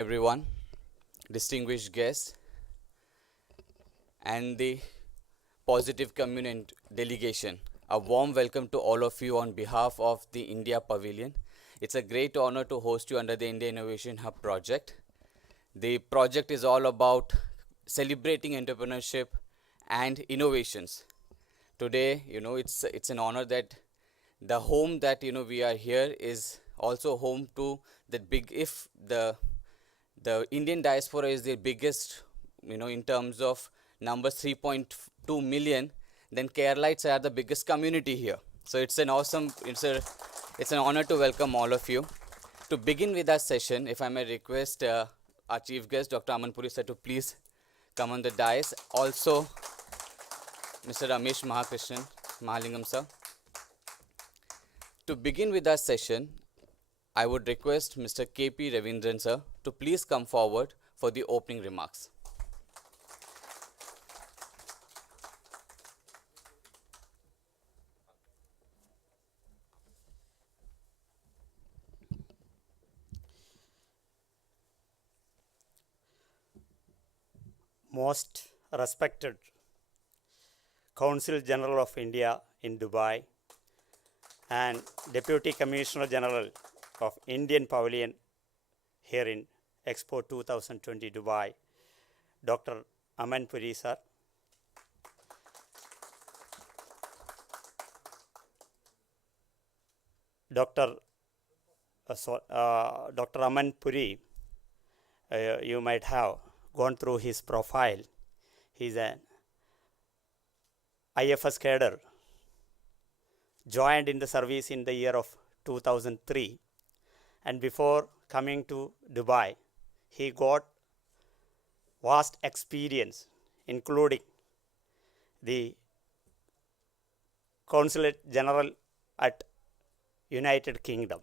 everyone, distinguished guests, and the Positive Commune delegation. A warm welcome to all of you on behalf of the India Pavilion. It's a great honor to host you under the India Innovation Hub project. The project is all about celebrating entrepreneurship and innovations. Today, it's an honor that the home that we are here is also home to that big. If the Indian diaspora is the biggest, in terms of numbers 3.2 million, then Keralites are the biggest community here. So it's an honor to welcome all of you. To begin with our session, if I may request our chief guest, Dr. Aman Puri sir, to please come on the dais. Also, Mr. Ramesh Mahalingam sir. To begin with our session, I would request Mr. K.P. Ravindran sir to please come forward for the opening remarks. Most respected Consul General of India in Dubai and Deputy Commissioner General of Indian Pavilion here in Expo 2020 Dubai, Dr. Aman Puri sir. Dr. Aman Puri, you might have gone through his profile. He's an IFS cadre, joined in the service in the year of 2003, and before coming to Dubai, he got vast experience, including the Consulate General at United Kingdom.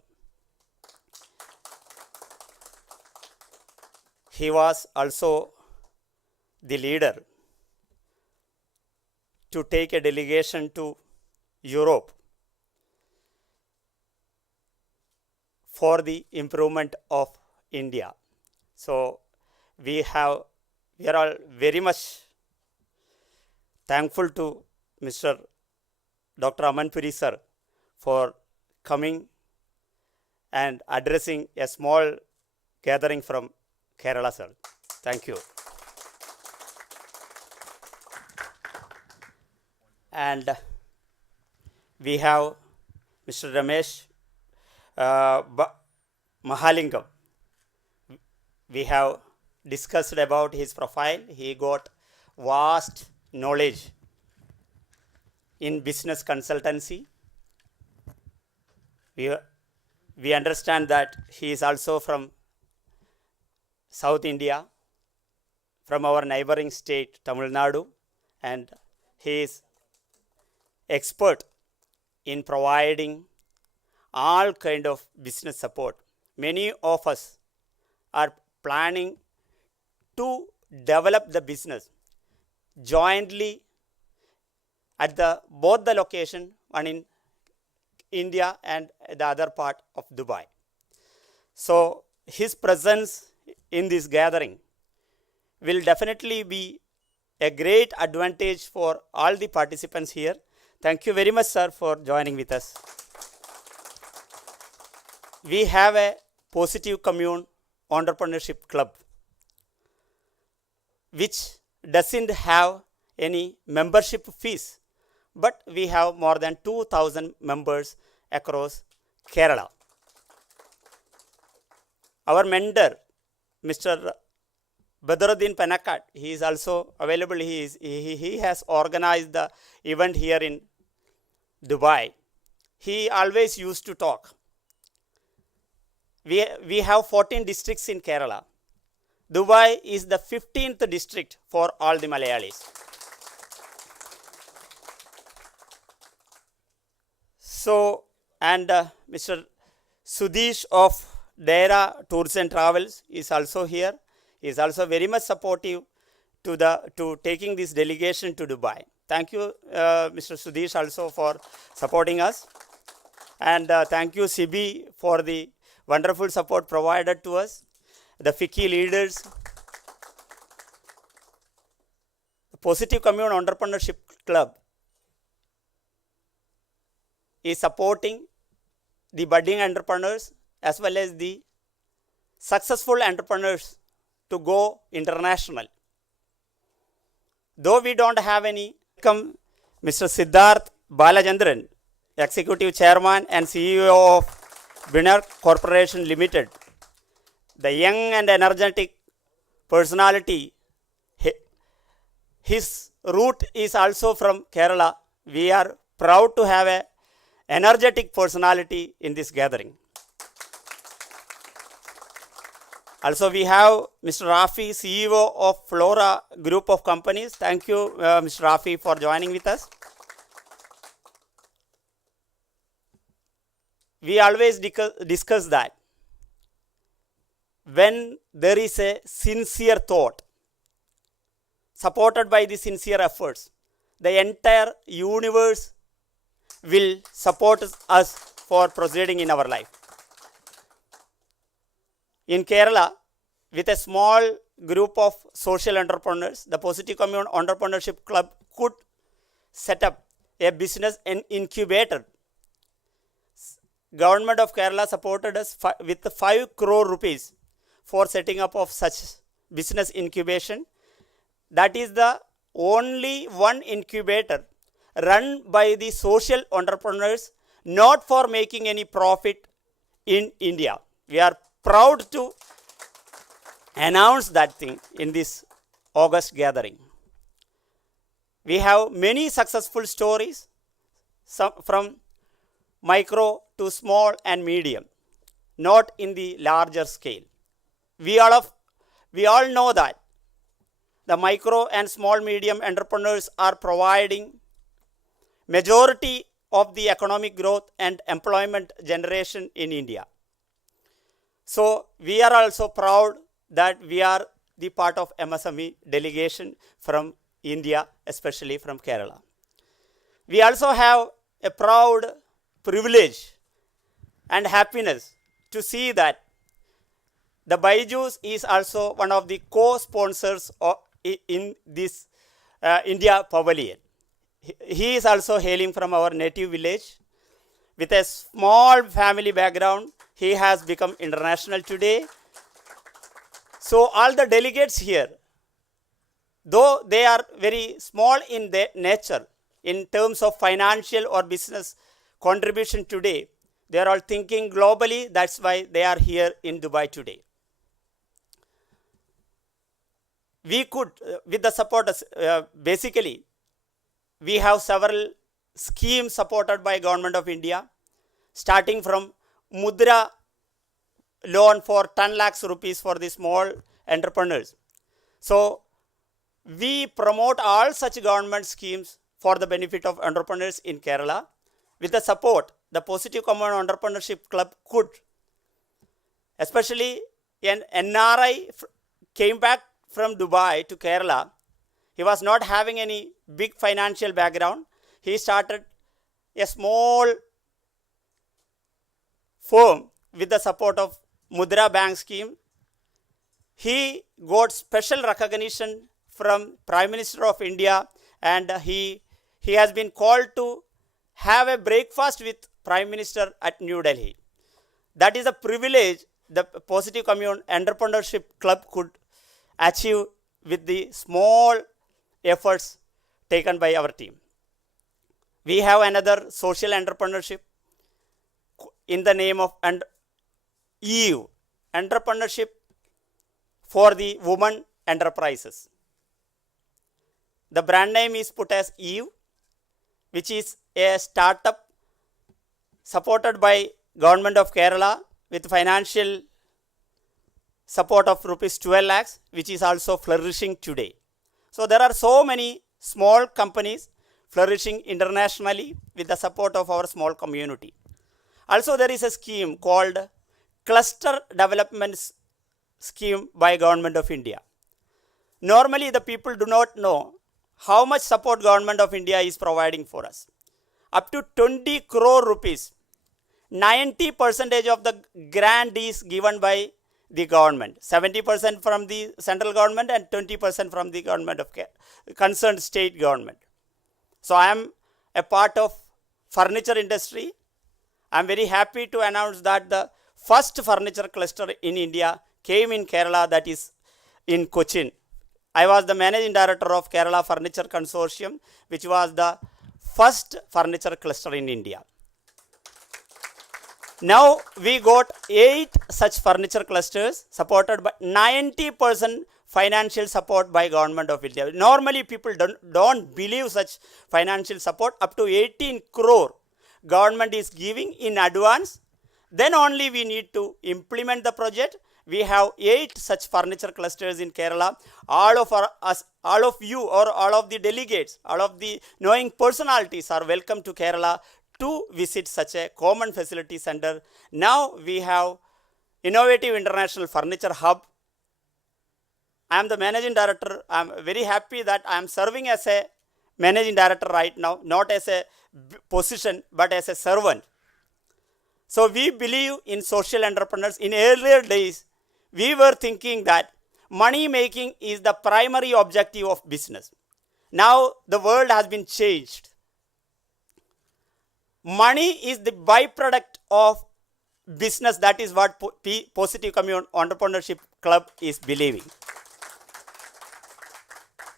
He was also the leader to take a delegation to Europe for the improvement of India. So we are all very much thankful to Mr. Dr. Aman Puri sir for coming and addressing a small gathering from Kerala sir. Thank you. And we have Mr. Ramesh Mahalingam. We have discussed about his profile. He got vast knowledge in business consultancy. We understand that he is also from South India, from our neighboring state, Tamil Nadu, and he is expert in providing all kind of business support. Many of us are planning to develop the business jointly at both the location, one in India and the other part of Dubai. So his presence in this gathering will definitely be a great advantage for all the participants here. Thank you very much, sir, for joining with us. We have a Positive Commune Entrepreneurship Club, which doesn't have any membership fees, but we have more than 2,000 members across Kerala. Our mentor, Mr. Badruddin Panakat, he is also available. He has organized the event here in Dubai. He always used to talk. We have 14 districts in Kerala. Dubai is the 15th district for all the Malayalis. So, and Mr. Sudesh of Daira Tours and Travels is also here. He is also very much supportive to taking this delegation to Dubai. Thank you, Mr. Sudesh, also for supporting us. And thank you, Sibi, for the wonderful support provided to us. the FICCI leaders, the Positive Commune Entrepreneurship Club is supporting the budding entrepreneurs as well as the successful entrepreneurs to go international. Though we don't have any, come Mr. Siddharth Balachandran, Executive Chairman and CEO of Winner Corporation Limited, the young and energetic personality. His root is also from Kerala. We are proud to have an energetic personality in this gathering. Also, we have Mr. Rafi, CEO of Flora Group of Companies. Thank you, Mr. Rafi, for joining with us. We always discuss that when there is a sincere thought, supported by the sincere efforts, the entire universe will support us for proceeding in our life. In Kerala, with a small group of social entrepreneurs, the Positive Commune Entrepreneurship Club could set up a business incubator. Government of Kerala supported us with 5 crore rupees for setting up of such business incubation. That is the only one incubator run by the social entrepreneurs, not for making any profit in India. We are proud to announce that thing in this August gathering. We have many successful stories, some from micro to small and medium, not in the larger scale. We all know that the micro and small medium entrepreneurs are providing majority of the economic growth and employment generation in India. So we are also proud that we are the part of MSME delegation from India, especially from Kerala. We also have a proud privilege and happiness to see that the Byju's is also one of the co-sponsors in this India Pavilion. He is also hailing from our native village. With a small family background, he has become international today. So all the delegates here, though they are very small in their nature, in terms of financial or business contribution today, they are all thinking globally. That's why they are here in Dubai today. We could, with the support, basically, we have several schemes supported by Government of India, starting from Mudra loan for 10 lakhs rupees for the small entrepreneurs. So we promote all such government schemes for the benefit of entrepreneurs in Kerala. With the support, the Positive Commune Entrepreneurship Club could, especially an NRI came back from Dubai to Kerala. He was not having any big financial background. He started a small firm with the support of Mudra Bank scheme. He got special recognition from Prime Minister of India, and he has been called to have a breakfast with Prime Minister at New Delhi. That is a privilege the Positive Commune Entrepreneurship Club could achieve with the small efforts taken by our team. We have another social entrepreneurship in the name of EVE, Entrepreneurship for the Women Enterprises. The brand name is put as EVE, which is a startup supported by Government of Kerala with financial support of rupees 12 lakhs, which is also flourishing today. So there are so many small companies flourishing internationally with the support of our small community. Also there is a scheme called Cluster Development Scheme by Government of India. Normally the people do not know how much support Government of India is providing for us. Up to 20 crore rupees, 90% of the grant is given by the government, 70% from the central government and 20% from the government of concerned state government. So I am a part of furniture industry. I am very happy to announce that the first furniture cluster in India came in Kerala, that is in Cochin. I was the managing director of Kerala Furniture Consortium, which was the first furniture cluster in India. Now we got 8 such furniture clusters supported by 90% financial support by government of India. Normally people don't believe such financial support. Up to 18 crore government is giving in advance. Then only we need to implement the project. We have 8 such furniture clusters in Kerala. All of you or all of the delegates, all of the knowing personalities are welcome to Kerala to visit such a common facility center. Now we have Innovative International Furniture Hub. I am the managing director. I am very happy that I am serving as a managing director right now, not as a position but as a servant. So we believe in social entrepreneurs. In earlier days, we were thinking that money making is the primary objective of business. Now the world has been changed. Money is the byproduct of business. That is what Positive Commune Entrepreneurship Club is believing.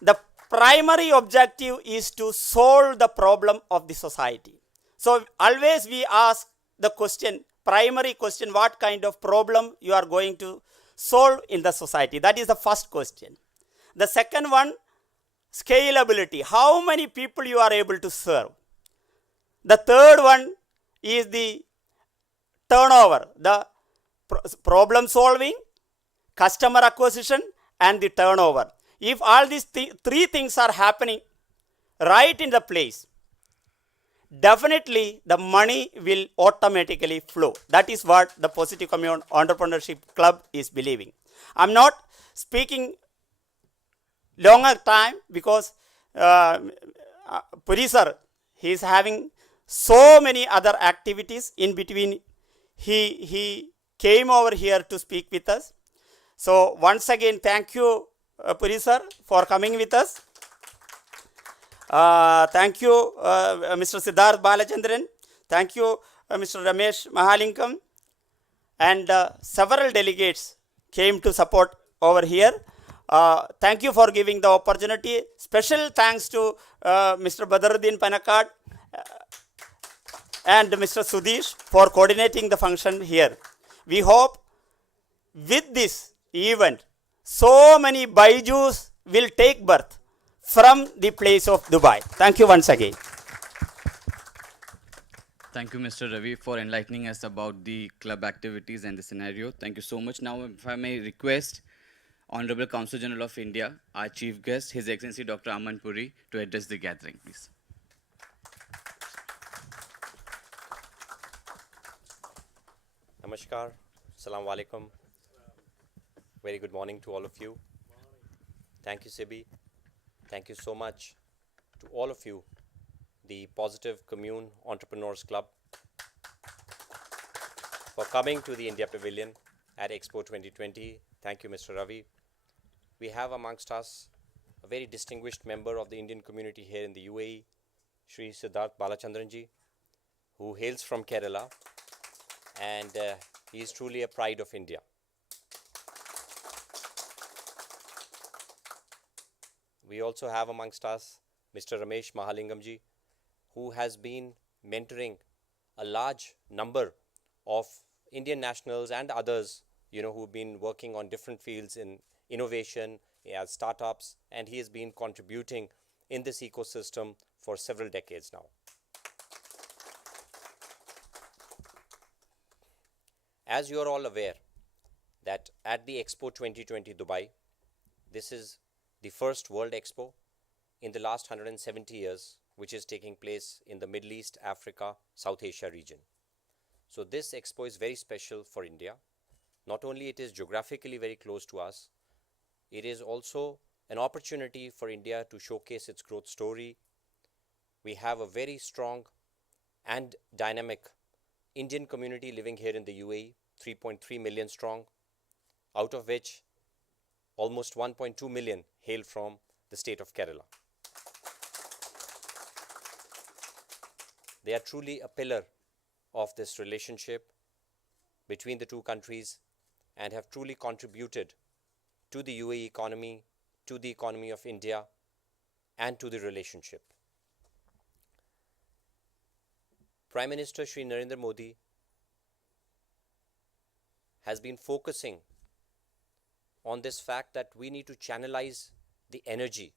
The primary objective is to solve the problem of the society. So always we ask the question, primary question, what kind of problem you are going to solve in the society. That is the first question. The second one, scalability. How many people you are able to serve. The third one is the turnover, the problem solving, customer acquisition and the turnover. If all these 3 things are happening right in the place, definitely the money will automatically flow. That is what the Positive Commune Entrepreneurship Club is believing. I am not speaking longer time because Puri sir, he is having so many other activities in between. He came over here to speak with us. So once again, thank you Puri sir for coming with us. Thank you Mr. Siddharth Balachandran. Thank you Mr. Ramesh Mahalingam. And several delegates came to support over here. Thank you for giving the opportunity. Special thanks to Mr. Badruddin Panakkad and Mr. Sudesh for coordinating the function here. We hope with this event, so many Baijus will take birth from the place of Dubai. Thank you once again. Thank you, Mr. Ravi, for enlightening us about the club activities and the scenario. Thank you so much. Now, if I may request Honorable Consul General of India, our chief guest, His Excellency Dr. Aman Puri, to address the gathering, please. Namaskar, Assalamu Alaikum. Very good morning to all of you. Thank you, Sibi. Thank you so much to all of you, the Positive Commune Entrepreneurs Club, for coming to the India Pavilion at Expo 2020. Thank you, Mr. Ravi. We have amongst us a very distinguished member of the Indian community here in the UAE, Shri Siddharth Balachandranji, who hails from Kerala, and he is truly a pride of India. We also have amongst us Mr. Ramesh Mahalingamji, who has been mentoring a large number of Indian nationals and others, who've been working on different fields in innovation, as startups, and he has been contributing in this ecosystem for several decades now. As you are all aware that at the Expo 2020 Dubai, this is the first World Expo in the last 170 years, which is taking place in the Middle East, Africa, South Asia region. So this Expo is very special for India. Not only it is geographically very close to us, it is also an opportunity for India to showcase its growth story. We have a very strong and dynamic Indian community living here in the UAE, 3.3 million strong. out of which almost 1.2 million hail from the state of Kerala. They are truly a pillar of this relationship between the two countries and have truly contributed to the UAE economy, to the economy of India, and to the relationship. Prime Minister Shri Narendra Modi has been focusing on this fact that we need to channelize the energy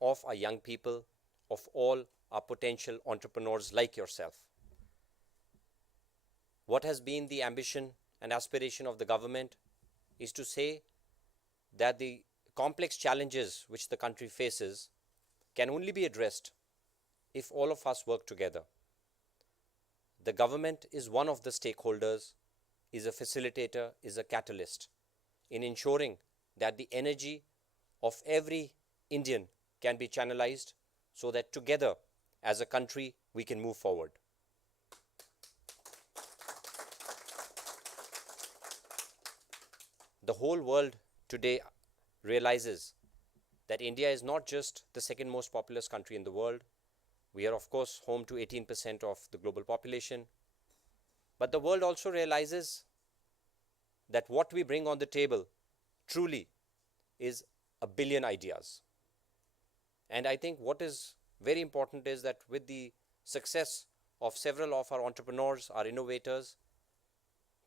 of our young people, of all our potential entrepreneurs like yourself. What has been the ambition and aspiration of the government is to say that the complex challenges which the country faces can only be addressed if all of us work together. The government is one of the stakeholders, is a facilitator, is a catalyst in ensuring that the energy of every Indian can be channelized so that together as a country we can move forward. The whole world today realizes that India is not just the second most populous country in the world. We are, of course, home to 18% of the global population. But the world also realizes that what we bring on the table truly is a billion ideas. And I think what is very important is that with the success of several of our entrepreneurs, our innovators,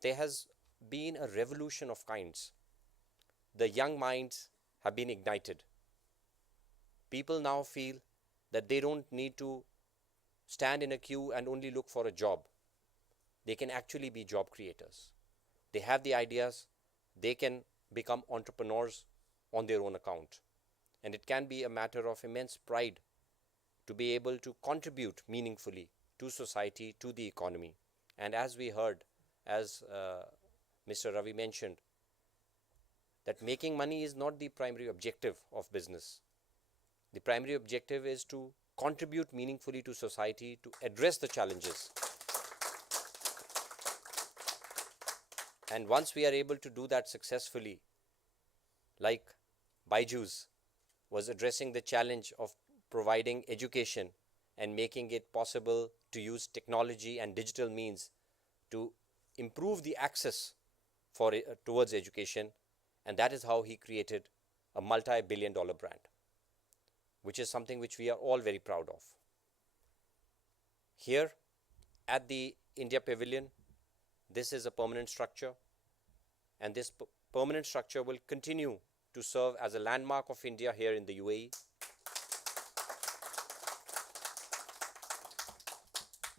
there has been a revolution of kinds. The young minds have been ignited. People now feel that they don't need to stand in a queue and only look for a job. They can actually be job creators. They have the ideas, they can become entrepreneurs on their own account. And it can be a matter of immense pride to be able to contribute meaningfully to society, to the economy. And as we heard, as Mr. Ravi mentioned, that making money is not the primary objective of business. The primary objective is to contribute meaningfully to society, to address the challenges. And once we are able to do that successfully, like Byju's was addressing the challenge of providing education and making it possible to use technology and digital means to improve the access towards education, and that is how he created a multi-billion-dollar brand, which is something which we are all very proud of. Here at the India Pavilion, this is a permanent structure, and this permanent structure will continue to serve as a landmark of India here in the UAE.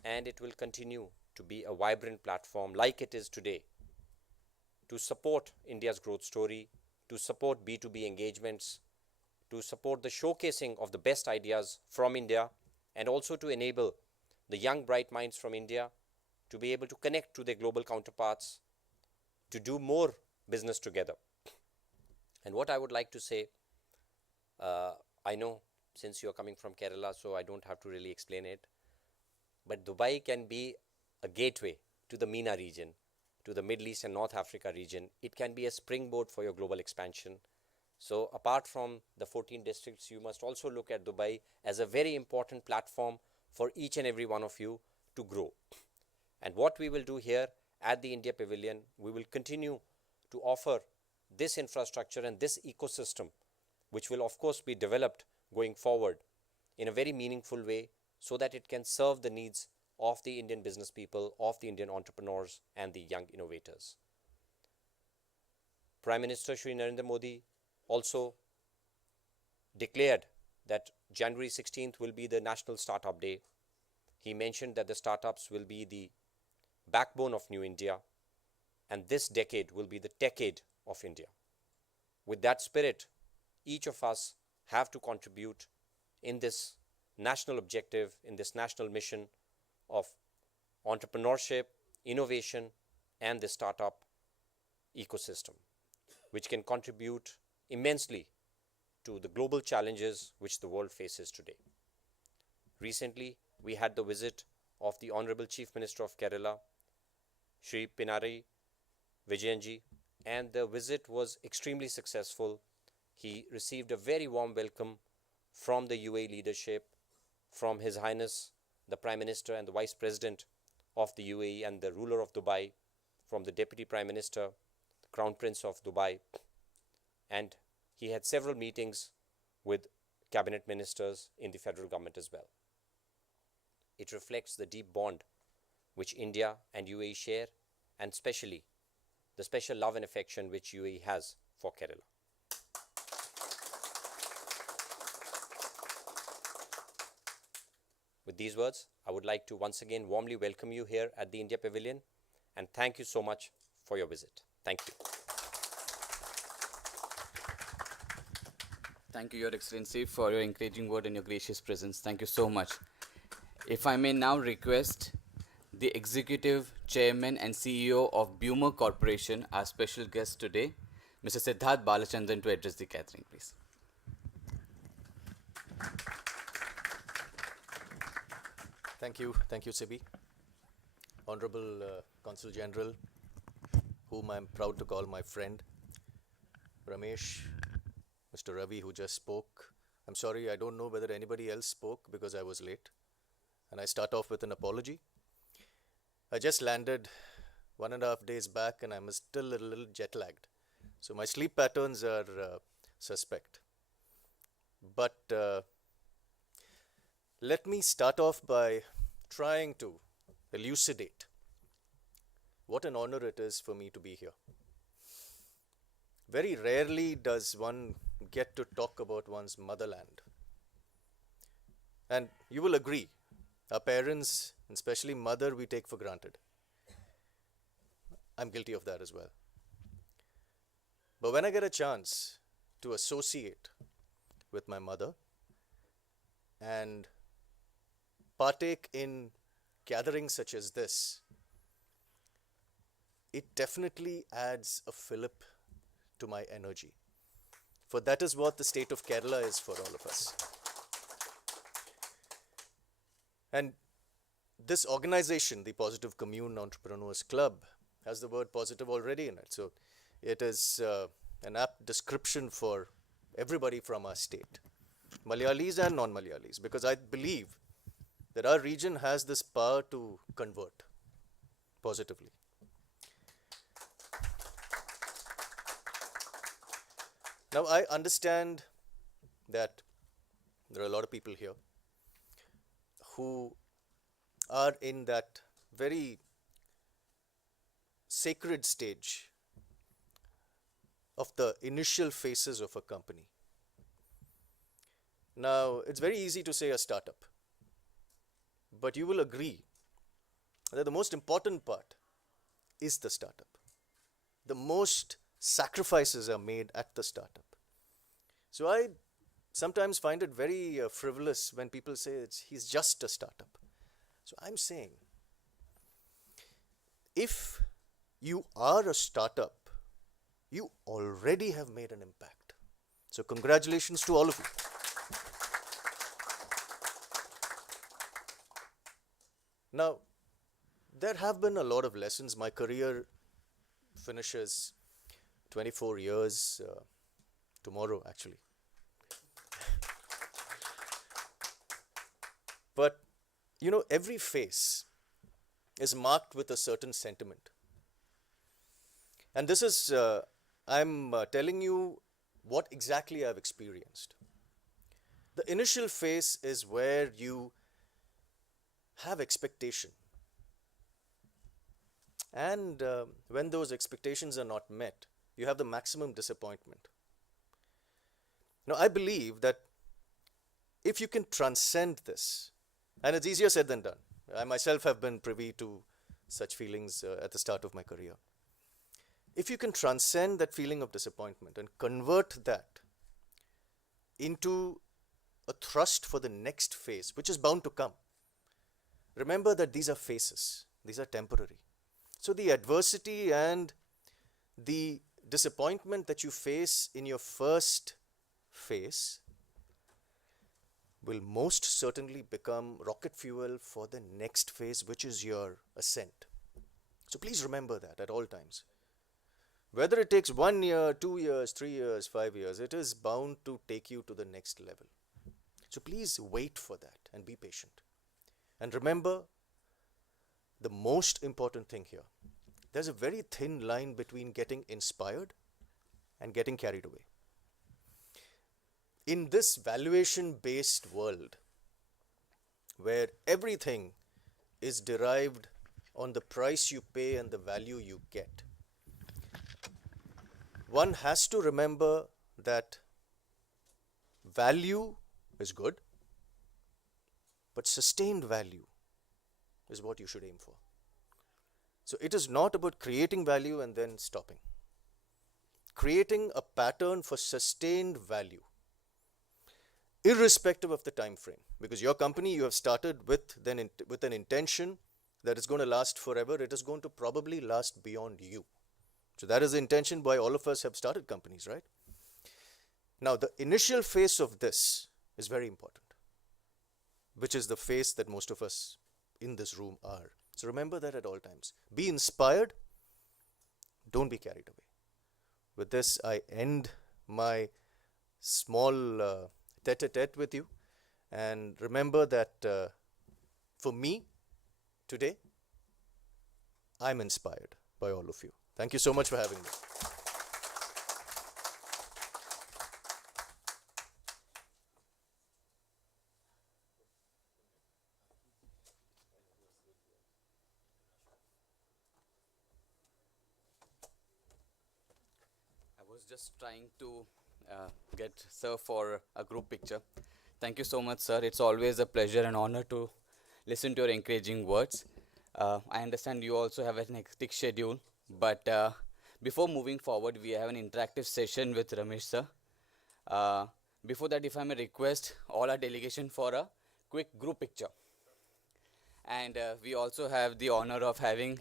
And it will continue to be a vibrant platform like it is today to support India's growth story, to support B2B engagements, to support the showcasing of the best ideas from India, and also to enable the young bright minds from India to be able to connect to their global counterparts, to do more business together. And what I would like to say, I know since you're coming from Kerala, so I don't have to really explain it, but Dubai can be a gateway to the MENA region, to the Middle East and North Africa region. It can be a springboard for your global expansion. So apart from the 14 districts, you must also look at Dubai as a very important platform for each and every one of you to grow. And what we will do here at the India Pavilion, we will continue to offer this infrastructure and this ecosystem, which will of course be developed going forward in a very meaningful way so that it can serve the needs of the Indian business people, of the Indian entrepreneurs and the young innovators. Prime Minister Shri Narendra Modi also declared that January 16th will be the National Startup Day. He mentioned that the startups will be the backbone of New India, and this decade will be the decade of India. With that spirit, each of us have to contribute in this national objective, in this national mission of entrepreneurship, innovation, and the startup ecosystem, which can contribute immensely to the global challenges which the world faces today. Recently, we had the visit of the Honorable Chief Minister of Kerala, Shri Pinarayi Vijayanji, and the visit was extremely successful. He received a very warm welcome from the UAE leadership, from His Highness the Prime Minister and the Vice President of the UAE and the ruler of Dubai, from the Deputy Prime Minister, the Crown Prince of Dubai, and he had several meetings with cabinet ministers in the federal government as well. It reflects the deep bond which India and UAE share, and especially the special love and affection which UAE has for Kerala. With these words, I would like to once again warmly welcome you here at the India Pavilion, and thank you so much for your visit. Thank you. Thank you, Your Excellency, for your encouraging word and your gracious presence. Thank you so much. If I may now request the Executive Chairman and CEO of Bumer Corporation, our special guest today, Mr. Siddharth Balachandran, to address the gathering, please. Thank you, Sibi. Honorable Consul General, whom I'm proud to call my friend, Ramesh, Mr. Ravi, who just spoke. I'm sorry, I don't know whether anybody else spoke because I was late. And I start off with an apology. I just landed 1.5 days back and I'm still a little jet lagged. So my sleep patterns are suspect. But let me start off by trying to elucidate what an honor it is for me to be here. Very rarely does one get to talk about one's motherland. And you will agree, our parents, especially mother, we take for granted. I'm guilty of that as well. But when I get a chance to associate with my mother and partake in gatherings such as this, it definitely adds a fillip to my energy. For that is what the state of Kerala is for all of us. And this organization, the Positive Commune Entrepreneurs Club, has the word positive already in it. So it is an apt description for everybody from our state, Malayalis and non-Malayalis, because I believe that our region has this power to convert positively. Now, I understand that there are a lot of people here who are in that very sacred stage of the initial phases of a company. Now, it's very easy to say a startup, but you will agree that the most important part is the startup. The most sacrifices are made at the startup. So I sometimes find it very frivolous when people say he's just a startup. So I'm saying, if you are a startup, you already have made an impact. So congratulations to all of you. Now, there have been a lot of lessons. My career finishes 24 years tomorrow, actually. But, you know, every phase is marked with a certain sentiment. And this is, I'm telling you what exactly I've experienced. The initial phase is where you have expectation. And when those expectations are not met, you have the maximum disappointment. Now, I believe that if you can transcend this, and it's easier said than done. I myself have been privy to such feelings at the start of my career. If you can transcend that feeling of disappointment and convert that into a thrust for the next phase, which is bound to come. Remember that these are phases, these are temporary. So the adversity and the disappointment that you face in your first phase will most certainly become rocket fuel for the next phase, which is your ascent. So please remember that at all times. Whether it takes 1 year, 2 years, 3 years, 5 years, it is bound to take you to the next level. So please wait for that and be patient. And remember the most important thing here. There's a very thin line between getting inspired and getting carried away. In this valuation-based world, where everything is derived on the price you pay and the value you get, one has to remember that value is good, but sustained value is what you should aim for. So it is not about creating value and then stopping. Creating a pattern for sustained value, irrespective of the time frame, because your company, you have started with an intention that is going to last forever. It is going to probably last beyond you. So that is the intention why all of us have started companies, right? Now, the initial phase of this is very important, which is the phase that most of us in this room are. So remember that at all times. Be inspired. Don't be carried away. With this, I end my small tete-a-tete with you. And remember that for me, today, I'm inspired by all of you. Thank you so much for having me. I was just trying to get Sir for a group picture. Thank you so much, sir. It's always a pleasure and honor to listen to your encouraging words. I understand you also have an hectic schedule, but before moving forward, we have an interactive session with Ramesh, sir. Before that, if I may request all our delegation for a quick group picture. And we also have the honor of having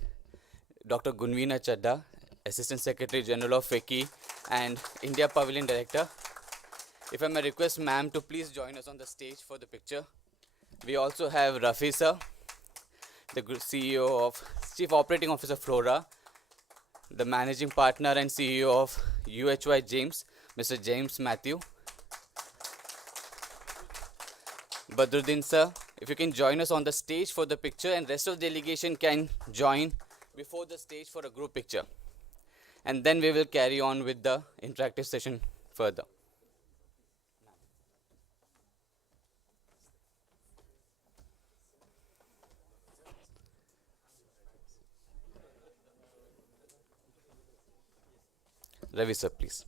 Dr. Gunveena Chadda, Assistant Secretary General of FICCI and India Pavilion Director. If I may request ma'am to please join us on the stage for the picture. We also have Rafi sir, the Chief Operating Officer Flora, the Managing Partner and CEO of UHY James, Mr. James Matthew. Badruddin sir, if you can join us on the stage for the picture, and rest of the delegation can join before the stage for a group picture. And then we will carry on with the interactive session further. Ravi sir, please.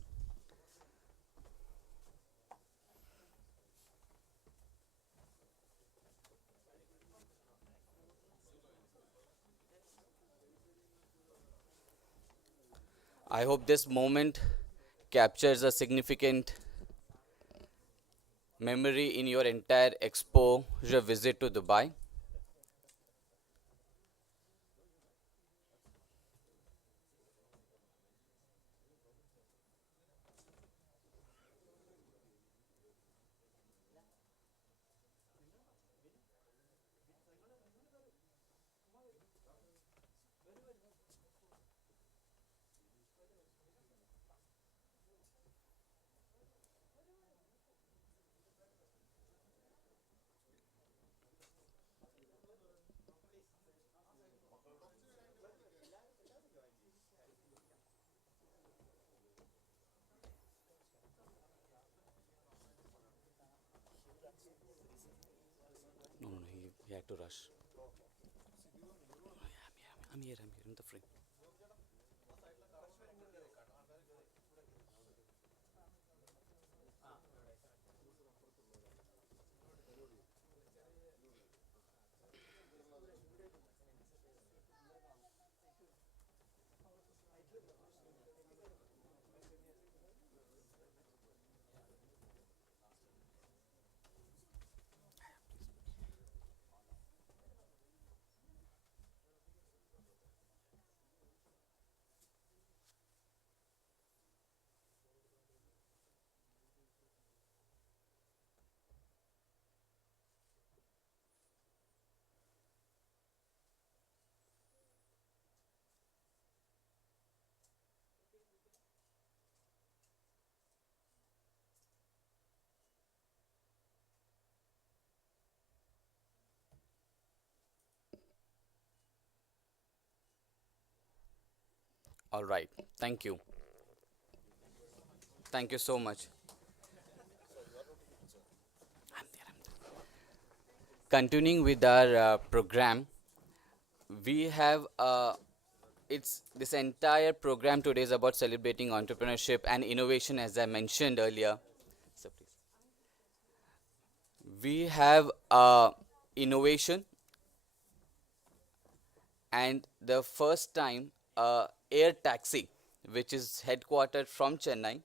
I hope this moment captures a significant memory in your entire exposure visit to Dubai. No, he had to rush. I'm here in the frame. All right. Thank you. Thank you so much. Continuing with our program, we have it's this entire program today is about celebrating entrepreneurship and innovation, as I mentioned earlier. So please, we have innovation, and the first time air taxi, which is headquartered from Chennai,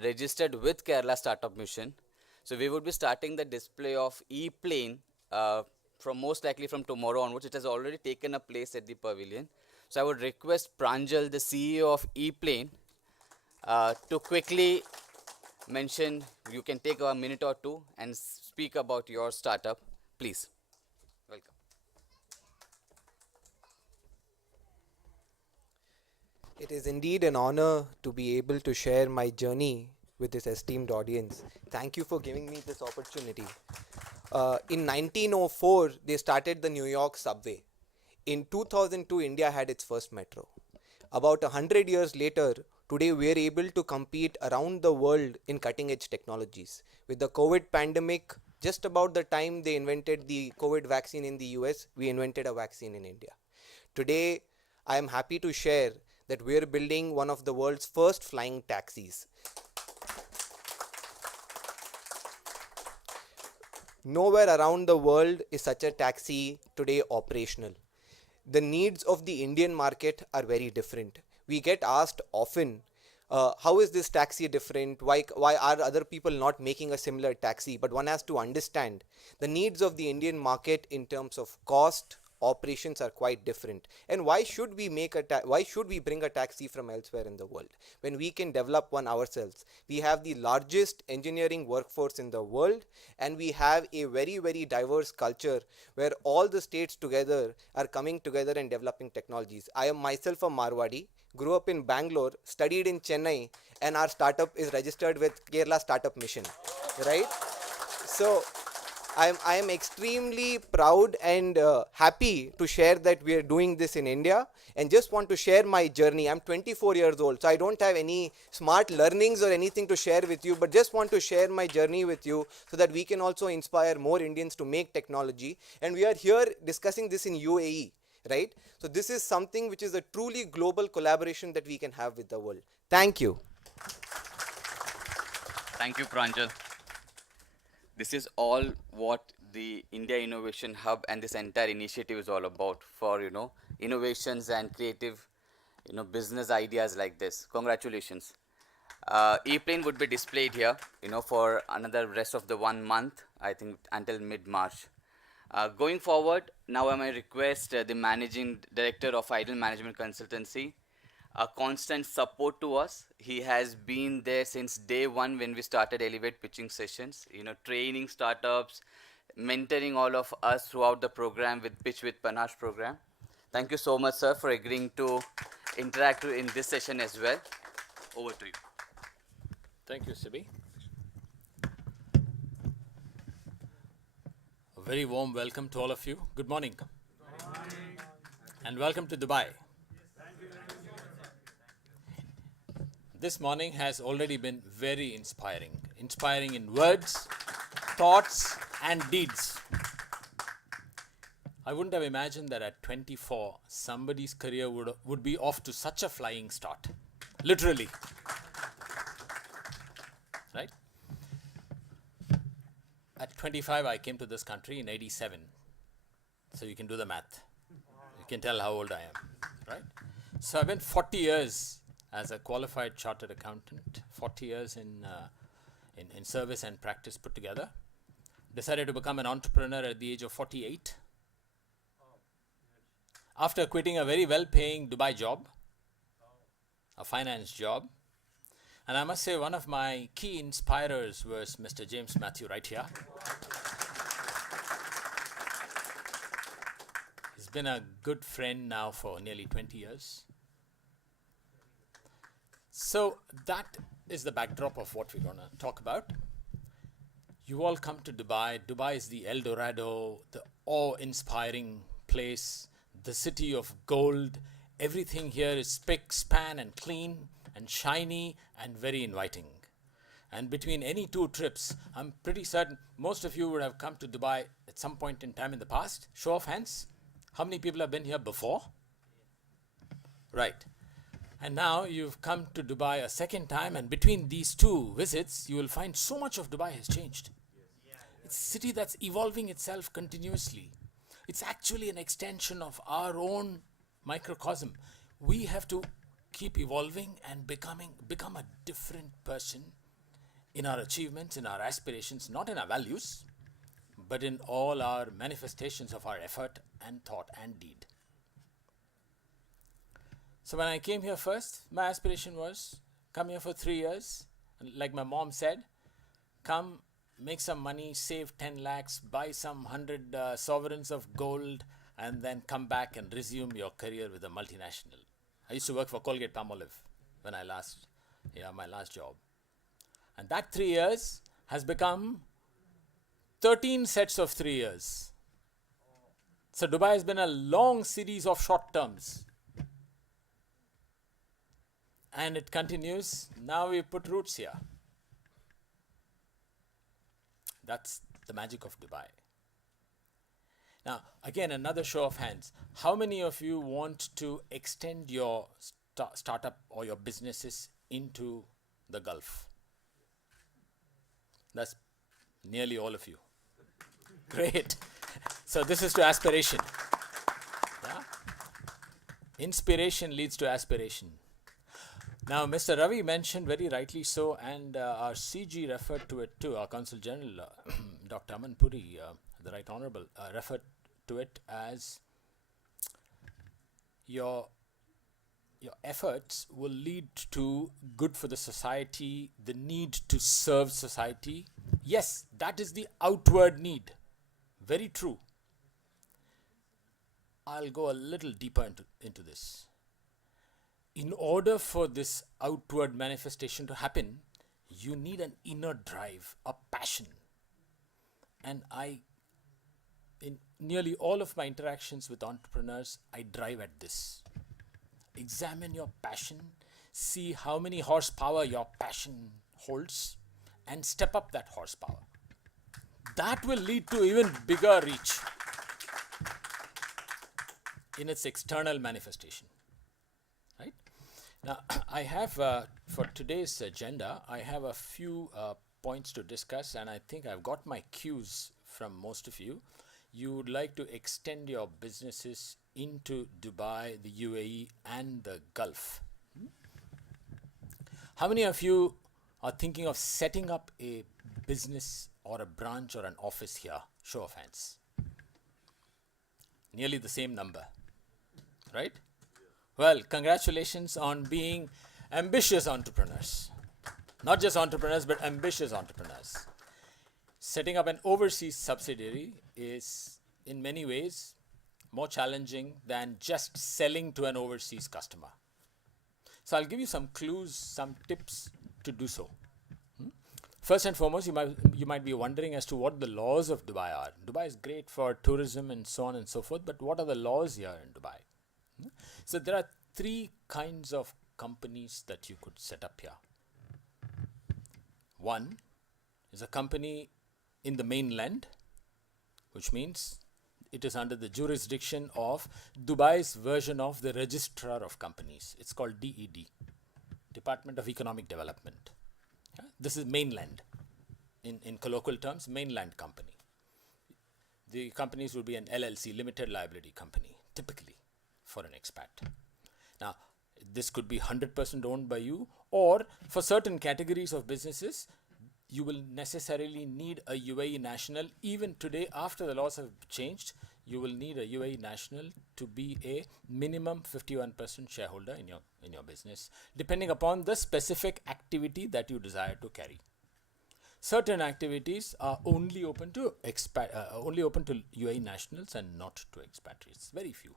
registered with Kerala Startup Mission. So we would be starting the display of e-plane from most likely from tomorrow onwards. It has already taken a place at the pavilion. So I would request Pranjal, the CEO of e-plane, to quickly mention. You can take a minute or two and speak about your startup, please. Welcome. It is indeed an honor to be able to share my journey with this esteemed audience. Thank you for giving me this opportunity. In 1904, they started the New York subway. In 2002, India had its first metro. About 100 years later, today we are able to compete around the world in cutting edge technologies. With the COVID pandemic, just about the time they invented the COVID vaccine in the US, we invented a vaccine in India. Today, I am happy to share that we are building one of the world's first flying taxis. Nowhere around the world is such a taxi today operational. The needs of the Indian market are very different. We get asked often, how is this taxi different? Why are other people not making a similar taxi? But one has to understand the needs of the Indian market in terms of cost, operations are quite different. And why should we bring a taxi from elsewhere in the world when we can develop one ourselves? We have the largest engineering workforce in the world, and we have a very, very diverse culture where all the states together are coming together and developing technologies. I am myself a Marwadi, grew up in Bangalore, studied in Chennai, and our startup is registered with Kerala Startup Mission, right? So I am extremely proud and happy to share that we are doing this in India, and just want to share my journey. I'm 24 years old, so I don't have any smart learnings or anything to share with you, but just want to share my journey with you so that we can also inspire more Indians to make technology. And we are here discussing this in UAE, right? So this is something which is a truly global collaboration that we can have with the world. Thank you. Thank you, Pranjal. This is all what the India Innovation Hub and this entire initiative is all about for, innovations and creative, business ideas like this. Congratulations. E-plane would be displayed here, for another rest of the 1 month, I think until mid-March. Going forward, now I may request the Managing Director of Idle Management Consultancy, a constant support to us. He has been there since day one when we started Elevate pitching sessions, training startups, mentoring all of us throughout the program with Pitch with Panache program. Thank you so much, sir, for agreeing to interact in this session as well. Over to you. Thank you, Sibi. A very warm welcome to all of you. Good morning. Good morning. And welcome to Dubai. This morning has already been very inspiring. Inspiring in words, thoughts, and deeds. I wouldn't have imagined that at 24, somebody's career would be off to such a flying start. Literally. Right? At 25, I came to this country in 87. So you can do the math. You can tell how old I am. Right? So I've been 40 years as a qualified chartered accountant, 40 years in service and practice put together. Decided to become an entrepreneur at the age of 48. After quitting a very well-paying Dubai job, a finance job. And I must say one of my key inspirers was Mr. James Matthew right here. He's been a good friend now for nearly 20 years. So that is the backdrop of what we're going to talk about. You all come to Dubai. Dubai is the El Dorado, the awe-inspiring place, the city of gold, Everything here is spick, span, and clean, and shiny, and very inviting. And between any two trips, I'm pretty certain most of you would have come to Dubai at some point in time in the past. Show of hands. How many people have been here before? Right. And now you've come to Dubai a second time, and between these two visits, you will find so much of Dubai has changed. It's a city that's evolving itself continuously. It's actually an extension of our own microcosm. We have to keep evolving and become a different person in our achievements, in our aspirations, not in our values, but in all our manifestations of our effort and thought and deed. So when I came here first, my aspiration was come here for 3 years, and like my mom said, come make some money, save 10 lakhs, buy some 100 sovereigns of gold, and then come back and resume your career with a multinational. I used to work for Colgate Palmolive when my last job. And that 3 years has become 13 sets of 3 years. So Dubai has been a long series of short terms. And it continues. Now we put roots here. That's the magic of Dubai. Now, again, another show of hands. How many of you want to extend your startup or your businesses into the Gulf? That's nearly all of you. Great. So this is to aspiration. Yeah? Inspiration leads to aspiration. Now, Mr. Ravi mentioned very rightly so, and our CG referred to it too. Our Consul General, Dr. Aman Puri, the Right Honorable, referred to it as your efforts will lead to good for the society, the need to serve society. Yes, that is the outward need. Very true. I'll go a little deeper into this. In order for this outward manifestation to happen, you need an inner drive, a passion. And in nearly all of my interactions with entrepreneurs, I drive at this. Examine your passion, see how many horsepower your passion holds, and step up that horsepower. That will lead to even bigger reach in its external manifestation. Right? Now, I have, for today's agenda, I have a few points to discuss, and I think I've got my cues from most of you. You would like to extend your businesses into Dubai, the UAE, and the Gulf. How many of you are thinking of setting up a business or a branch or an office here? Show of hands. Nearly the same number, right? Well, congratulations on being ambitious entrepreneurs. Not just entrepreneurs, but ambitious entrepreneurs. Setting up an overseas subsidiary is, in many ways, more challenging than just selling to an overseas customer. So I'll give you some clues, some tips to do so. First and foremost, you might be wondering as to what the laws of Dubai are. Dubai is great for tourism and so on and so forth, but what are the laws here in Dubai? So there are 3 kinds of companies that you could set up here. One is a company in the mainland, which means it is under the jurisdiction of Dubai's version of the Registrar of Companies. It's called DED, Department of Economic Development. This is mainland. In colloquial terms, mainland company. The companies would be an LLC, limited liability company, typically for an expat. Now, this could be 100% owned by you, or for certain categories of businesses, you will necessarily need a UAE national. Even today, after the laws have changed, you will need a UAE national to be a minimum 51% shareholder in your business, depending upon the specific activity that you desire to carry. Certain activities are only open to UAE nationals and not to expatriates. Very few.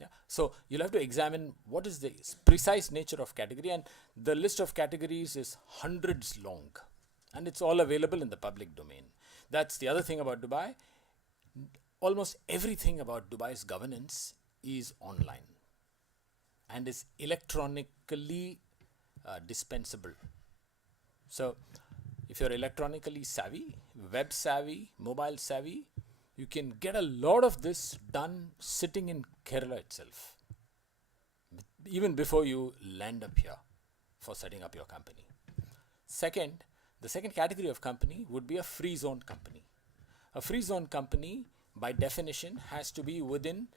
Yeah. So you'll have to examine what is the precise nature of category, and the list of categories is hundreds long, and it's all available in the public domain. That's the other thing about Dubai. Almost everything about Dubai's governance is online. and is electronically dispensable. So if you're electronically savvy, web savvy, mobile savvy, you can get a lot of this done sitting in Kerala itself, even before you land up here for setting up your company. Second, the second category of company would be a free zone company. A free zone company, by definition, has to be within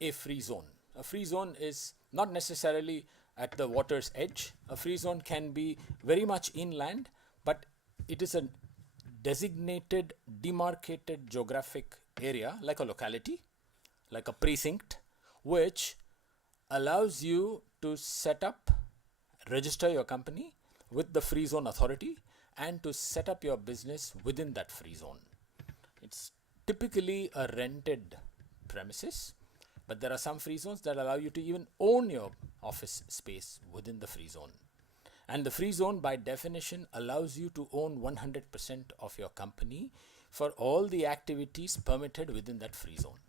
a free zone. A free zone is not necessarily at the water's edge. A free zone can be very much inland, but it is a designated, demarcated geographic area, like a locality, like a precinct, which allows you to set up, register your company with the free zone authority, and to set up your business within that free zone. It's typically a rented premises, but there are some free zones that allow you to even own your office space within the free zone. And the free zone, by definition, allows you to own 100% of your company for all the activities permitted within that free zone.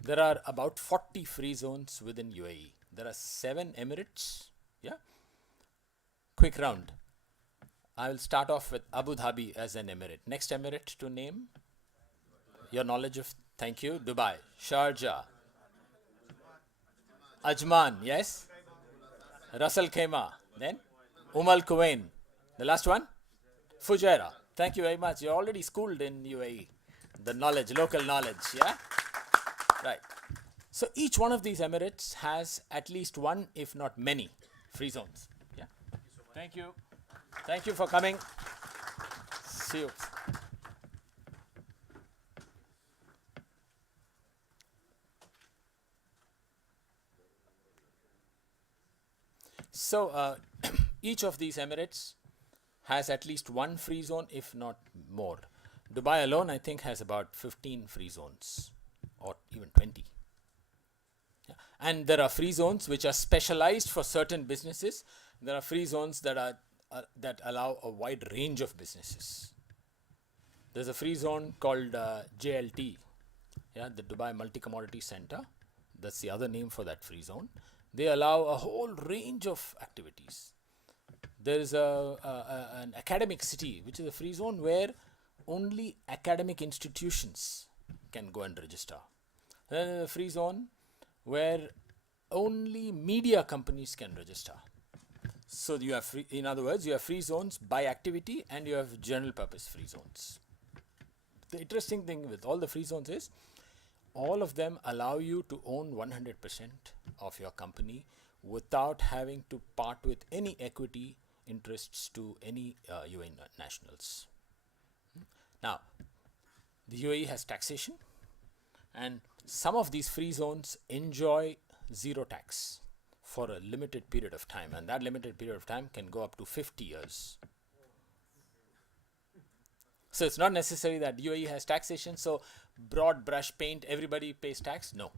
There are about 40 free zones within UAE. There are 7 emirates. Yeah. Quick round. I will start off with Abu Dhabi as an emirate. Next emirate to name. Your knowledge of, thank you. Dubai, Sharjah, Ajman, yes. Ras Al Khaimah, then Al Quwain. The last one, Fujairah. Thank you very much. You're already schooled in UAE. The knowledge, local knowledge, yeah. Right. So each one of these emirates has at least one, if not many, free zones. Yeah. Thank you. Thank you for coming. See you. So each of these emirates has at least one free zone, if not more. Dubai alone, I think, has about 15 free zones, or even 20. Yeah. And there are free zones which are specialized for certain businesses. There are free zones that are that allow a wide range of businesses. There's a free zone called JLT, yeah, the Dubai Multi Commodity Center. That's the other name for that free zone. They allow a whole range of activities. There is an academic city, which is a free zone where only academic institutions can go and register. Then there is a free zone where only media companies can register. So you have free, in other words, you have free zones by activity and you have general purpose free zones. The interesting thing with all the free zones is all of them allow you to own 100% of your company without having to part with any equity interests to any UAE nationals. Now, the UAE has taxation, and some of these free zones enjoy zero tax for a limited period of time, and that limited period of time can go up to 50 years. So it's not necessary that UAE has taxation, so broad brush paint, everybody pays tax. No.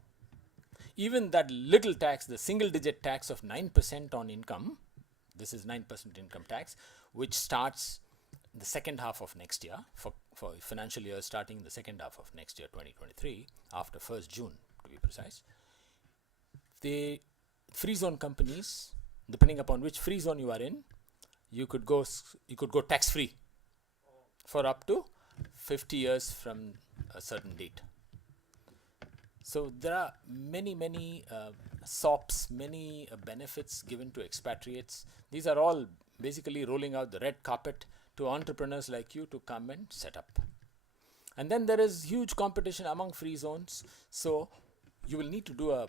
Even that little tax, the single digit tax of 9% on income, this is 9% income tax, which starts the second half of next year, for financial year starting the second half of next year, 2023, after 1st June to be precise. The free zone companies, depending upon which free zone you are in, you could go tax free for up to 50 years from a certain date. So there are many SOPs, many benefits given to expatriates. These are all basically rolling out the red carpet to entrepreneurs like you to come and set up. And then there is huge competition among free zones. So you will need to do a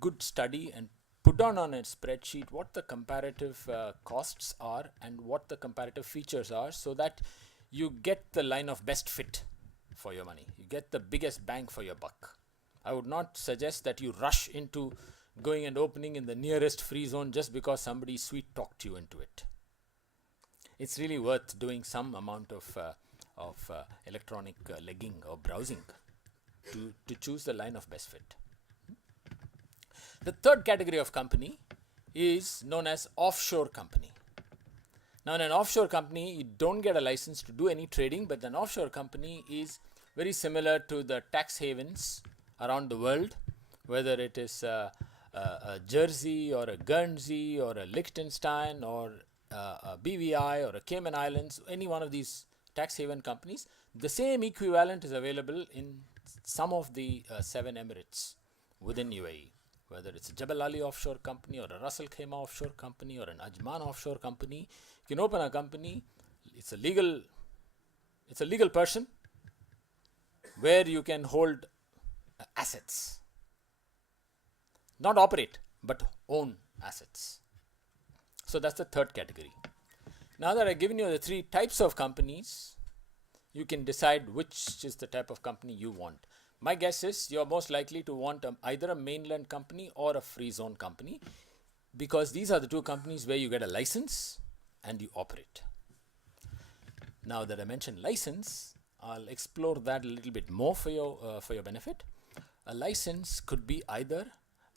good study and put down on a spreadsheet what the comparative costs are and what the comparative features are, so that you get the line of best fit for your money. You get the biggest bang for your buck. I would not suggest that you rush into going and opening in the nearest free zone just because somebody sweet talked you into it. It's really worth doing some amount of electronic legging or browsing to choose the line of best fit. The third category of company is known as offshore company. Now, in an offshore company, you don't get a license to do any trading, but an offshore company is very similar to the tax havens around the world, whether it is a Jersey or a Guernsey or a Liechtenstein or a BVI or a Cayman Islands, any one of these tax haven companies, the same equivalent is available in some of the 7 Emirates within UAE. Whether it's a Jebel Ali Offshore Company or a Ras Al Khaimah Offshore Company or an Ajman Offshore Company, you can open a company. It's a legal person where you can hold assets, not operate, but own assets. So that's the third category. Now that I've given you the 3 types of companies, you can decide which is the type of company you want. My guess is you're most likely to want either a mainland company or a free zone company, because these are the 2 companies where you get a license and you operate. Now that I mentioned license, I'll explore that a little bit more for your benefit. A license could be either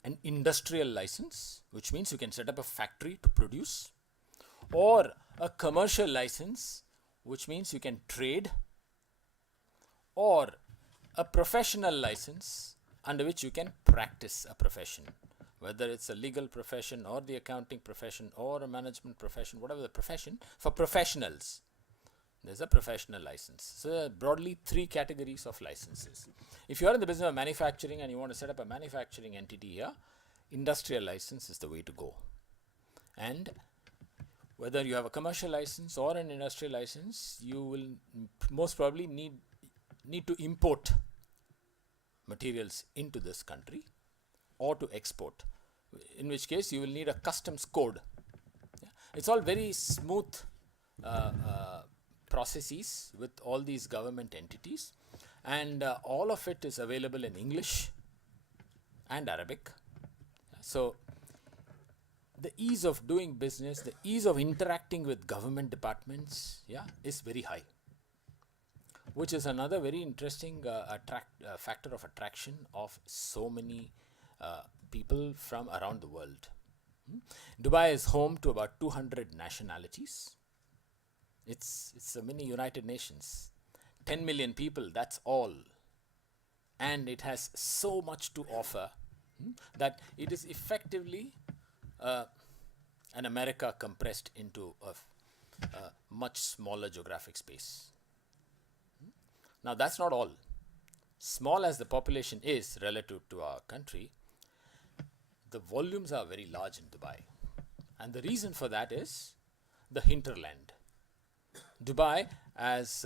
an industrial license, which means you can set up a factory to produce, or a commercial license, which means you can trade, or a professional license under which you can practice a profession, whether it's a legal profession or the accounting profession or a management profession, whatever the profession. For professionals, there's a professional license. So there are broadly 3 categories of licenses. If you are in the business of manufacturing and you want to set up a manufacturing entity here, industrial license is the way to go. And whether you have a commercial license or an industrial license, you will most probably need to import materials into this country or to export, in which case you will need a customs code. Yeah. It's all very smooth processes with all these government entities, and all of it is available in English and Arabic. So the ease of doing business, the ease of interacting with government departments, is very high, which is another very interesting factor of attraction of so many people from around the world. Dubai is home to about 200 nationalities. It's a mini United Nations. 10 million people, that's all. And it has so much to offer that it is effectively an America compressed into a much smaller geographic space. Now that's not all. Small as the population is relative to our country, the volumes are very large in Dubai. And the reason for that is the hinterland. Dubai, as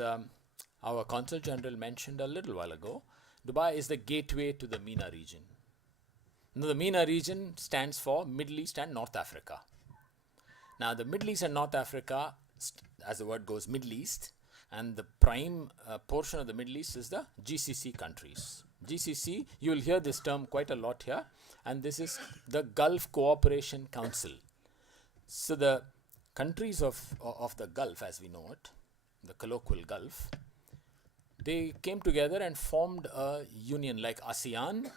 our Consul General mentioned a little while ago, Dubai is the gateway to the MENA region. Now, the MENA region stands for Middle East and North Africa. Now, the Middle East and North Africa, as the word goes, Middle East, and the prime portion of the Middle East is the GCC countries. GCC, you will hear this term quite a lot here, and this is the Gulf Cooperation Council. So the countries of the Gulf, as we know it, the colloquial Gulf, they came together and formed a union like ASEAN,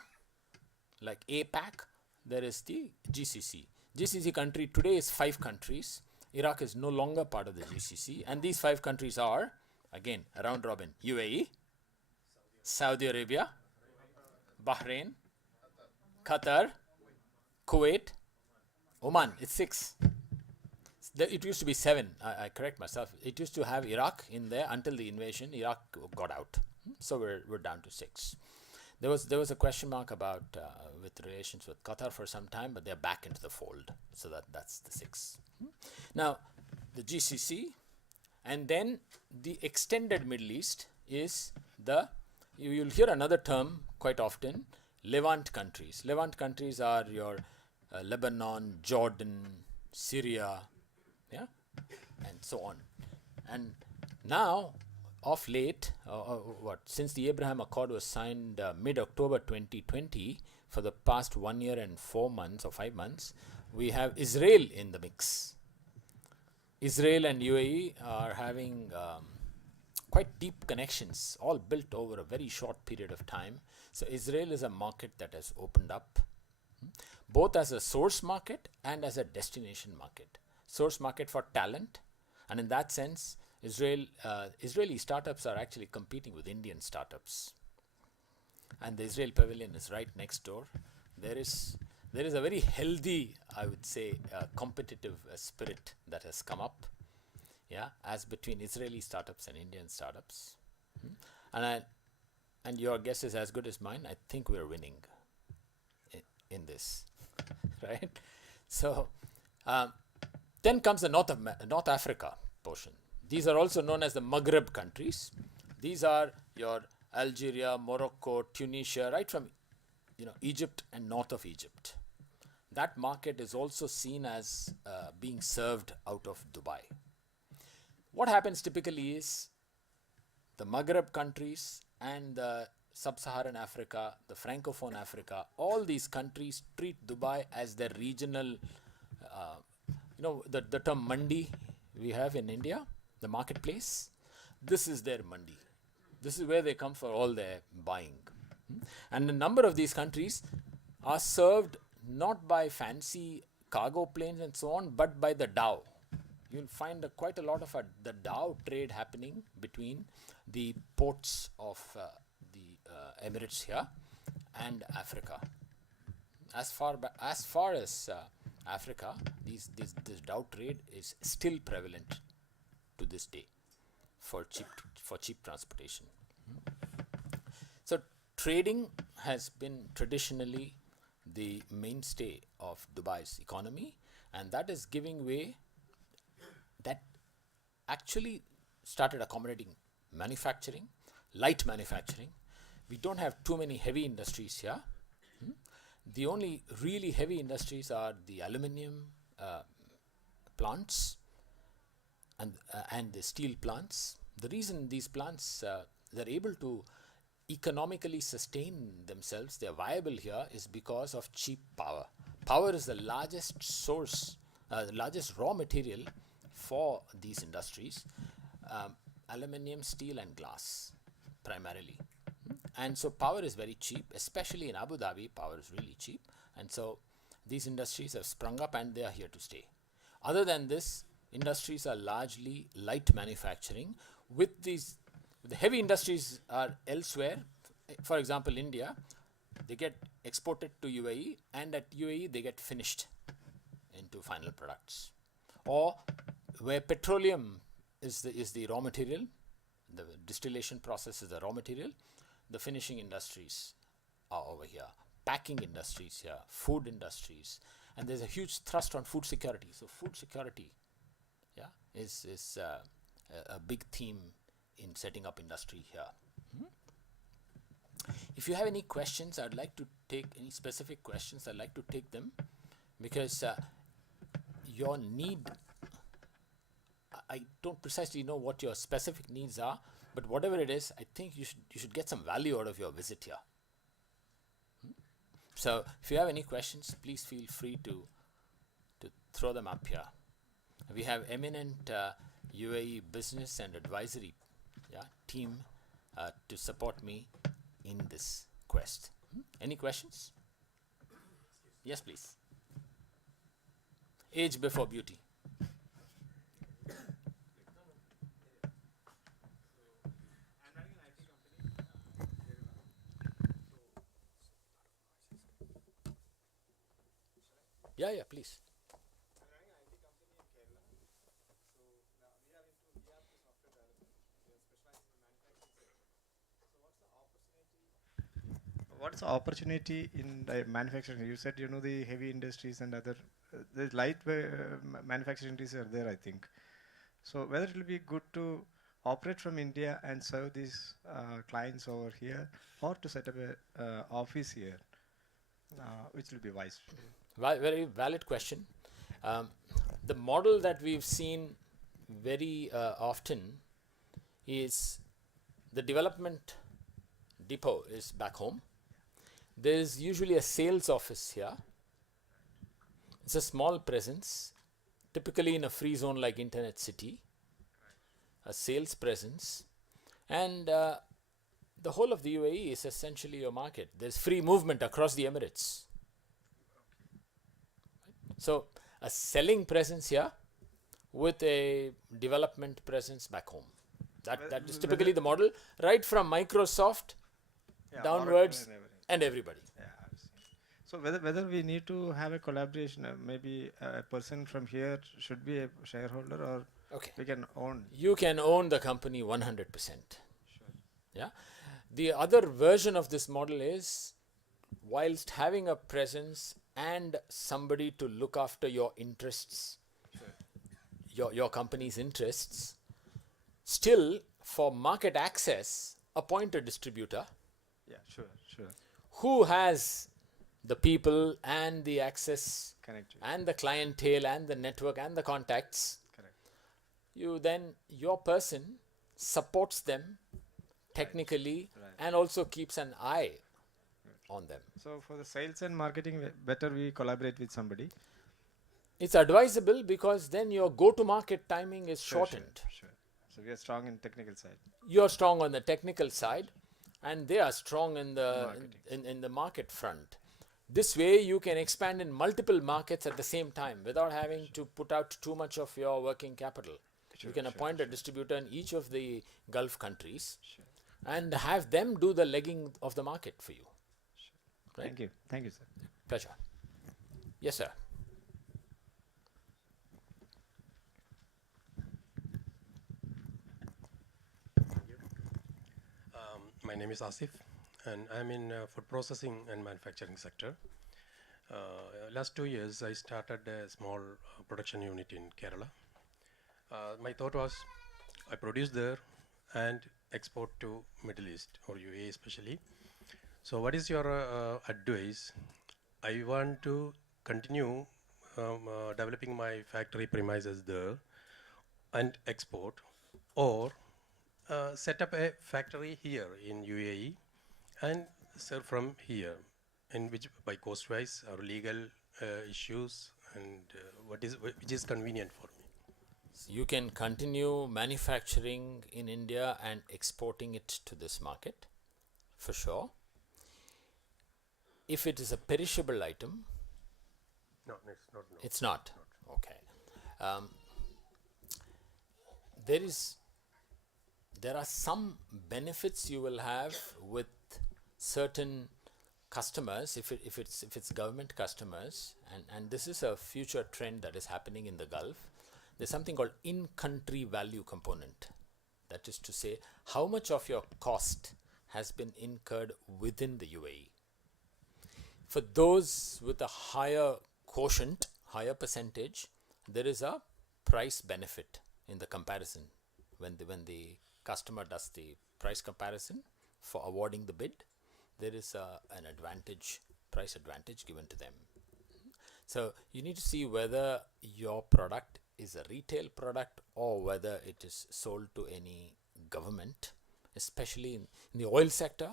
like APAC. There is the GCC. GCC country today is 5 countries. Iraq is no longer part of the GCC, and these 5 countries are, again, round robin: UAE, Saudi Arabia, Bahrain, Qatar, Kuwait, Oman. It's 6. It used to be 7. I correct myself. It used to have Iraq in there until the invasion. Iraq got out, so we're down to 6. There was a question mark about with relations with Qatar for some time, but they're back into the fold. So that's the 6. Now, the GCC, and then the extended Middle East is you'll hear another term quite often: Levant countries. Levant countries are your Lebanon, Jordan, Syria, and so on. And now, of late, since the Abraham Accord was signed mid-October 2020, for the past 1 year and 4 months or 5 months, we have Israel in the mix. Israel and UAE are having quite deep connections, all built over a very short period of time. So Israel is a market that has opened up, both as a source market and as a destination market. Source market for talent, and in that sense, Israeli startups are actually competing with Indian startups. And the Israel Pavilion is right next door. There is there is a very healthy, I would say, competitive spirit that has come up, yeah, as between Israeli startups and Indian startups. And your guess is as good as mine. I think we're winning in this, right? So then comes the North Africa portion. These are also known as the Maghreb countries. These are your Algeria, Morocco, Tunisia, right from Egypt and north of Egypt. That market is also seen as being served out of Dubai. What happens typically is the Maghreb countries and the Sub-Saharan Africa, the Francophone Africa, all these countries treat Dubai as their regional, the term mandi we have in India, the marketplace. This is their mandi. This is where they come for all their buying. And a number of these countries are served not by fancy cargo planes and so on, but by the dhow. You'll find quite a lot of the dhow trade happening between the ports of the Emirates here and Africa. As far as Africa, this dhow trade is still prevalent to this day for cheap transportation. So trading has been traditionally the mainstay of Dubai's economy, and that is giving way. That actually started accommodating manufacturing, light manufacturing. We don't have too many heavy industries here. The only really heavy industries are the aluminium plants and the steel plants. The reason these plants they're able to economically sustain themselves, they're viable here, is because of cheap power. Power is the largest source, the largest raw material for these industries, aluminium, steel and glass primarily. And so power is very cheap, especially in Abu Dhabi. Power is really cheap, and so these industries have sprung up and they are here to stay. Other than this, industries are largely light manufacturing. With the heavy industries are elsewhere. For example, India, they get exported to UAE, and at UAE they get finished into final products. Or where petroleum is the raw material, the distillation process is the raw material, the finishing industries are over here, packing industries here, food industries, and there's a huge thrust on food security. So food security, yeah, is a big theme in setting up industry here. If you have any questions, I'd like to take any specific questions. I'd like to take them because your need, I don't precisely know what your specific needs are, but whatever it is, I think you should get some value out of your visit here. So if you have any questions, please feel free to throw them up here. We have eminent UAE business and advisory team to support me in this quest. Any questions? Yes, please. Age before beauty. Yeah, please. What's the opportunity in the manufacturing? You said the heavy industries and other the light manufacturing industries are there, I think. So whether it will be good to operate from India and serve these clients over here, or to set up a office here, which will be wise. Very valid question. The model that we've seen very often is the development depot is back home. There's usually a sales office here. It's a small presence, typically in a free zone like Internet City, a sales presence, and the whole of the UAE is essentially your market. There's free movement across the Emirates. So a selling presence here with a development presence back home. That is typically the model, right from Microsoft downwards and everybody. Yeah, I've seen. So whether we need to have a collaboration, maybe a person from here should be a shareholder, or Okay. we can own. You can own the company 100%. Yeah. The other version of this model is, whilst having a presence and somebody to look after your interests, your company's interests, still for market access, appoint a distributor Yeah, sure. who has the people and the access Connect you. and the clientele and the network and the contacts. Correct. Your person supports them technically and also keeps an eye on them. So for the sales and marketing, better we collaborate with somebody. It's advisable because then your go-to-market timing is shortened. Sure. So we are strong in technical side. You're strong on the technical side, and they are strong in the in the market front. This way, you can expand in multiple markets at the same time without having to put out too much of your working capital. You can appoint a distributor in each of the Gulf countries and have them do the legging of the market for you. Right? Thank you, sir. Pleasure. Yes, sir. My name is Asif, and I'm in food processing and manufacturing sector. Last 2 years, I started a small production unit in Kerala. My thought was, I produce there and export to Middle East or UAE especially. So, what is your advice? I want to continue developing my factory premises there and export, or set up a factory here in UAE and serve from here, in which by cost wise or legal issues, and which is convenient for me. You can continue manufacturing in India and exporting it to this market, for sure. If it is a perishable item, No, it's not. No. it's not. Okay. There are some benefits you will have with certain customers if it's government customers, and this is a future trend that is happening in the Gulf. There's something called in-country value component. That is to say, how much of your cost has been incurred within the UAE. For those with a higher quotient, higher percentage, there is a price benefit in the comparison. When the customer does the price comparison for awarding the bid, there is an advantage, price advantage given to them. So you need to see whether your product is a retail product or whether it is sold to any government, especially in the oil sector.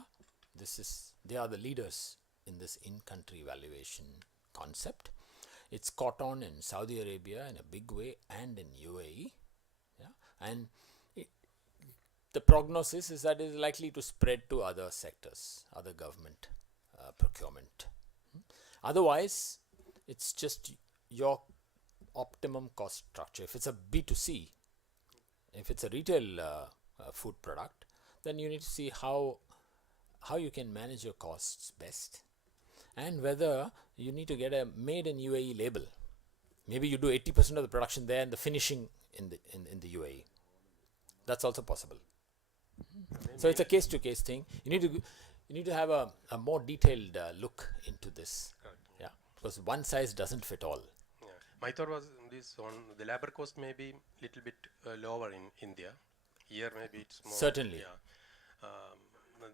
They are the leaders in this in-country valuation concept. It's caught on in Saudi Arabia in a big way and in UAE. Yeah? And the prognosis is that it is likely to spread to other sectors, other government procurement. Otherwise, it's just your optimum cost structure. If it's a B2C, if it's a retail food product, then you need to see how you can manage your costs best, and whether you need to get a made in UAE label. Maybe you do 80% of the production there and the finishing in the UAE. That's also possible. So it's a case to case thing. You need to have a more detailed look into this. Yeah, because one size doesn't fit all. Yeah. My thought was this on the labor cost may be little bit lower in India. Here maybe it's more. Certainly. Yeah.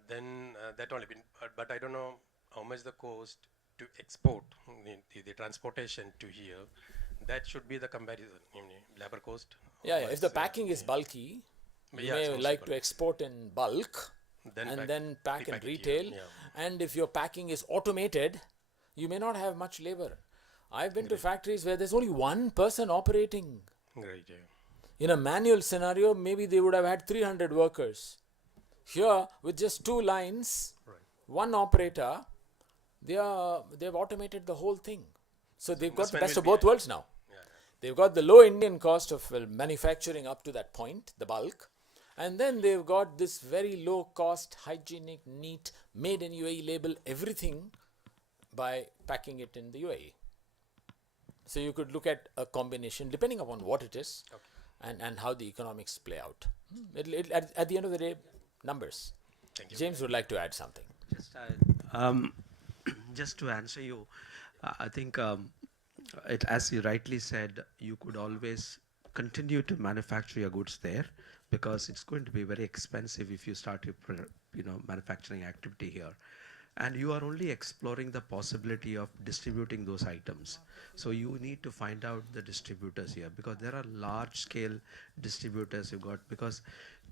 Then that only been, but I don't know how much the cost to export the transportation to here. That should be the comparison. Labor cost. Yeah. If the packing is bulky, you may like to export in bulk then pack in retail. Yeah. And if your packing is automated, you may not have much labor. I've been to factories where there's only one person operating. Great. Yeah. In a manual scenario, maybe they would have had 300 workers. Here, with just 2 lines, one operator, they've automated the whole thing. So they've got the best of both worlds now. Yeah. They've got the low Indian cost of manufacturing up to that point, the bulk. And then they've got this very low cost, hygienic, neat, made in UAE label, everything by packing it in the UAE. So you could look at a combination depending upon what it is and how the economics play out. At the end of the day, numbers. James would like to add something. Just to answer you, I think as you rightly said, you could always continue to manufacture your goods there because it's going to be very expensive if you start your manufacturing activity here. And you are only exploring the possibility of distributing those items. So you need to find out the distributors here because there are large scale distributors you've got, because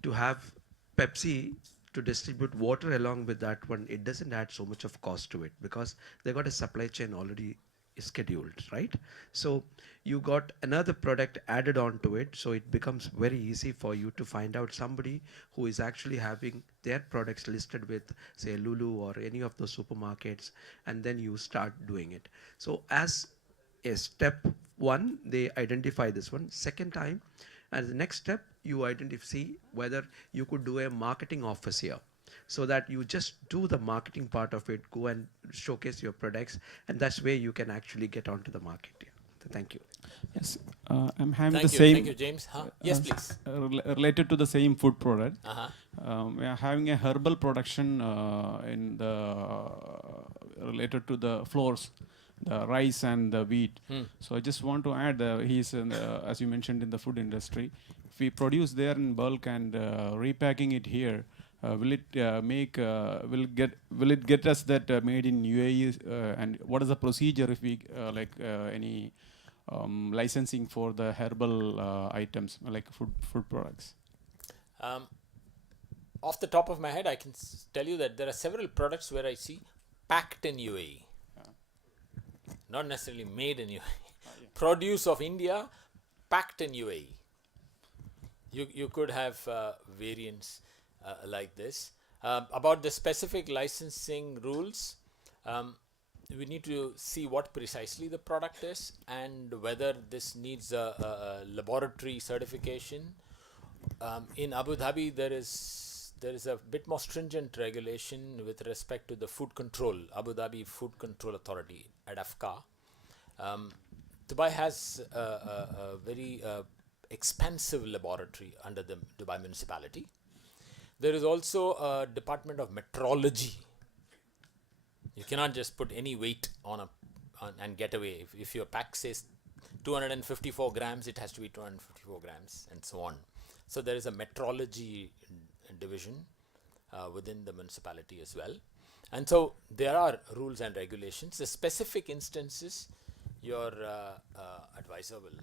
to have Pepsi to distribute water along with that one, it doesn't add so much of cost to it because they got a supply chain already scheduled, right? So you got another product added on to it, so it becomes very easy for you to find out somebody who is actually having their products listed with, say, Lulu or any of those supermarkets, and then you start doing it. So as a step one, they identify this one. Second time, as the next step, you see whether you could do a marketing office here, so that you just do the marketing part of it, go and showcase your products, and that's where you can actually get onto the market. Yeah. So thank you. Yes, I'm having Thank the you. same. Thank you, James. Yes, please. Related to the same food product. Uh-huh. We are having a herbal production in the related to the flours, the rice and the wheat. So I just want to add, he's in the, as you mentioned, in the food industry. If we produce there in bulk and repacking it here, will it will it get us that made in UAE? And what is the procedure if we any licensing for the herbal items like food products? Off the top of my head, I can tell you that there are several products where I see packed in UAE, not necessarily made in UAE. Produce of India, packed in UAE. You could have variants like this. About the specific licensing rules, we need to see what precisely the product is and whether this needs a laboratory certification. In Abu Dhabi, there is a bit more stringent regulation with respect to the food control, Abu Dhabi Food Control Authority at AFCA. Dubai has a very expansive laboratory under the Dubai municipality. There is also a Department of Metrology. You cannot just put any weight on and get away. If your pack says 254 grams, it has to be 254 grams, and so on. So there is a metrology division within the municipality as well. And so there are rules and regulations. The specific instances, your advisor will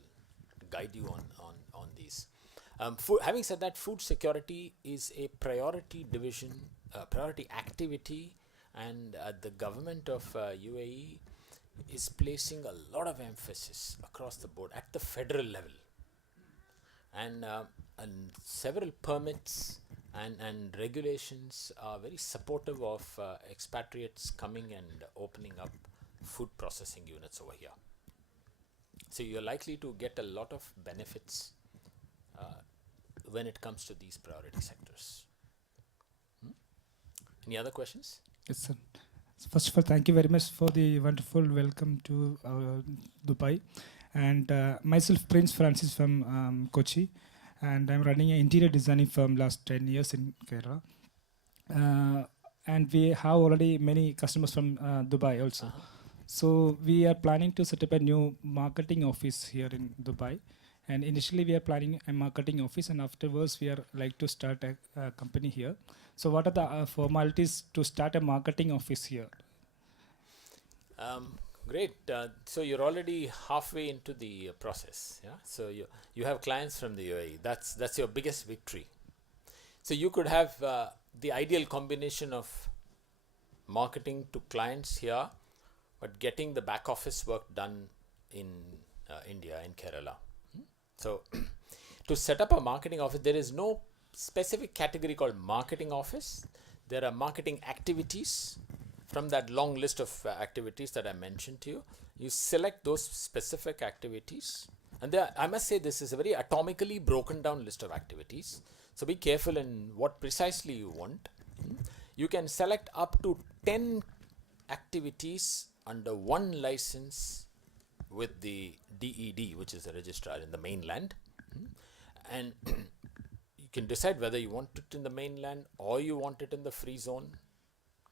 guide you on these. Having said that, food security is a priority division, priority activity, and the government of UAE is placing a lot of emphasis across the board at the federal level. And several permits and regulations are very supportive of expatriates coming and opening up food processing units over here. So you're likely to get a lot of benefits when it comes to these priority sectors. Any other questions? Yes, sir. First of all, thank you very much for the wonderful welcome to Dubai. And myself, Prince Francis from Kochi, and I'm running an interior designing firm last 10 years in Kerala. And we have already many customers from Dubai also. So we are planning to set up a new marketing office here in Dubai. And initially we are planning a marketing office, and afterwards we are like to start a company here. So what are the formalities to start a marketing office here? Great. So you're already halfway into the process. Yeah. So you have clients from the UAE. That's your biggest victory. So you could have the ideal combination of marketing to clients here, but getting the back office work done in India, in Kerala. So to set up a marketing office, there is no specific category called marketing office. There are marketing activities from that long list of activities that I mentioned to you. You select those specific activities, and I must say this is a very atomically broken down list of activities. So be careful in what precisely you want. You can select up to 10 activities under one license with the DED, which is the registrar in the mainland. And you can decide whether you want it in the mainland or you want it in the free zone.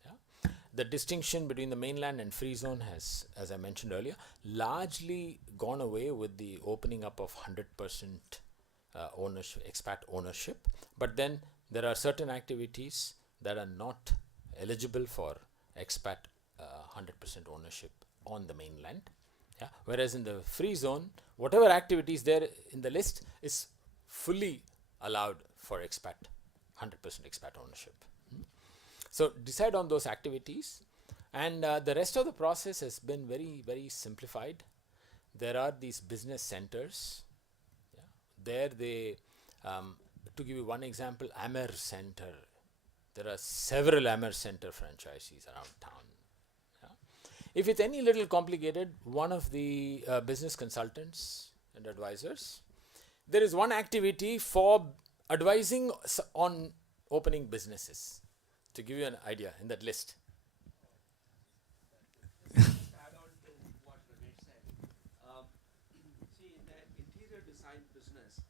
Yeah? The distinction between the mainland and free zone has, as I mentioned earlier, largely gone away with the opening up of 100% ownership, expat ownership. But then there are certain activities that are not eligible for expat 100% ownership on the mainland. Yeah? Whereas in the free zone, whatever activities there in the list is fully allowed for expat, 100% expat ownership. So decide on those activities, and the rest of the process has been very, very simplified. There are these business centers. Yeah? There they, to give you one example, Amer Center. There are several Amer Center franchisees around town. Yeah? If it's any little complicated, one of the business consultants and advisors, there is one activity for advising on opening businesses. To give you an idea in that list. Add on to what Ramesh said. See, in the interior design business,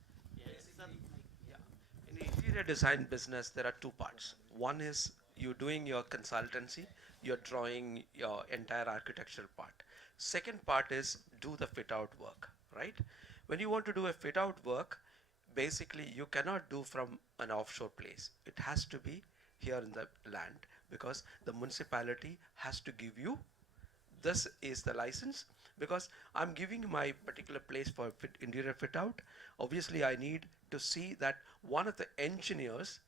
in the interior design business, there are two parts. One is you doing your consultancy, you're drawing your entire architectural part. Second part is do the fit out work, right? When you want to do a fit out work, basically you cannot do from an offshore place. It has to be here in the land, because the municipality has to give you, this is the license, because I'm giving you my particular place for interior fit out. Obviously I need to see that one of the engineers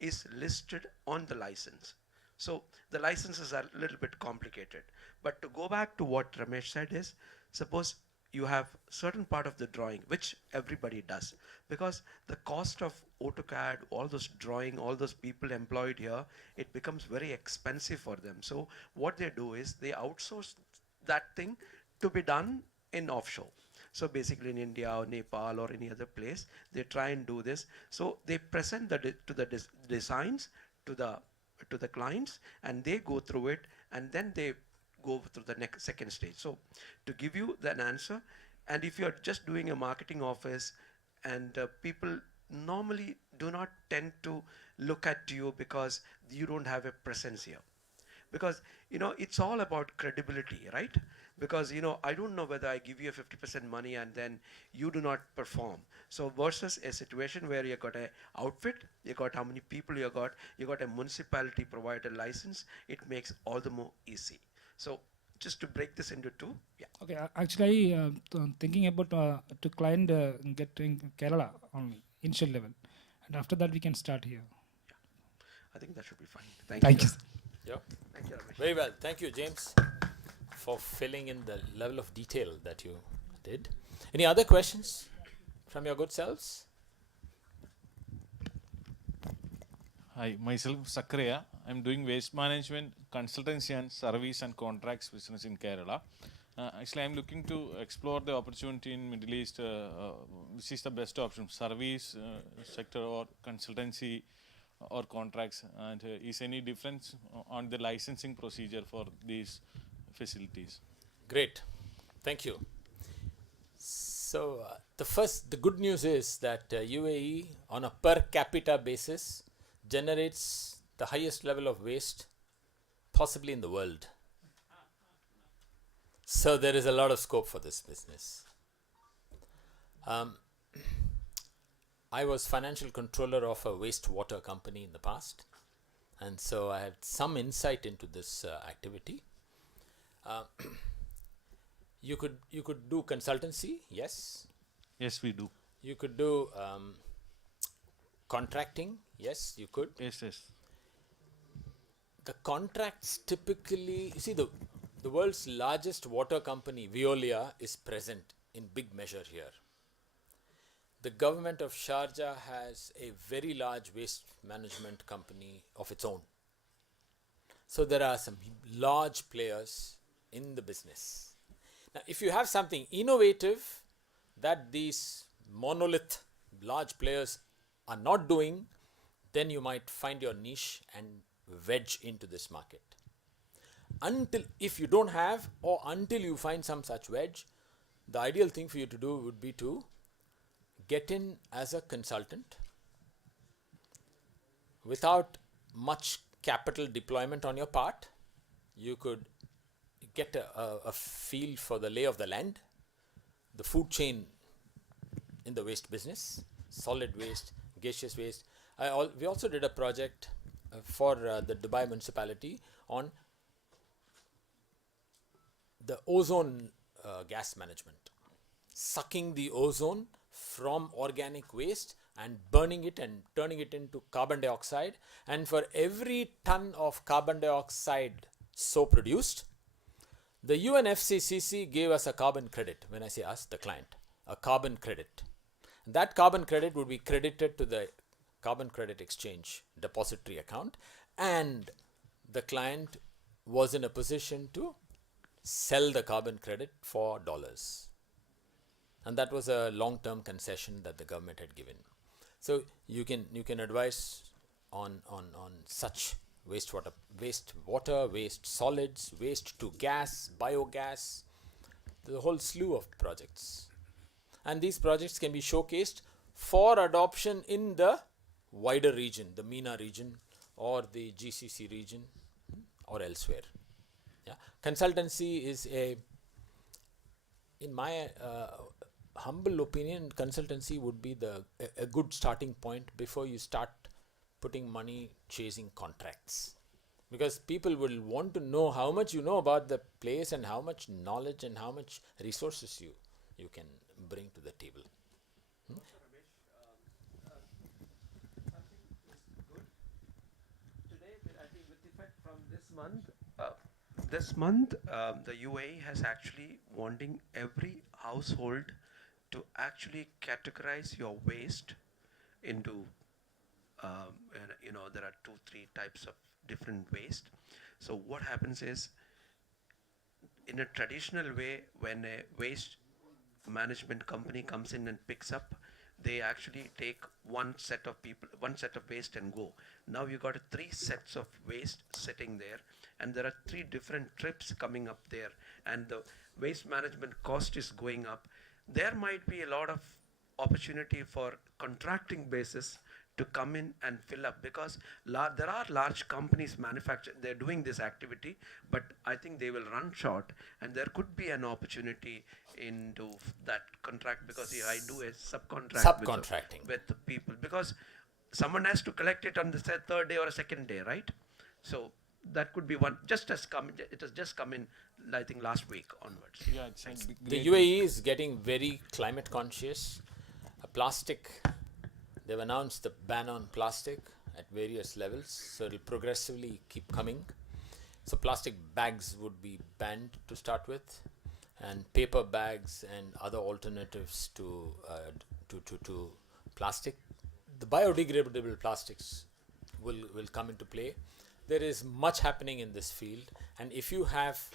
is listed on the license. So the licenses are a little bit complicated. But to go back to what Ramesh said is, suppose you have certain part of the drawing, which everybody does, because the cost of AutoCAD, all those drawing, all those people employed here, it becomes very expensive for them. So what they do is they outsource that thing to be done in offshore. So basically in India or Nepal or any other place, they try and do this. So they present the designs to the clients, and they go through it, and then they go through the second stage. So to give you an answer, and if you're just doing a marketing office, and people normally do not tend to look at you because you don't have a presence here. Because, you know, it's all about credibility, right? Because, you know, I don't know whether I give you a 50% money and then you do not perform. So versus a situation where you got a outfit, you got how many people you got a municipality provided license, it makes all the more easy. So just to break this into two, yeah. Okay, actually, thinking about to client getting Kerala only initial level, and after that we can start here. Yeah. I think that should be fine. Thank you. you. Yeah. Thank you, Ramesh. Very well. Thank you, James, for filling in the level of detail that you did. Any other questions from your good selves? Hi, myself Sakriya. I'm doing waste management, consultancy and service and contracts business in Kerala. Actually, I'm looking to explore the opportunity in Middle East. Which is the best option, service sector or consultancy or contracts? And is any difference on the licensing procedure for these facilities? Great. Thank you. So the good news is that UAE on a per capita basis generates the highest level of waste possibly in the world. So there is a lot of scope for this business. I was financial controller of a wastewater company in the past, and so I had some insight into this activity. You could do consultancy, yes. Yes, we do. You could do contracting, yes, you could. Yes, yes. The contracts typically, you see, the world's largest water company, Veolia, is present in big measure here. The government of Sharjah has a very large waste management company of its own. So there are some large players in the business. Now, if you have something innovative that these monolith large players are not doing, then you might find your niche and wedge into this market. until, if you don't have, or until you find some such wedge, the ideal thing for you to do would be to get in as a consultant without much capital deployment on your part. You could get a feel for the lay of the land, the food chain in the waste business, solid waste, gaseous waste. We also did a project for the Dubai municipality on the ozone gas management, sucking the ozone from organic waste and burning it and turning it into carbon dioxide. And for every ton of carbon dioxide so produced, the UNFCCC gave us a carbon credit. When I say us, the client, a carbon credit. That carbon credit would be credited to the carbon credit exchange depository account, and the client was in a position to sell the carbon credit for dollars. And that was a long-term concession that the government had given. So you can advise on such waste solids, waste to gas, biogas, the whole slew of projects. And these projects can be showcased for adoption in the wider region, the MENA region or the GCC region or elsewhere. Yeah. Consultancy is in my humble opinion, consultancy would be a good starting point before you start putting money chasing contracts. Because people will want to know how much you know about the place and how much knowledge and how much resources you can bring to the table. Today, I think with effect from this month, the UAE has actually wanting every household to actually categorize your waste into, there are 2-3 types of different waste. So what happens is, in a traditional way, when a waste management company comes in and picks up, they actually take one set of waste and go. Now you got 3 sets of waste sitting there, and there are 3 different trips coming up there, and the waste management cost is going up. There might be a lot of opportunity for contracting basis to come in and fill up, because there are large companies they're doing this activity, but I think they will run short, and there could be an opportunity into that contract, because I do a subcontracting with the people, because someone has to collect it on the third day or a second day, right? So that could be one. It has just come in, I think, last week onwards. Yeah, the UAE is getting very climate conscious. They've announced the ban on plastic at various levels, so it will progressively keep coming. So plastic bags would be banned to start with, and paper bags and other alternatives to plastic. The biodegradable plastics will come into play. There is much happening in this field, and if you have,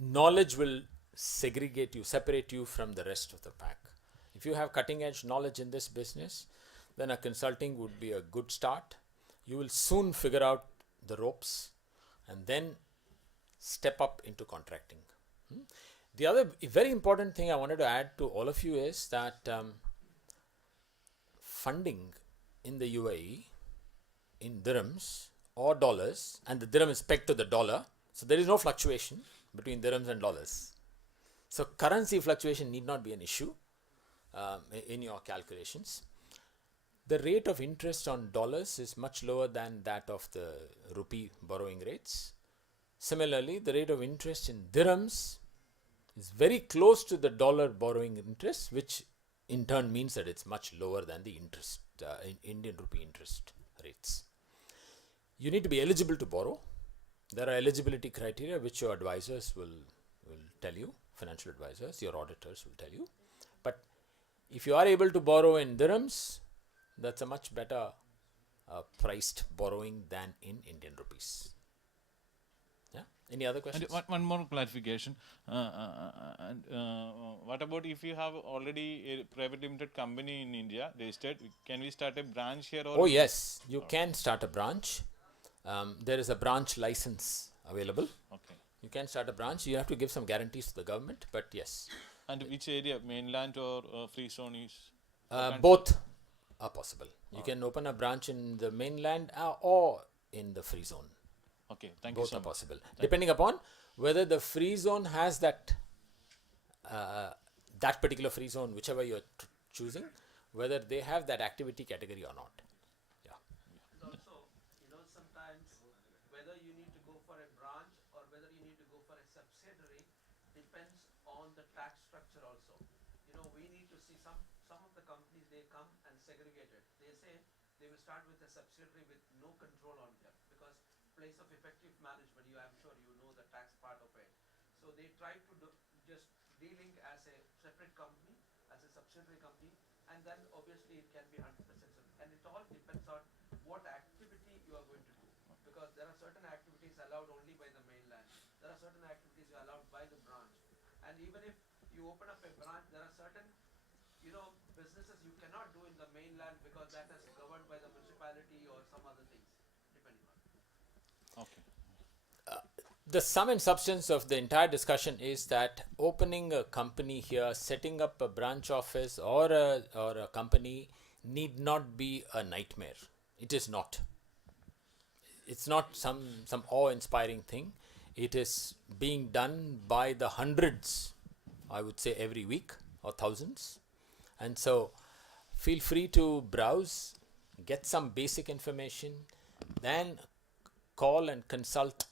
knowledge will separate you from the rest of the pack. If you have cutting edge knowledge in this business, then a consulting would be a good start. You will soon figure out the ropes and then step up into contracting. The other very important thing I wanted to add to all of you is that funding in the UAE in dirhams or dollars, and the dirham is pegged to the dollar, so there is no fluctuation between dirhams and dollars. So currency fluctuation need not be an issue in your calculations. The rate of interest on dollars is much lower than that of the rupee borrowing rates. Similarly, the rate of interest in dirhams is very close to the dollar borrowing interest, which in turn means that it's much lower than the interest in Indian rupee interest rates. You need to be eligible to borrow. There are eligibility criteria which your advisors will tell you, financial advisors, your auditors will tell you. But if you are able to borrow in dirhams, that's a much better priced borrowing than in Indian rupees. Yeah. Any other questions? And one more clarification. What about if you have already a private limited company in India registered? Can we start a branch here? Or yes, you can start a branch. There is a branch license available. Okay. You can start a branch. You have to give some guarantees to the government, but yes. And which area, mainland or free zone is? Both are possible. You can open a branch in the mainland or in the free zone. Okay, thank you Both so are much. possible, depending upon whether the free zone has that that particular free zone, whichever you're choosing, whether they have that activity category or not. Yeah. Also, sometimes whether you need to go for a branch or whether you need to go for a subsidiary depends on the tax structure also. We need to see some of the companies, they come and segregate it. They say they will start with a subsidiary with no control on them because place of effective management, I'm sure you know the tax part of it. So they try to just dealing as a separate company, as a subsidiary company, and then obviously it can be 100%. And it all depends on what activity you are going to do, because there are certain activities allowed only by the mainland. There are certain activities allowed by the branch. And even if you open up a branch, there are certain businesses you cannot do in the mainland because that is governed by the municipality or some other things, depending on. Okay. The sum and substance of the entire discussion is that opening a company here, setting up a branch office or a company need not be a nightmare. It is not. It's not some awe-inspiring thing. It is being done by the hundreds, I would say, every week or thousands. And so feel free to browse, get some basic information, then call and consult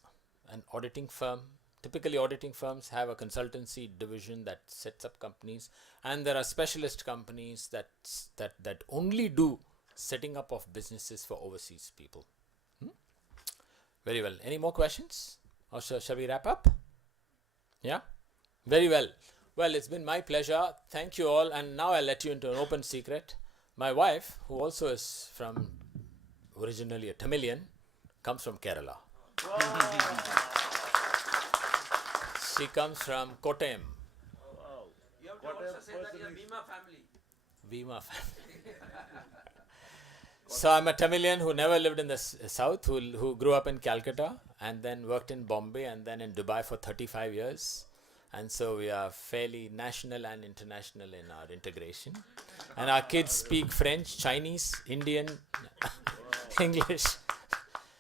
an auditing firm. Typically, auditing firms have a consultancy division that sets up companies, and there are specialist companies that only do setting up of businesses for overseas people. Very well. Any more questions, or shall we wrap up? Yeah. Very well. Well, it's been my pleasure. Thank you all. And now I'll let you into an open secret. My wife, who also is from originally a Tamilian, comes from Kerala. She comes from Kottayam. You have to also say that you are Bhima family. Bhima family. So I'm a Tamilian who never lived in the south, who grew up in Calcutta and then worked in Bombay and then in Dubai for 35 years. And so we are fairly national and international in our integration. And our kids speak French, Chinese, Indian, English.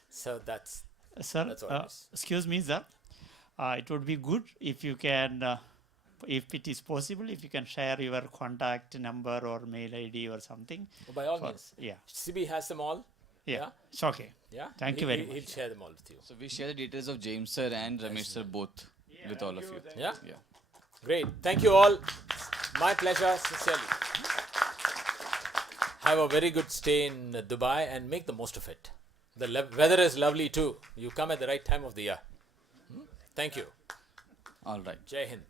So that's Sir, what it is. excuse me, sir. It would be good if you can, if it is possible, if you can share your contact number or mail ID or something. By all means. Yeah. CB has them all. Yeah. It's okay. Yeah. Thank you very much. He'll share them all with you. So we share the details of James sir and Ramesh sir both with all of you. Yeah? Yeah. Great. Thank you all. My pleasure, sincerely. Have a very good stay in Dubai and make the most of it. The weather is lovely too. You come at the right time of the year. Thank you. All right. Jai Hind.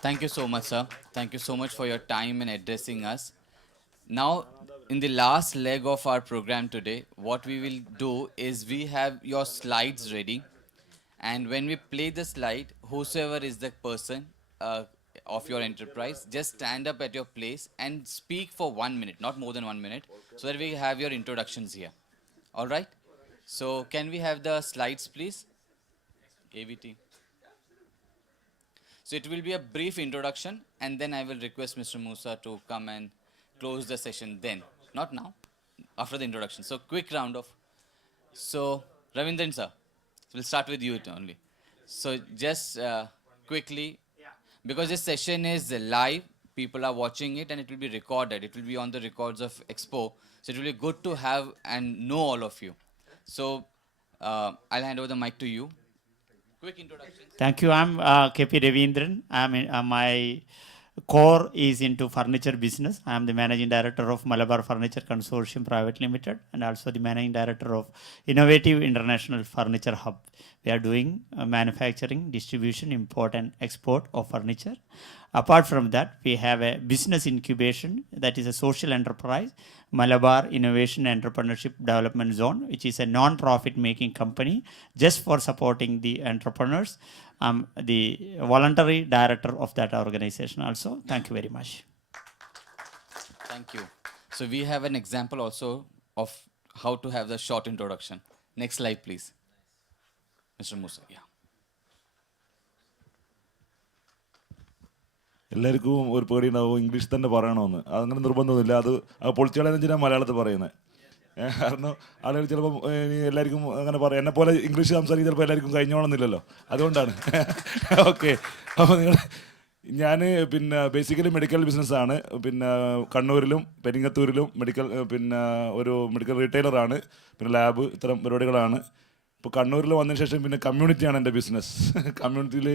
Thank you so much, sir. Thank you so much for your time and addressing us. Now, in the last leg of our program today, what we will do is we have your slides ready. And when we play the slide, whosoever is the person of your enterprise, just stand up at your place and speak for 1 minute, not more than 1 minute, so that we have your introductions here. All right? So can we have the slides, please? AVT. So it will be a brief introduction, and then I will request Mr. Musa to come and close the session then. Not now, after the introduction. So quick round of. So Ravindran sir, we'll start with you only. So just quickly, because this session is live, people are watching it and it will be recorded. It will be on the records of Expo. So it will be good to have and know all of you. So I'll hand over the mic to you. Quick introduction. Thank you. I'm KP Ravindran. My core is into furniture business. I am the managing director of Malabar Furniture Consortium Private Limited and also the managing director of Innovative International Furniture Hub. We are doing manufacturing, distribution, import and export of furniture. Apart from that, we have a business incubation that is a social enterprise, Malabar Innovation Entrepreneurship Development Zone, which is a non-profit making company just for supporting the entrepreneurs. I'm the voluntary director of that organization also. Thank you very much. Thank you. So we have an example also of how to have the short introduction. Next slide, please. Mr. Musa, yeah. എല്ലാവർക്കും ഒരു പേടി ഉണ്ടാവും ഇംഗ്ലീഷ് തന്നെ പറയണമെന്ന്. അങ്ങനെ നിർബന്ധമൊന്നുമില്ല. അത് പൊളിച്ചുകളെന്ന് വെച്ചാൽ മലയാളത്തിൽ പറയുന്നത്. കാരണം ആളുകൾ ചിലപ്പം എല്ലാവർക്കും അങ്ങനെ പറയാം. എന്നെപ്പോലെ ഇംഗ്ലീഷ് സംസാരിക്കാൻ ചിലപ്പോൾ എല്ലാവർക്കും കഴിഞ്ഞോണമെന്നില്ലല്ലോ. അതുകൊണ്ടാണ്. ഓക്കെ. അപ്പോൾ ഞാൻ പിന്നെ ബേസിക്കലി മെഡിക്കൽ ബിസിനസ്സാണ്. പിന്നെ കണ്ണൂരിലും പെരിങ്ങത്തൂരിലും ഒരു മെഡിക്കൽ റീറ്റെയിലറാണ്. പിന്നെ ലാബ് ഇത്തരം പരിപാടികളാണ്. ഇപ്പോൾ കണ്ണൂരിൽ വന്നതിന് ശേഷം പിന്നെ കമ്മ്യൂണിറ്റിയാണ് എൻ്റെ ബിസിനസ്. കമ്മ്യൂണിറ്റിയിൽ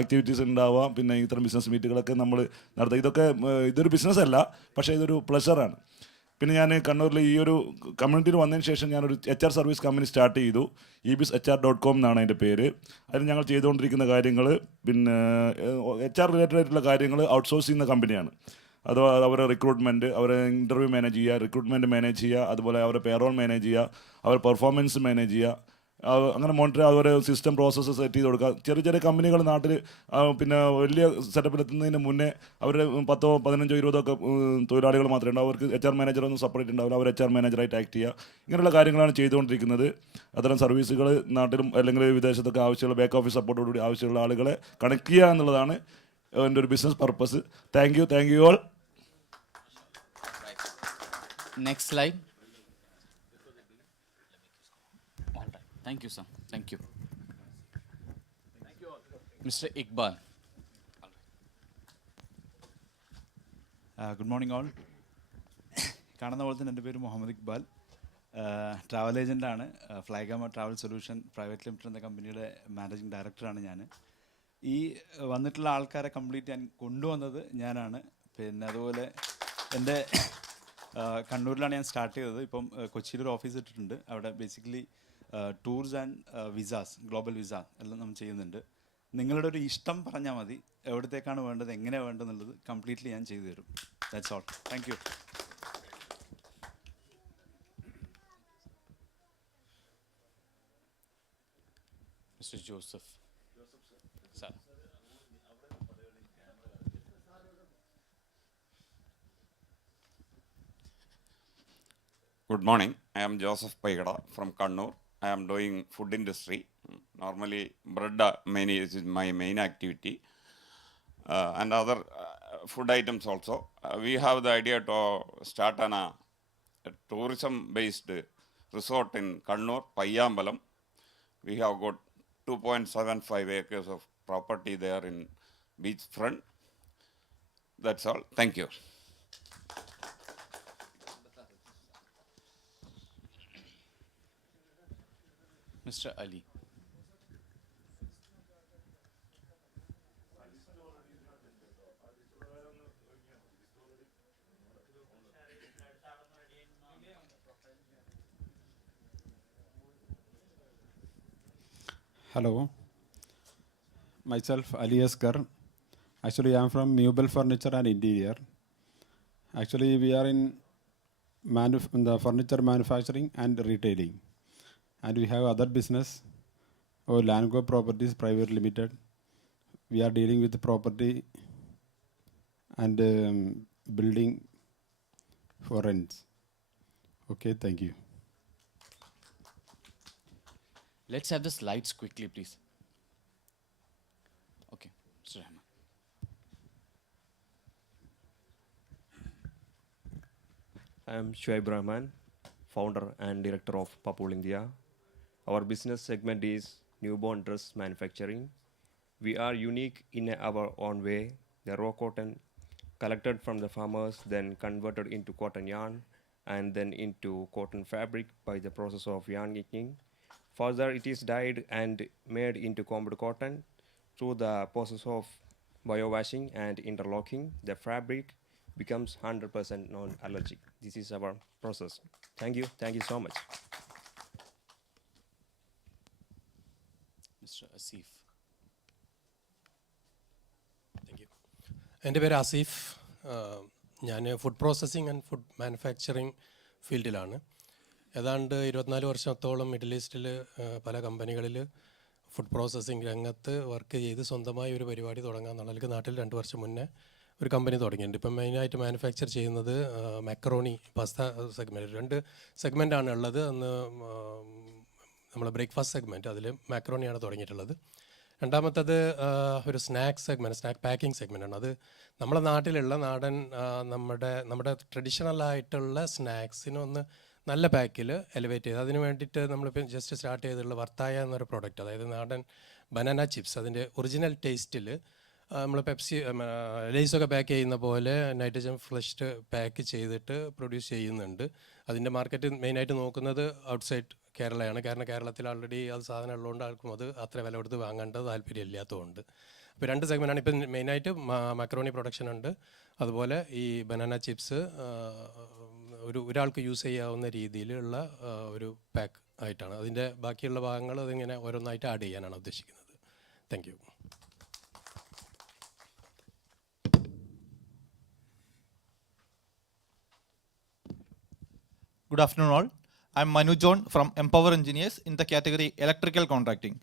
ആക്ടിവിറ്റീസ് ഉണ്ടാവാം. പിന്നെ ഇത്തരം ബിസിനസ് മീറ്റുകളൊക്കെ നമ്മൾ നടത്തുക. ഇതൊരു ബിസിനസ്സല്ല, പക്ഷേ ഇതൊരു പ്ലഷറാണ്. പിന്നെ ഞാൻ കണ്ണൂരിൽ ഈ ഒരു കമ്മ്യൂണിറ്റിയിൽ വന്നതിന് ശേഷം ഞാനൊരു HR സർവീസ് കമ്പനി സ്റ്റാർട്ട് ചെയ്തു. ebishr.com എന്നാണ് അതിൻ്റെ പേര്. അതിൽ ഞങ്ങൾ ചെയ്തുകൊണ്ടിരിക്കുന്ന കാര്യങ്ങൾ പിന്നെ HR റിലേറ്റഡ് ആയിട്ടുള്ള കാര്യങ്ങൾ ഔട്ട്സോഴ്സ് ചെയ്യുന്ന കമ്പനിയാണ്. അത് അവരെ റിക്രൂട്ട്മെൻറ്റ്, അവരെ ഇൻ്റർവ്യൂ മാനേജ് ചെയ്യുക, റിക്രൂട്ട്മെൻറ്റ് മാനേജ് ചെയ്യുക, അതുപോലെ അവരെ പേറോൾ മാനേജ് ചെയ്യുക, അവരെ പെർഫോമൻസ് മാനേജ് ചെയ്യുക, അങ്ങനെ മോണിറ്റർ അവരെ സിസ്റ്റം പ്രോസസ്സ് സെറ്റ് ചെയ്ത് കൊടുക്കുക. ചെറിയ ചെറിയ കമ്പനികൾ നാട്ടിൽ പിന്നെ വലിയ സെറ്റപ്പിലെത്തുന്നതിന് മുന്നേ അവർ 10, 15, 20 തൊഴിലാളികൾ മാത്രമേ ഉണ്ടാവും. അവർക്ക് HR മാനേജറൊന്നും സെപ്പറേറ്റ് ഉണ്ടാവില്ല. അവർ HR മാനേജറായിട്ട് ആക്ട് ചെയ്യുക. ഇങ്ങനെയുള്ള കാര്യങ്ങളാണ് ചെയ്തുകൊണ്ടിരിക്കുന്നത്. അത്തരം സർവീസുകൾ നാട്ടിലും അല്ലെങ്കിൽ വിദേശത്തൊക്കെ ആവശ്യമുള്ള ബാക്ക് ഓഫീസ് സപ്പോർട്ടോടുകൂടി ആവശ്യമുള്ള ആളുകളെ കണക്ട് ചെയ്യുക എന്നുള്ളതാണ് എൻ്റെ ഒരു business purpose. Thank you all. Next slide. Thank you, sir. Thank you. Mr. Iqbal. Good morning all. കാണുന്ന പോലെ തന്നെ എൻ്റെ പേര് മുഹമ്മദ് ഇക്ബാൽ. ട്രാവൽ ഏജൻ്റാണ്. Flygama travel solution private limited എന്ന കമ്പനിയുടെ മാനേജിങ് ഡയറക്ടറാണ് ഞാൻ. ഈ വന്നിട്ടുള്ള ആൾക്കാരെ കംപ്ലീറ്റ് ഞാൻ കൊണ്ടുവന്നത് ഞാനാണ്. പിന്നെ അതുപോലെ എൻ്റെ കണ്ണൂരിലാണ് ഞാൻ സ്റ്റാർട്ട് ചെയ്തത്. ഇപ്പം കൊച്ചിയിലൊരു ഓഫീസ് ഇട്ടിട്ടുണ്ട്. അവിടെ basically tours and visas, global visa എല്ലാം നമ്മൾ ചെയ്യുന്നുണ്ട്. നിങ്ങളുടെ ഒരു ഇഷ്ടം പറഞ്ഞാൽ മതി, എവിടത്തേക്കാണ് വേണ്ടത്, എങ്ങനെയാണ് വേണ്ടതെന്നുള്ളത് കംപ്ലീറ്റ്ലി ഞാൻ ചെയ്തു തരും. That's all. Thank you. Mr. Joseph. Sir. Good morning. I am Joseph Paigada from Kannur. I am doing food industry. Normally, bread is my main activity, and other food items also. We have the idea to start a tourism-based resort in Kannur, Payyambalam. We have got 2.75 acres of property there in beach front. That's all. Thank you. Mr. Ali. Hello, myself Ali Asgar. Actually, I am from Meuble Furniture and Interior. Actually, we are in the furniture manufacturing and retailing, and we have other business, or Landco Properties Private Limited. We are dealing with the property and building for rents. Okay, thank you. Let's have the slides quickly, please. Okay, Mr. Rahman. I am Shoaib Rahman, founder and director of Papul India. Our business segment is newborn dress manufacturing. We are unique in our own way. The raw cotton collected from the farmers, then converted into cotton yarn, and then into cotton fabric by the process of yarn inking. Further, it is dyed and made into combed cotton through the process of bio-washing and interlocking. The fabric becomes 100% non-allergic. This is our process. Thank you so much. Mr. Asif. Thank you. എൻ്റെ പേര് ആസിഫ്. ഞാൻ food processing and food manufacturing ഫീൽഡിലാണ്. ഏതാണ്ട് 24 വർഷത്തോളം മിഡിൽ ഈസ്റ്റിൽ പല കമ്പനികളിൽ food processing രംഗത്ത് വർക്ക് ചെയ്ത് സ്വന്തമായി ഒരു പരിപാടി തുടങ്ങാമെന്നുള്ള നാട്ടിൽ 2 വർഷം മുന്നേ ഒരു കമ്പനി തുടങ്ങിയിട്ടുണ്ട്. ഇപ്പം മെയിനായിട്ട് മാനുഫാക്ചർ ചെയ്യുന്നത് മാക്കറോണി പാസ്ത സെഗ്മെൻറ്റ്. 2 സെഗ്മെൻറ്റാണ് ഉള്ളത്. ഒന്ന് നമ്മൾ ബ്രേക്ക്ഫാസ്റ്റ് സെഗ്മെൻറ്റ് അതിൽ മാക്രോണിയാണ് തുടങ്ങിയിട്ടുള്ളത്. രണ്ടാമത്തത് ഒരു സ്നാക്ക് സെഗ്മെൻറ്റ്, സ്നാക്ക് പാക്കിംഗ് സെഗ്മെൻറ്റാണ്. അത് നമ്മുടെ നാട്ടിലുള്ള നാടൻ നമ്മുടെ ട്രഡീഷണൽ ആയിട്ടുള്ള സ്നാക്സിനൊന്ന് നല്ല പാക്കിൽ എലിവേറ്റ് ചെയ്ത് അതിന് വേണ്ടിയിട്ട് നമ്മളിപ്പോൾ ജസ്റ്റ് സ്റ്റാർട്ട് ചെയ്തിട്ടുള്ള വർത്തായ എന്നൊരു പ്രോഡക്റ്റ്, അതായത് നാടൻ ബനാന ചിപ്സ്, അതിൻ്റെ ഒറിജിനൽ ടേസ്റ്റിൽ നമ്മൾ പെപ്സി ലേസൊക്കെ പാക്ക് ചെയ്യുന്ന പോലെ നൈട്രജൻ ഫ്ലഷ്ഡ് പാക്ക് ചെയ്തിട്ട് പ്രൊഡ്യൂസ് ചെയ്യുന്നുണ്ട്. അതിൻ്റെ മാർക്കറ്റ് മെയിനായിട്ട് നോക്കുന്നത് ഔട്ട്സൈഡ് കേരളയാണ്. കാരണം കേരളത്തിൽ ആൾറെഡി അത് സാധനം ഉള്ളതുകൊണ്ട് ആർക്കും അത് അത്ര വില കൊടുത്ത് വാങ്ങേണ്ടത് താല്പര്യം ഇല്ലാത്തതുകൊണ്ട്. അപ്പോൾ 2 സെഗ്മെൻറ്റാണ് ഇപ്പം മെയിനായിട്ട്. മക്രോണി പ്രൊഡക്ഷൻ ഉണ്ട്, അതുപോലെ ഈ ബനാന ചിപ്സ് ഒരാൾക്ക് യൂസ് ചെയ്യാവുന്ന രീതിയിലുള്ള ഒരു പാക്ക് ആയിട്ടാണ്. അതിൻ്റെ ബാക്കിയുള്ള ഭാഗങ്ങൾ അതിങ്ങനെ ഓരോന്നായിട്ട് ആഡ് ചെയ്യാനാണ് ഉദ്ദേശിക്കുന്നത്. Thank you. Good afternoon all. I'm Manu John from Empower Engineers in the category Electrical Contracting.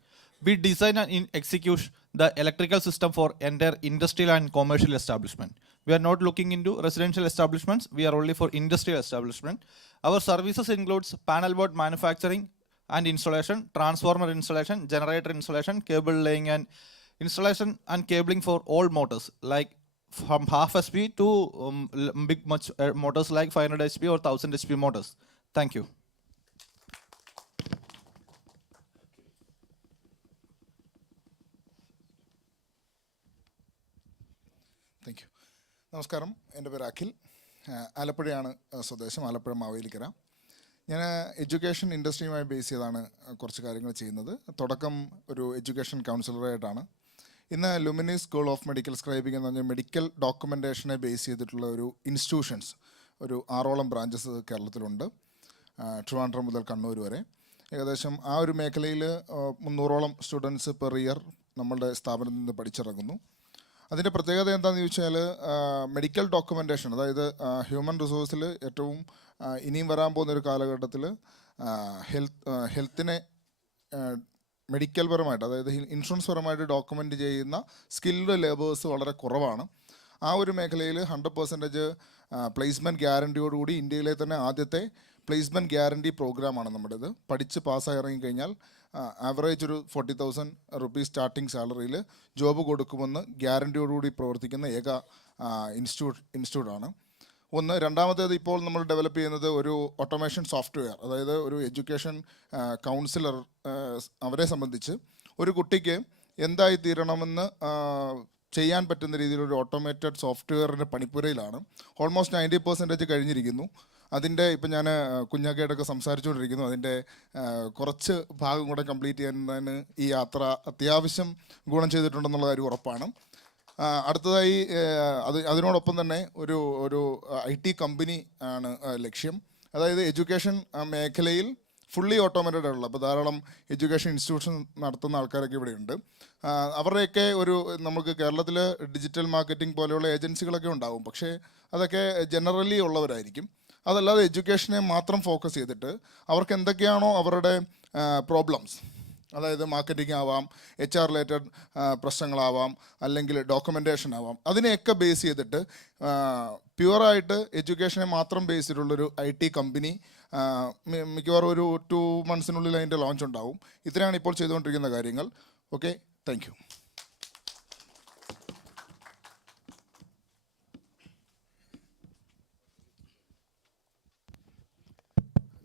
We design and execute the electrical system for entire industrial and commercial establishment. We are not looking into residential establishments. We are only for industrial establishment. Our services includes panel board manufacturing and installation, transformer installation, generator installation, cable laying and installation and cabling for all motors like from half HP to big much motors like 500 HP or 1000 HP motors. Thank you. Thank you. നമസ്കാരം, എൻ്റെ പേര് അഖിൽ. ആലപ്പുഴയാണ് സ്വദേശം, ആലപ്പുഴ മാവേലിക്കര. ഞാൻ എഡ്യൂക്കേഷൻ ഇൻഡസ്ട്രിയുമായി ബേസ് ചെയ്താണ് കുറച്ച് കാര്യങ്ങൾ ചെയ്യുന്നത്. തുടക്കം ഒരു എഡ്യൂക്കേഷൻ കൗൺസിലറായിട്ടാണ്. ഇന്ന് ലുമിനി സ്കൂൾ ഓഫ് മെഡിക്കൽ സ്ക്രൈബിംഗ് എന്ന് പറഞ്ഞാൽ മെഡിക്കൽ ഡോക്യുമെൻറ്റേഷനെ ബേസ് ചെയ്തിട്ടുള്ള ഒരു ഇൻസ്റ്റിറ്റ്യൂഷൻസ് ഒരു 6ഓളം ബ്രാഞ്ചസ് കേരളത്തിലുണ്ട്, ട്രിവാൻഡ്രം മുതൽ കണ്ണൂർ വരെ. ഏകദേശം ആ ഒരു മേഖലയിൽ 300ഓളം സ്റ്റുഡൻസ് പെർ ഇയർ നമ്മളുടെ സ്ഥാപനത്തിൽ നിന്ന് പഠിച്ചിറങ്ങുന്നു. അതിൻ്റെ പ്രത്യേകത എന്താണെന്ന് ചോദിച്ചാൽ മെഡിക്കൽ ഡോക്യുമെൻറ്റേഷൻ, അതായത് ഹ്യൂമൻ റിസോഴ്സിൽ ഏറ്റവും ഇനിയും വരാൻ പോകുന്നൊരു കാലഘട്ടത്തിൽ ഹെൽത്തിനെ മെഡിക്കൽ പരമായിട്ട്, അതായത് ഇൻഷുറൻസ് പരമായിട്ട് ഡോക്യുമെൻ്റ് ചെയ്യുന്ന സ്കിൽഡ് ലേബേഴ്സ് വളരെ കുറവാണ്. ആ ഒരു മേഖലയിൽ 100% പ്ലേസ്മെൻറ്റ് ഗ്യാരണ്ടിയോടുകൂടി ഇന്ത്യയിലെ തന്നെ ആദ്യത്തെ പ്ലേസ്മെൻറ്റ് ഗ്യാരണ്ടി പ്രോഗ്രാമാണ് നമ്മുടേത്. പഠിച്ച് പാസ്സായി ഇറങ്ങിക്കഴിഞ്ഞാൽ ആവറേജ് ഒരു 40,000 റുപ്പീസ് സ്റ്റാർട്ടിംഗ് സാലറിയിൽ ജോബ് കൊടുക്കുമെന്ന് ഗ്യാരണ്ടിയോടുകൂടി പ്രവർത്തിക്കുന്ന ഏക ഇൻസ്റ്റിറ്റ്യൂട്ടാണ്. രണ്ടാമത്തേത് ഇപ്പോൾ നമ്മൾ ഡെവലപ്പ് ചെയ്യുന്നത് ഒരു ഓട്ടോമേഷൻ സോഫ്റ്റ്വെയർ, അതായത് ഒരു എഡ്യൂക്കേഷൻ കൗൺസിലർ അവരെ സംബന്ധിച്ച് ഒരു കുട്ടിക്ക് എന്തായിത്തീരണമെന്ന് ചെയ്യാൻ പറ്റുന്ന രീതിയിലൊരു ഓട്ടോമേറ്റഡ് സോഫ്റ്റ്വെയറിൻ്റെ പണിപ്പുരയിലാണ്. ഓൾമോസ്റ്റ് 90% കഴിഞ്ഞിരിക്കുന്നു. അതിൻ്റെ ഇപ്പം ഞാൻ കുഞ്ഞാക്കയായിട്ടൊക്കെ സംസാരിച്ചുകൊണ്ടിരിക്കുന്നു. അതിൻ്റെ കുറച്ച് ഭാഗം കൂടെ കംപ്ലീറ്റ് ചെയ്യാൻ ഈ യാത്ര അത്യാവശ്യം ഗുണം ചെയ്തിട്ടുണ്ടെന്നുള്ള കാര്യം ഉറപ്പാണ്. അടുത്തതായി അതിനോടൊപ്പം തന്നെ ഒരു IT കമ്പനി ആണ് ലക്ഷ്യം. അതായത് എഡ്യൂക്കേഷൻ മേഖലയിൽ ഫുള്ളി ഓട്ടോമേറ്റഡ് ആയിട്ടുള്ള, അപ്പോൾ ധാരാളം എഡ്യൂക്കേഷൻ ഇൻസ്റ്റിറ്റ്യൂഷൻ നടത്തുന്ന ആൾക്കാരൊക്കെ ഇവിടെയുണ്ട്. അവരുടെയൊക്കെ നമുക്ക് കേരളത്തിൽ ഡിജിറ്റൽ മാർക്കറ്റിംഗ് പോലെയുള്ള ഏജൻസികളൊക്കെ ഉണ്ടാവും, പക്ഷേ അതൊക്കെ ജനറലി ഉള്ളവരായിരിക്കും. അതല്ലാതെ എഡ്യൂക്കേഷനെ മാത്രം ഫോക്കസ് ചെയ്തിട്ട് അവർക്ക് എന്തൊക്കെയാണോ അവരുടെ പ്രോബ്ലംസ്, അതായത് മാർക്കറ്റിംഗ് ആവാം, HR റിലേറ്റഡ് പ്രശ്നങ്ങളാവാം, അല്ലെങ്കിൽ ഡോക്യുമെൻറ്റേഷൻ ആവാം, അതിനെയൊക്കെ ബേസ് ചെയ്തിട്ട് പ്യുവറായിട്ട് എഡ്യൂക്കേഷനെ മാത്രം ബേസ് ചെയ്തിട്ടുള്ളൊരു IT കമ്പനി മിക്കവാറും ഒരു 2 monthsനുള്ളിൽ അതിൻ്റെ ലോഞ്ച് ഉണ്ടാവും. ഇത്രയാണ് ഇപ്പോൾ ചെയ്തുകൊണ്ടിരിക്കുന്ന കാര്യങ്ങൾ. Okay, thank you.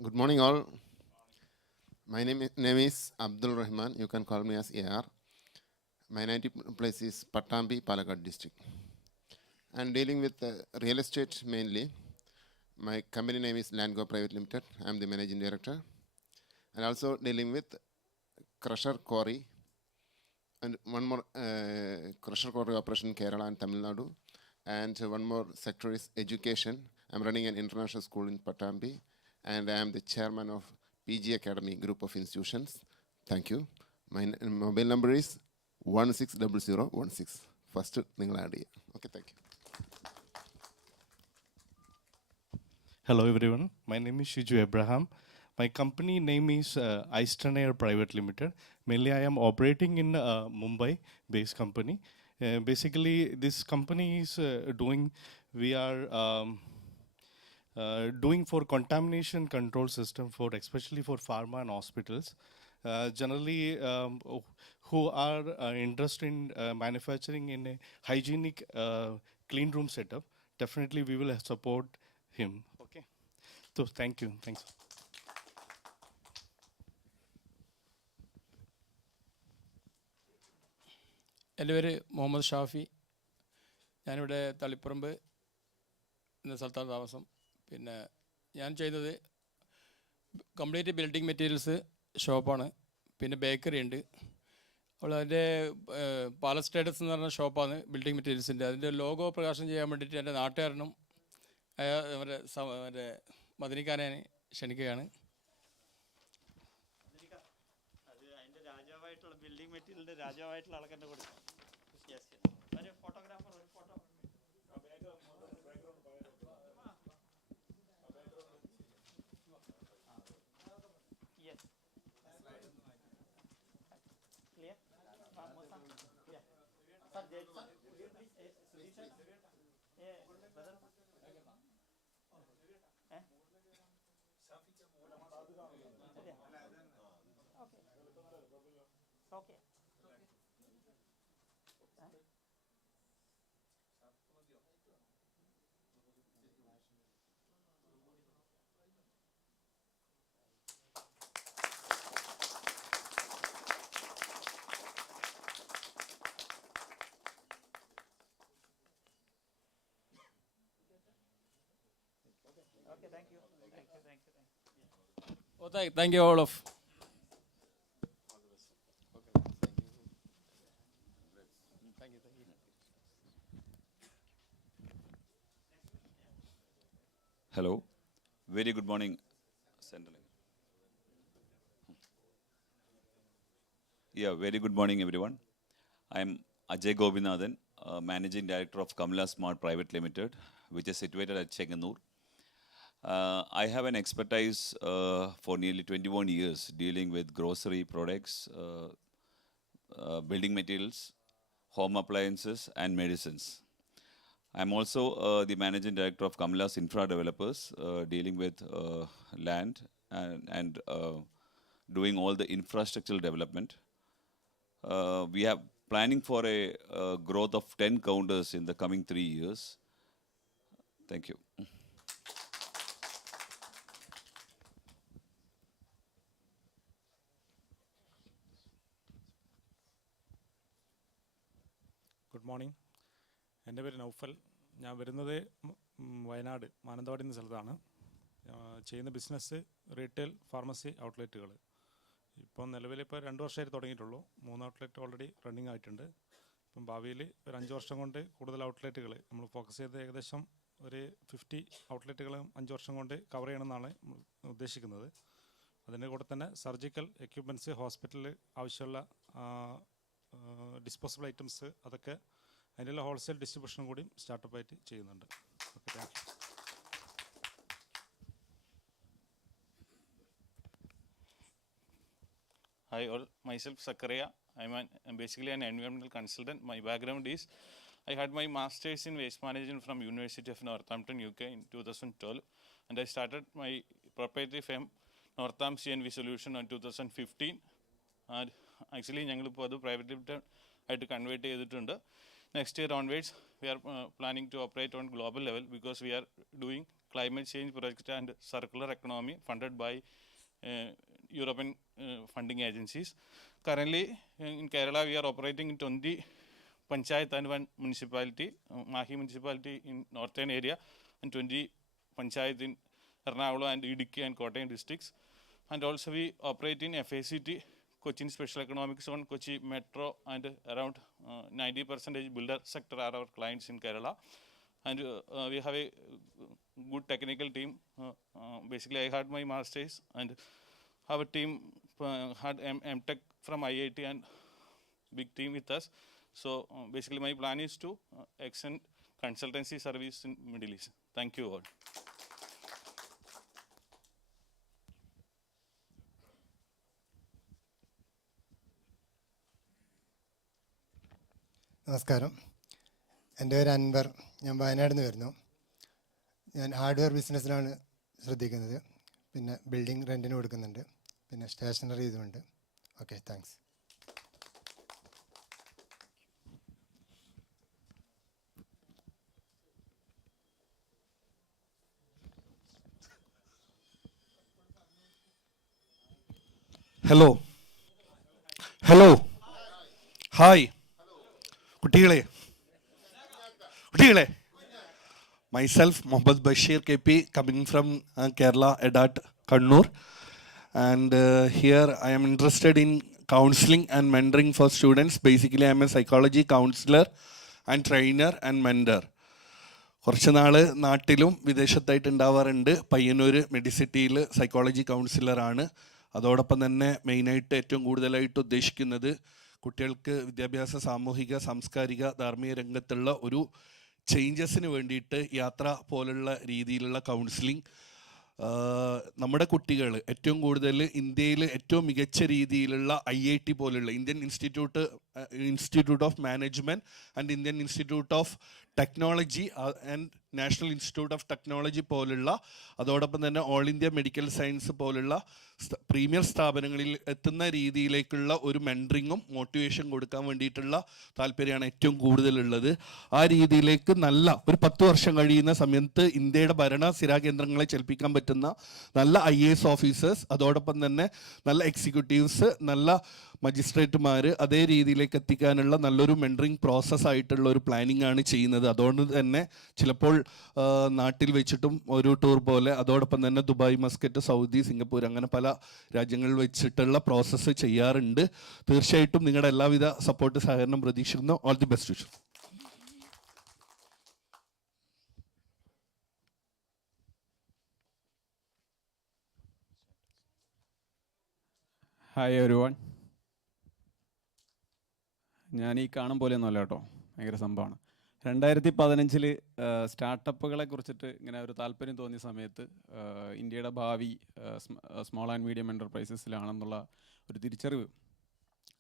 Good morning all. My name is Abdul Rahman. You can call me as AR. My native place is Pattambi, Palakkad district. I am dealing with real estate mainly. My company name is Landgo Private Limited. I am the managing director. And also dealing with crusher quarry and one more crusher quarry operation in Kerala and Tamil Nadu. And one more sector is education. I am running an international school in Pattambi. And I am the chairman of PG Academy group of institutions. Thank you. My mobile number is 160016. First, ningal add cheyyam. Okay, thank you. Hello everyone. My name is Shiju Abraham. My company name is Iceton Private Limited. Mainly, I am operating in Mumbai-based company. Basically, this company is we are doing for contamination control system for especially for pharma and hospitals. generally who are interested in manufacturing in a hygienic clean room setup, definitely we will support him. Okay. So thank you. Thanks. എൻ്റെ പേര് മുഹമ്മദ് ഷാഫി. ഞാനിവിടെ തളിപ്പറമ്പ് എന്ന സ്ഥലത്താണ് താമസം. പിന്നെ ഞാൻ ചെയ്യുന്നത് complete building materials ഷോപ്പാണ്. പിന്നെ ബേക്കറി ഉണ്ട്. അപ്പോൾ അതിൻ്റെ പാലസ് സ്റ്റേറ്റസ് എന്ന് പറഞ്ഞ ഷോപ്പാണ് ബിൽഡിംഗ് മെറ്റീരിയൽസിൻ്റെ. അതിൻ്റെ ലോഗോ പ്രകാശനം ചെയ്യാൻ വേണ്ടിയിട്ട് എൻ്റെ നാട്ടുകാരനും മറ്റേ മദനിക്കാനെ ക്ഷണിക്കുകയാണ്. ബിൽഡിംഗ് മെറ്റീരിയലിൻ്റെ രാജാവായിട്ടുള്ള ആൾക്കാരുടെ കൊടുത്തു. ഒരു ഫോട്ടോഗ്രാഫർ ഒരു photo. Okay. Okay, thank you. Thank you. Oh, thank you all of. Hello, very good morning, Central. Yeah, very good morning, everyone. I am Ajay Gobinathan, Managing Director of Kamala Smart Private Limited, which is situated at Chenganur. I have an expertise for nearly 21 years dealing with grocery products, building materials, home appliances, and medicines. I'm also the Managing Director of Kamala's Infra Developers, dealing with land and doing all the infrastructural development. We have planning for a growth of 10 counters in the coming 3 years. Thank you. Good morning. എൻ്റെ പേര് നൗഫൽ. ഞാൻ വരുന്നത് വയനാട് മാനന്തവാടി എന്ന സ്ഥലത്താണ്. ചെയ്യുന്ന business retail pharmacy ഔട്ട്ലെറ്റുകൾ. ഇപ്പം നിലവിലിപ്പോൾ 2 വർഷമായിട്ട് തുടങ്ങിയിട്ടുള്ളൂ. 3 ഔട്ട്ലെറ്റ് ഓൾറെഡി റണ്ണിങ് ആയിട്ടുണ്ട്. ഇപ്പം ഭാവിയിൽ ഒരു 5 വർഷം കൊണ്ട് കൂടുതൽ ഔട്ട്ലെറ്റുകൾ നമ്മൾ ഫോക്കസ് ചെയ്ത് ഏകദേശം ഒരു 50 ഔട്ട്ലെറ്റുകൾ 5 വർഷം കൊണ്ട് കവർ ചെയ്യണമെന്നാണ് ഉദ്ദേശിക്കുന്നത്. അതിൻ്റെ കൂടെ തന്നെ സർജിക്കൽ എക്യുപ്മെൻറ്റ്സ്, ഹോസ്പിറ്റലിൽ ആവശ്യമുള്ള ഡിസ്പോസിബിൾ ഐറ്റംസ്, അതൊക്കെ അതിനുള്ള ഹോൾസെയിൽ ഡിസ്ട്രിബ്യൂഷനും കൂടി സ്റ്റാർട്ടപ്പായിട്ട് ചെയ്യുന്നുണ്ട്. Okay, thank you. Hi all, myself Zakaria. I'm basically an environmental consultant. My background is I had my master's in waste management from University of Northampton, UK in 2012, and I started my proprietary firm Northam CNV Solution in 2015. And actually ഞങ്ങളിപ്പോൾ അത് private limited ആയിട്ട് കൺവേർട്ട് ചെയ്തിട്ടുണ്ട്. Next year onwards we are planning to operate on global level because we are doing climate change project and circular economy funded by European funding agencies. Currently in Kerala we are operating in 20 panchayat and 1 municipality, Mahi municipality in northern area, and 20 panchayat in Ernakulam and Idukki and Kottayam districts. And also we operate in FACT, Cochin Special Economic Zone, Kochi Metro, and around 90% builder sector are our clients in Kerala. And we have a good technical team. Basically I had my masters and our team had M.Tech from IIT and big team with us. So basically my plan is to extend consultancy service in Middle East. Thank you all. നമസ്കാരം. എൻ്റെ പേര് അൻവർ. ഞാൻ വയനാട്ടിൽ നിന്ന് വരുന്നു. ഞാൻ ഹാർഡ്വെയർ ബിസിനസ്സിലാണ് ശ്രദ്ധിക്കുന്നത്. പിന്നെ ബിൽഡിംഗ് റെൻറ്റിന് കൊടുക്കുന്നുണ്ട്. പിന്നെ സ്റ്റേഷനറി ഇതുമുണ്ട്. Okay, thanks. Hello hello hi കുട്ടികളെ myself Mohammad Bashir KP coming from Kerala Edat Kannur, and here I am interested in counseling and mentoring for students. Basically I am a psychology counselor and trainer and mentor. കുറച്ച് നാൾ നാട്ടിലും വിദേശത്തായിട്ട് ഉണ്ടാവാറുണ്ട്. പയ്യന്നൂർ മെഡിസിറ്റിയിൽ സൈക്കോളജി കൗൺസിലറാണ്. അതോടൊപ്പം തന്നെ മെയിനായിട്ട് ഏറ്റവും കൂടുതലായിട്ട് ഉദ്ദേശിക്കുന്നത് കുട്ടികൾക്ക് വിദ്യാഭ്യാസ, സാമൂഹിക, സാംസ്കാരിക, ധാർമ്മിക രംഗത്തുള്ള ഒരു ചേഞ്ചസിന് വേണ്ടിയിട്ട് യാത്ര പോലുള്ള രീതിയിലുള്ള കൗൺസിലിംഗ്. നമ്മുടെ കുട്ടികൾ ഏറ്റവും കൂടുതൽ ഇന്ത്യയിൽ ഏറ്റവും മികച്ച രീതിയിലുള്ള IIT പോലുള്ള Indian institute of management and Indian institute of technology and national institute of technology പോലുള്ള, അതോടൊപ്പം തന്നെ ഓൾ ഇന്ത്യ മെഡിക്കൽ സയൻസ് പോലുള്ള പ്രീമിയർ സ്ഥാപനങ്ങളിൽ എത്തുന്ന രീതിയിലേക്കുള്ള ഒരു മെൻറ്ററിങ്ങും മോട്ടിവേഷൻ കൊടുക്കാൻ വേണ്ടിയിട്ടുള്ള താല്പര്യമാണ് ഏറ്റവും കൂടുതലുള്ളത്. ആ രീതിയിലേക്ക് നല്ല ഒരു 10 വർഷം കഴിയുന്ന സമയത്ത് ഇന്ത്യയുടെ ഭരണ സ്ഥിരാകേന്ദ്രങ്ങളെ ചലിപ്പിക്കാൻ പറ്റുന്ന നല്ല IAS ഓഫീസേഴ്സ്, അതോടൊപ്പം തന്നെ നല്ല എക്സിക്യൂട്ടീവ്സ്, നല്ല മജിസ്ട്രേറ്റുമാർ, അതേ രീതിയിലേക്ക് എത്തിക്കാനുള്ള നല്ലൊരു മെൻറ്ററിങ് പ്രോസസ്സായിട്ടുള്ള ഒരു പ്ലാനിങ് ആണ് ചെയ്യുന്നത്. അതുകൊണ്ട് തന്നെ ചിലപ്പോൾ നാട്ടിൽ വെച്ചിട്ടും ഒരു ടൂർ പോലെ, അതോടൊപ്പം തന്നെ ദുബായ്, മസ്കറ്റ്, സൗദി, സിംഗപ്പൂർ അങ്ങനെ പല രാജ്യങ്ങളിൽ വെച്ചിട്ടുള്ള പ്രോസസ്സ് ചെയ്യാറുണ്ട്. തീർച്ചയായിട്ടും നിങ്ങളുടെ എല്ലാവിധ സപ്പോർട്ട്, സഹകരണം പ്രതീക്ഷിക്കുന്നു. All the best wishes. Hi everyone. ഞാൻ ഈ കാണും പോലെയൊന്നുമല്ല കേട്ടോ, ഭയങ്കര സംഭവമാണ്. 2015 സ്റ്റാർട്ടപ്പുകളെ കുറിച്ചിട്ട് ഇങ്ങനെ ഒരു താല്പര്യം തോന്നിയ സമയത്ത് ഇന്ത്യയുടെ ഭാവി സ്മോൾ ആൻഡ് മീഡിയം എൻ്റർപ്രൈസസിലാണെന്നുള്ള ഒരു തിരിച്ചറിവ്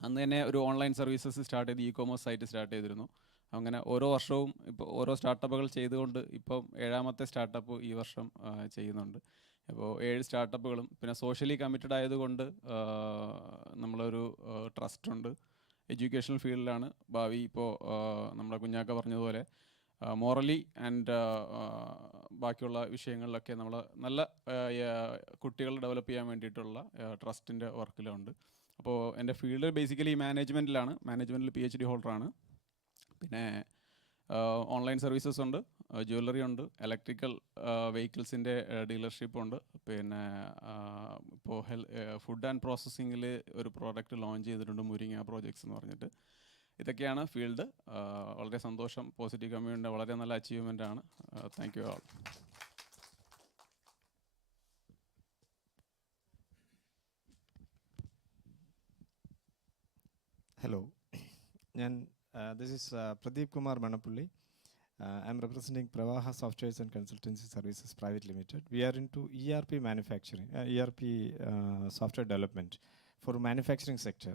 അന്ന് തന്നെ ഒരു ഓൺലൈൻ സർവീസസ് സ്റ്റാർട്ട് ചെയ്ത് e-commerce സൈറ്റ് സ്റ്റാർട്ട് ചെയ്തിരുന്നു. അങ്ങനെ ഓരോ വർഷവും ഇപ്പോൾ ഓരോ സ്റ്റാർട്ടപ്പുകൾ ചെയ്തുകൊണ്ട് ഇപ്പം 7ാമത്തെ സ്റ്റാർട്ടപ്പ് ഈ വർഷം ചെയ്യുന്നുണ്ട്. അപ്പോൾ 7 സ്റ്റാർട്ടപ്പുകളും പിന്നെ സോഷ്യലി കമ്മിറ്റഡ് ആയതുകൊണ്ട് നമ്മളൊരു ട്രസ്റ്റുണ്ട്. എഡ്യൂക്കേഷണൽ ഫീൽഡിലാണ് ഭാവി. ഇപ്പോൾ നമ്മുടെ കുഞ്ഞാക്ക പറഞ്ഞതുപോലെ മോറലി ആൻഡ് ബാക്കിയുള്ള വിഷയങ്ങളിലൊക്കെ നമ്മൾ നല്ല കുട്ടികൾ ഡെവലപ്പ് ചെയ്യാൻ വേണ്ടിയിട്ടുള്ള ട്രസ്റ്റിൻ്റെ വർക്കിലുണ്ട്. അപ്പോൾ എൻ്റെ ഫീൽഡ് ബേസിക്കലി മാനേജ്മെൻറ്റിലാണ്. മാനേജ്മെൻറ്റിൽ PhD ഹോൾഡറാണ്. പിന്നെ ഓൺലൈൻ സർവീസസ് ഉണ്ട്, ജ്വല്ലറി ഉണ്ട്, ഇലക്ട്രിക്കൽ വെഹിക്കിൾസിൻ്റെ ഡീലർഷിപ്പ് ഉണ്ട്. പിന്നെ ഇപ്പോൾ ഫുഡ് ആൻഡ് പ്രോസസ്സിങ്ങിൽ ഒരു പ്രോഡക്റ്റ് ലോഞ്ച് ചെയ്തിട്ടുണ്ട്, മുരിങ്ങ പ്രോജക്ട്സ് എന്ന് പറഞ്ഞിട്ട്. ഇതൊക്കെയാണ് ഫീൽഡ്. വളരെ സന്തോഷം. പോസിറ്റീവ് കമ്മ്യൂണിൻ്റെ വളരെ നല്ല അച്ചീവ്മെൻ്റ് ആണ്. Thank you all. Hello, this is Pradeep Kumar Manapulli. I'm representing Pravaha Softwares and Consultancy Services Private Limited. We are into ERP manufacturing, ERP software development for manufacturing sector.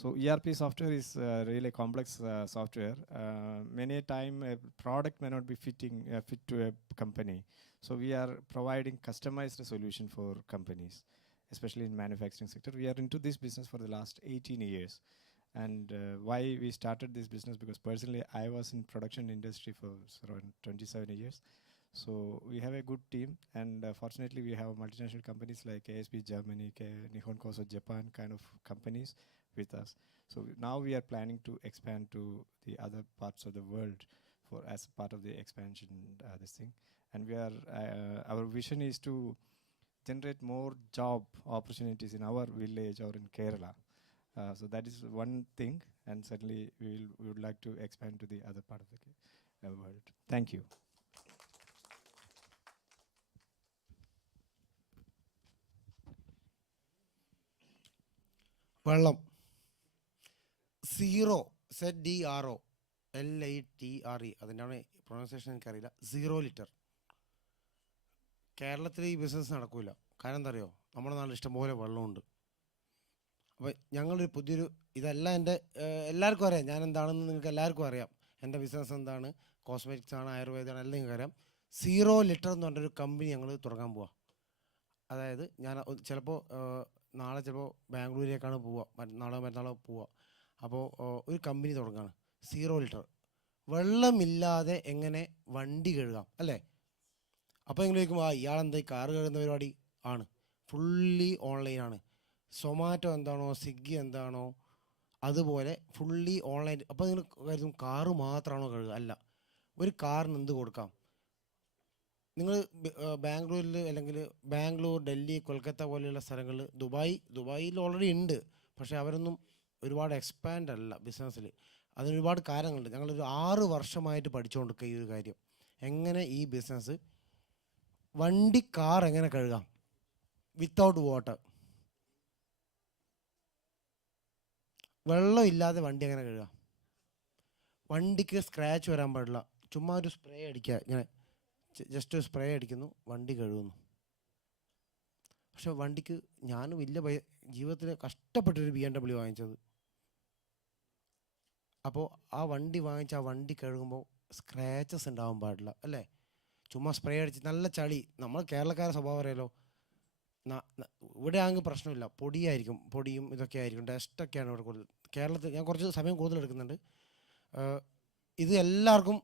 So ERP software is really complex software. Many a time a product may not be fit to a company. So we are providing customized solution for companies, especially in manufacturing sector. We are into this business for the last 18 years. And why we started this business, because personally I was in production industry for around 27 years. So we have a good team, and fortunately we have multinational companies like ASP Germany, Nihon Koso Japan kind of companies with us. So now we are planning to expand to the other parts of the world for as part of the expansion this thing. And we are our vision is to generate more job opportunities in our village or in Kerala. So that is one thing, and certainly we would like to expand to the other part of the world. Thank you. വെള്ളം zero ZDRO അതിൻ്റെയാണ് പ്രൊണൗൺസിയേഷൻ എനിക്കറിയില്ല. 0 ലിറ്റർ. കേരളത്തിൽ ഈ ബിസിനസ് നടക്കില്ല. കാരണം എന്താ അറിയോ, നമ്മുടെ നാട്ടിൽ ഇഷ്ടംപോലെ വെള്ളമുണ്ട്. അപ്പോൾ ഞങ്ങളൊരു പുതിയൊരു, ഇതെല്ലാം എൻ്റെ എല്ലാവർക്കും അറിയാം ഞാൻ എന്താണെന്ന്, നിങ്ങൾക്ക് എല്ലാവർക്കും അറിയാം. എൻ്റെ ബിസിനസ് എന്താണ്, കോസ്മെറ്റിക്സ് ആണ്, ആയുർവേദമാണ്, എല്ലാം നിങ്ങൾക്ക് അറിയാം. 0 ലിറ്റർ എന്ന് പറഞ്ഞൊരു കമ്പനി ഞങ്ങൾ തുടങ്ങാൻ പോവാം. അതായത് ഞാൻ ചിലപ്പോൾ നാളെ ചിലപ്പോൾ ബാംഗ്ലൂരിലേക്കാണ് പോവുക, മറ്റന്നാളോ പോവുക. അപ്പോൾ ഒരു കമ്പനി തുടങ്ങുകയാണ് 0 ലിറ്റർ. വെള്ളമില്ലാതെ എങ്ങനെ വണ്ടി കഴുകാം അല്ലേ? അപ്പോൾ നിങ്ങൾ ചോദിക്കും, ഇയാളെന്താ ഈ കാറ് കഴുകുന്ന പരിപാടി? ആണ്, ഫുള്ളി ഓൺലൈനാണ്. സൊമാറ്റോ എന്താണോ, സ്വിഗ്ഗി എന്താണോ, അതുപോലെ ഫുള്ളി ഓൺലൈൻ. അപ്പോൾ നിങ്ങൾ കരുതും കാറ് മാത്രമാണോ കഴുകുക? അല്ല. ഒരു കാറിന് എന്ത് കൊടുക്കാം? നിങ്ങൾ ബാംഗ്ലൂരിൽ അല്ലെങ്കിൽ ബാംഗ്ലൂർ, ഡൽഹി, കൊൽക്കത്ത പോലെയുള്ള സ്ഥലങ്ങളിൽ, ദുബായിൽ ഓൾറെഡി ഉണ്ട്. പക്ഷേ അവരൊന്നും ഒരുപാട് എക്സ്പാൻഡ് അല്ല ബിസിനസ്സിൽ. അതിനൊരുപാട് കാര്യങ്ങളുണ്ട്. ഞങ്ങളൊരു 6 വർഷമായിട്ട് പഠിച്ചുകൊണ്ടിരിക്കുക ഈ ഒരു കാര്യം. എങ്ങനെ ഈ ബിസിനസ് കാർ എങ്ങനെ കഴുകാം വിത്തൗട്ട് വാട്ടർ. വെള്ളമില്ലാതെ വണ്ടി എങ്ങനെ കഴുകാം? വണ്ടിക്ക് സ്ക്രാച്ച് വരാൻ പാടില്ല. ചുമ്മാ ഒരു സ്പ്രേ അടിക്കുക, ഇങ്ങനെ ജസ്റ്റ് ഒരു സ്പ്രേ അടിക്കുന്നു, വണ്ടി കഴുകുന്നു. പക്ഷെ വണ്ടിക്ക് ഞാൻ വലിയ ജീവിതത്തിൽ കഷ്ടപ്പെട്ടൊരു BMW വാങ്ങിച്ചത്. അപ്പോൾ ആ വണ്ടി കഴുകുമ്പോൾ സ്ക്രാച്ചസ് ഉണ്ടാവാൻ പാടില്ല അല്ലേ? ചുമ്മാ സ്പ്രേ അടിച്ച് നല്ല ചളി. നമ്മൾ കേരളക്കാരുടെ സ്വഭാവം അറിയാലോ. ഇവിടെ ആണെങ്കിൽ പ്രശ്നമില്ല, പൊടിയും ഇതൊക്കെ ആയിരിക്കും, ഡസ്റ്റൊക്കെയാണ് ഇവിടെ കൂടുതൽ. കേരളത്തിൽ ഞാൻ കുറച്ച് സമയം കൂടുതൽ എടുക്കുന്നുണ്ട്. ഇത് എല്ലാവർക്കും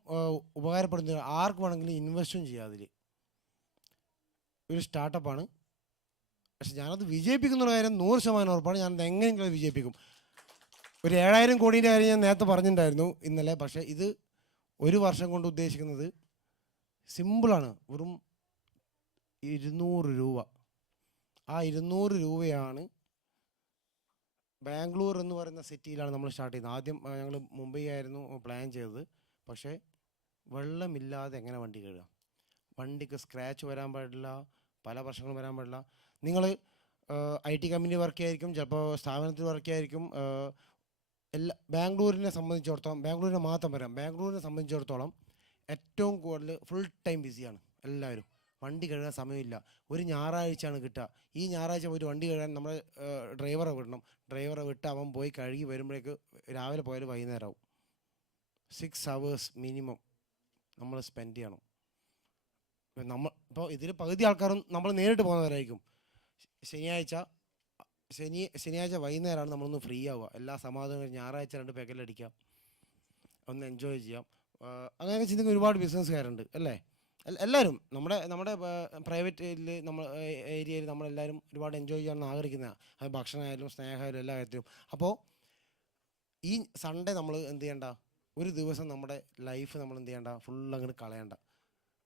ഉപകാരപ്പെടുന്ന, ആർക്ക് വേണമെങ്കിലും ഇൻവെസ്റ്റും ചെയ്യാം. അതിൽ ഒരു സ്റ്റാർട്ടപ്പാണ്. പക്ഷെ ഞാനത് വിജയിപ്പിക്കുന്നുള്ള കാര്യം 100% ഉറപ്പാണ്. ഞാനത് എങ്ങനെയെങ്കിലും അത് വിജയിപ്പിക്കും. ഒരു 7000 കോടിയുടെ കാര്യം ഞാൻ നേരത്തെ പറഞ്ഞിട്ടുണ്ടായിരുന്നു ഇന്നലെ. പക്ഷേ ഇത് 1 വർഷം കൊണ്ട് ഉദ്ദേശിക്കുന്നത് സിമ്പിളാണ്. വെറും 200 രൂപ. ആ 200 രൂപയാണ്. ബാംഗ്ലൂർ എന്ന് പറയുന്ന സിറ്റിയിലാണ് നമ്മൾ സ്റ്റാർട്ട് ചെയ്യുന്നത്. ആദ്യം ഞങ്ങൾ മുംബൈ ആയിരുന്നു പ്ലാൻ ചെയ്തത്. പക്ഷേ വെള്ളമില്ലാതെ എങ്ങനെ വണ്ടി കഴുകാം? വണ്ടിക്ക് സ്ക്രാച്ച് വരാൻ പാടില്ല, പല പ്രശ്നങ്ങളും വരാൻ പാടില്ല. നിങ്ങൾ IT കമ്പനി വർക്ക് ചെയ്യായിരിക്കും, ചിലപ്പോൾ സ്ഥാപനത്തിൽ വർക്ക് ചെയ്യായിരിക്കും. ബാംഗ്ലൂരിനെ സംബന്ധിച്ചിടത്തോളം ഏറ്റവും കൂടുതൽ ഫുൾ ടൈം ബിസിയാണ് എല്ലാവരും. വണ്ടി കഴുകാൻ സമയമില്ല. ഒരു ഞായറാഴ്ചയാണ് കിട്ടുക. ഈ ഞായറാഴ്ച പോയിട്ട് വണ്ടി കഴുകാൻ നമ്മൾ ഡ്രൈവറെ വിട്ട് അവൻ പോയി കഴുകി വരുമ്പോഴേക്ക് രാവിലെ പോയാൽ വൈകുന്നേരമാവും. 6 hours മിനിമം നമ്മൾ സ്പെൻഡ് ചെയ്യണം. ഇപ്പോൾ ഇതിൽ പകുതി ആൾക്കാരും നമ്മൾ നേരിട്ട് പോകുന്നവരായിരിക്കും. ശനിയാഴ്ച വൈകുന്നേരമാണ് നമ്മളൊന്ന് ഫ്രീ ആവുക. എല്ലാ സമാധാനവും ഞായറാഴ്ച 2 പെക്കലടിക്കാം, ഒന്ന് എൻജോയ് ചെയ്യാം. അങ്ങനെയൊക്കെ ചിന്തിക്കുന്ന ഒരുപാട് ബിസിനസ്സുകാരുണ്ട് അല്ലേ? എല്ലാവരും നമ്മുടെ പ്രൈവറ്റിൽ നമ്മൾ ഏരിയയിൽ നമ്മളെല്ലാവരും ഒരുപാട് എൻജോയ് ചെയ്യാമെന്ന് ആഗ്രഹിക്കുന്നതാണ്. അത് ഭക്ഷണമായാലും സ്നേഹമായാലും എല്ലാ കാര്യത്തിലും. അപ്പോൾ ഈ സൺഡേ നമ്മൾ എന്ത് ചെയ്യണ്ട, ഒരു ദിവസം നമ്മുടെ ലൈഫ് നമ്മൾ എന്ത് ചെയ്യണ്ട, ഫുൾ അങ്ങോട്ട് കളയണ്ട.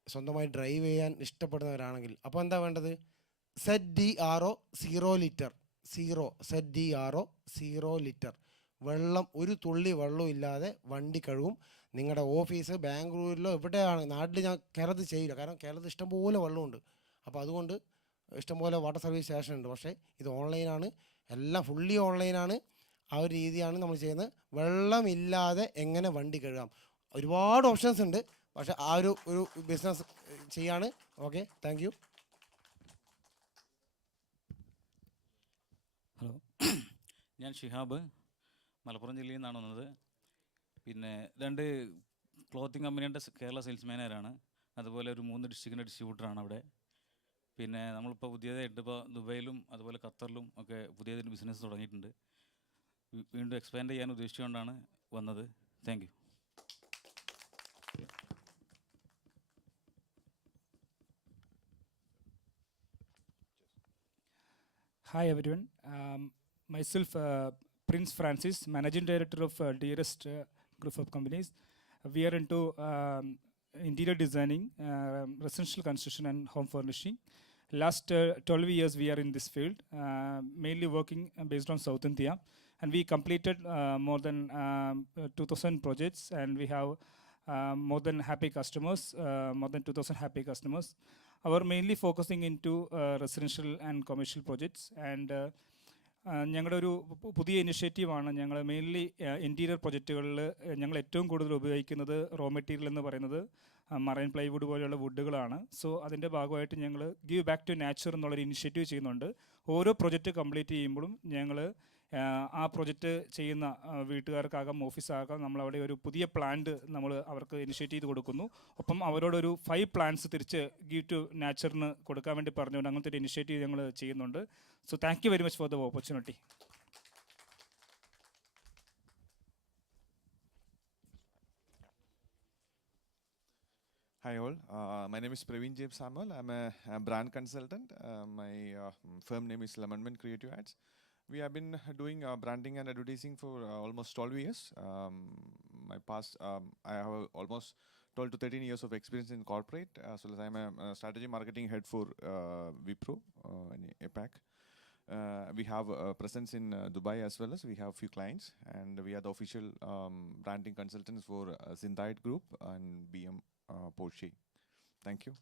സ്വന്തമായി ഡ്രൈവ് ചെയ്യാൻ ഇഷ്ടപ്പെടുന്നവരാണെങ്കിൽ അപ്പോൾ എന്താ വേണ്ടത്? ZDRO 0 ലിറ്റർ. വെള്ളം, ഒരു തുള്ളി വെള്ളം ഇല്ലാതെ വണ്ടി കഴുകും. നിങ്ങളുടെ ഓഫീസ് ബാംഗ്ലൂരിലോ എവിടെയാണ്, നാട്ടിൽ ഞാൻ കേരളത്തിൽ ചെയ്യില്ല, കാരണം കേരളത്തിൽ ഇഷ്ടംപോലെ വെള്ളമുണ്ട്. അപ്പോൾ അതുകൊണ്ട് ഇഷ്ടംപോലെ വാട്ടർ സർവീസ് സ്റ്റേഷൻ ഉണ്ട്. പക്ഷേ ഇത് ഓൺലൈനാണ്, എല്ലാം ഫുള്ളി ഓൺലൈനാണ്. ആ ഒരു രീതിയാണ് നമ്മൾ ചെയ്യുന്നത്. വെള്ളമില്ലാതെ എങ്ങനെ വണ്ടി കഴുകാം, ഒരുപാട് ഓപ്ഷൻസ് ഉണ്ട്. പക്ഷേ ആ ഒരു ബിസിനസ് ചെയ്യാണ്. Okay, thank you. ഹലോ, ഞാൻ ഷിഹാബ്, മലപ്പുറം ജില്ലയിൽ നിന്നാണ് വന്നത്. പിന്നെ 2 ക്ലോത്തിങ് കമ്പനിയുടെ കേരള സെയിൽസ് മാനേജറാണ്. അതുപോലെ ഒരു 3 ഡിസ്ട്രിക്റ്റിൻ്റെ ഡിസ്ട്രിബ്യൂട്ടറാണ് അവിടെ. പിന്നെ നമ്മളിപ്പോൾ പുതിയതായിട്ട് ഇപ്പോൾ ദുബൈയിലും അതുപോലെ ഖത്തറിലും ഒക്കെ പുതിയതൊരു ബിസിനസ് തുടങ്ങിയിട്ടുണ്ട്. വീണ്ടും എക്സ്പാൻഡ് ചെയ്യാൻ ഉദ്ദേശിച്ചുകൊണ്ടാണ് വന്നത്. Thank you. Hi everyone, myself Prince Francis, Managing Director of Dearest Group of Companies. We are into interior designing, residential construction and home furnishing. Last 12 years we are in this field, mainly working based on South India, and we completed more than 2,000 projects, and we have more than 2,000 happy customers. Our mainly focusing into residential and commercial projects, and ഞങ്ങളുടെ ഒരു പുതിയ ഇനിഷ്യേറ്റീവാണ്. ഞങ്ങൾ mainly interior പ്രൊജക്റ്റുകളിൽ ഞങ്ങൾ ഏറ്റവും കൂടുതൽ ഉപയോഗിക്കുന്നത് റോ മെറ്റീരിയൽ എന്ന് പറയുന്നത് മറൈൻ പ്ലൈവുഡ് പോലെയുള്ള വുഡുകളാണ്. സോ അതിൻ്റെ ഭാഗമായിട്ട് ഞങ്ങൾ ഗീവ് ബാക്ക് ടു നാച്ചർ എന്നുള്ളൊരു ഇനിഷ്യേറ്റീവ് ചെയ്യുന്നുണ്ട്. ഓരോ പ്രൊജക്റ്റ് കംപ്ലീറ്റ് ചെയ്യുമ്പോഴും ഞങ്ങൾ ആ പ്രൊജക്റ്റ് ചെയ്യുന്ന വീട്ടുകാർക്കാകാം ഓഫീസാകാം നമ്മളവിടെ ഒരു പുതിയ പ്ലാന്റ് നമ്മൾ അവർക്ക് ഇനിഷ്യേറ്റ് ചെയ്ത് കൊടുക്കുന്നു. ഒപ്പം അവരോടൊരു 5 പ്ലാന്റ്സ് തിരിച്ച് ഗീവ് ടു നാച്ചറിന് കൊടുക്കാൻ വേണ്ടി പറഞ്ഞുകൊണ്ട് അങ്ങനത്തെ ഒരു ഇനിഷ്യേറ്റീവ് ഞങ്ങൾ ചെയ്യുന്നുണ്ട്. So thank you very much for the opportunity. Hi all, my name is Praveen James Samuel. I'm a brand consultant. My firm name is Lemonman Creative Ads. We have been doing branding and advertising for almost 12 years. My past, I have almost 12 to 13 years of experience in corporate, as well as I'm a strategy marketing head for Wipro in APAC. We have a presence in Dubai as well as we have few clients, and we are the official branding consultants for Zintide Group and BM Porsche. Thank you.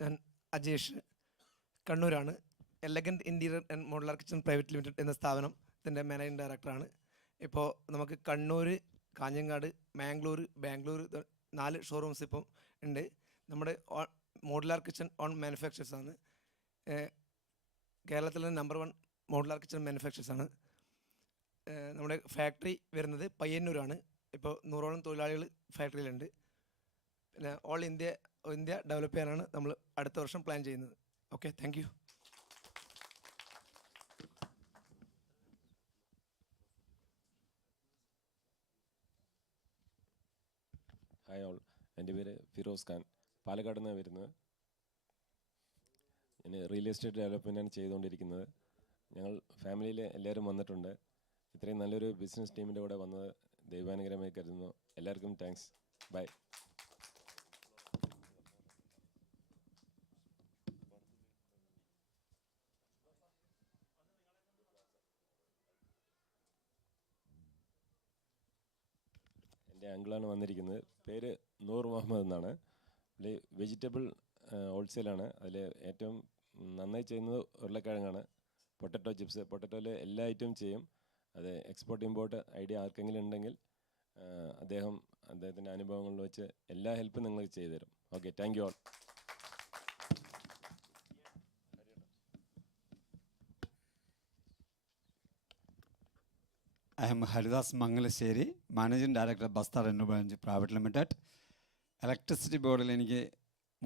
ഞാൻ അജേഷ്, കണ്ണൂരാണ്. Elegant interior and modular kitchen private limited എന്ന സ്ഥാപനത്തിൻ്റെ മാനേജിംഗ് ഡയറക്ടറാണ്. ഇപ്പോൾ നമുക്ക് കണ്ണൂർ, കാഞ്ഞങ്ങാട്, ബാംഗ്ലൂർ 4 ഷോറൂംസ് ഇപ്പം ഉണ്ട്. നമ്മുടെ മോഡുലാർ കിച്ചൺ ഓൺ മാനുഫാക്ചേഴ്സാണ്. കേരളത്തിലെ നമ്പർ 1 മോഡുലാർ കിച്ചൺ മാനുഫാക്ചേഴ്സാണ്. നമ്മുടെ ഫാക്ടറി വരുന്നത് പയ്യന്നൂരാണ്. ഇപ്പോൾ 100ഓളം തൊഴിലാളികൾ ഫാക്ടറിയിലുണ്ട്. പിന്നെ ഓൾ ഇന്ത്യ ഡെവലപ്പ് ചെയ്യാനാണ് നമ്മൾ അടുത്ത വർഷം പ്ലാൻ ചെയ്യുന്നത്. Okay, thank you. Hi all, എൻ്റെ പേര് ഫിറോസ് ഖാൻ, പാലക്കാട് നിന്നാണ് വരുന്നത്. ഞാൻ റിയൽ എസ്റ്റേറ്റ് ഡെവലപ്മെൻറ്റാണ് ചെയ്തുകൊണ്ടിരിക്കുന്നത്. ഞങ്ങൾ ഫാമിലിയിൽ എല്ലാവരും വന്നിട്ടുണ്ട്. ഇത്രയും നല്ലൊരു ബിസിനസ് ടീമിൻ്റെ കൂടെ വന്നത് ദൈവാനുഗ്രഹമായി കരുതുന്നു. എല്ലാവർക്കും താങ്ക്സ്. ബൈ. എൻ്റെ അങ്കിളാണ് വന്നിരിക്കുന്നത്. പേര് നൂർ മുഹമ്മദ് എന്നാണ്. പുള്ളി വെജിറ്റബിൾ ഹോൾസെയിലാണ്. അതിൽ ഏറ്റവും നന്നായി ചെയ്യുന്നത് ഉരുളക്കിഴങ്ങാണ്. പൊട്ടറ്റോ ചിപ്സ്, പൊട്ടറ്റോയിൽ എല്ലാ ഐറ്റവും ചെയ്യും. അത് എക്സ്പോർട്ട് ഇമ്പോർട്ട് ഐഡിയ ആർക്കെങ്കിലും ഉണ്ടെങ്കിൽ അദ്ദേഹത്തിൻ്റെ അനുഭവങ്ങളിൽ വെച്ച് എല്ലാ ഹെൽപ്പും നിങ്ങൾക്ക് ചെയ്തു തരും. Okay, thank you all. I am Haridas Mangalaseri, Managing Director of Basta Renewable Energy Private Limited. Electricity ബോർഡിൽ എനിക്ക്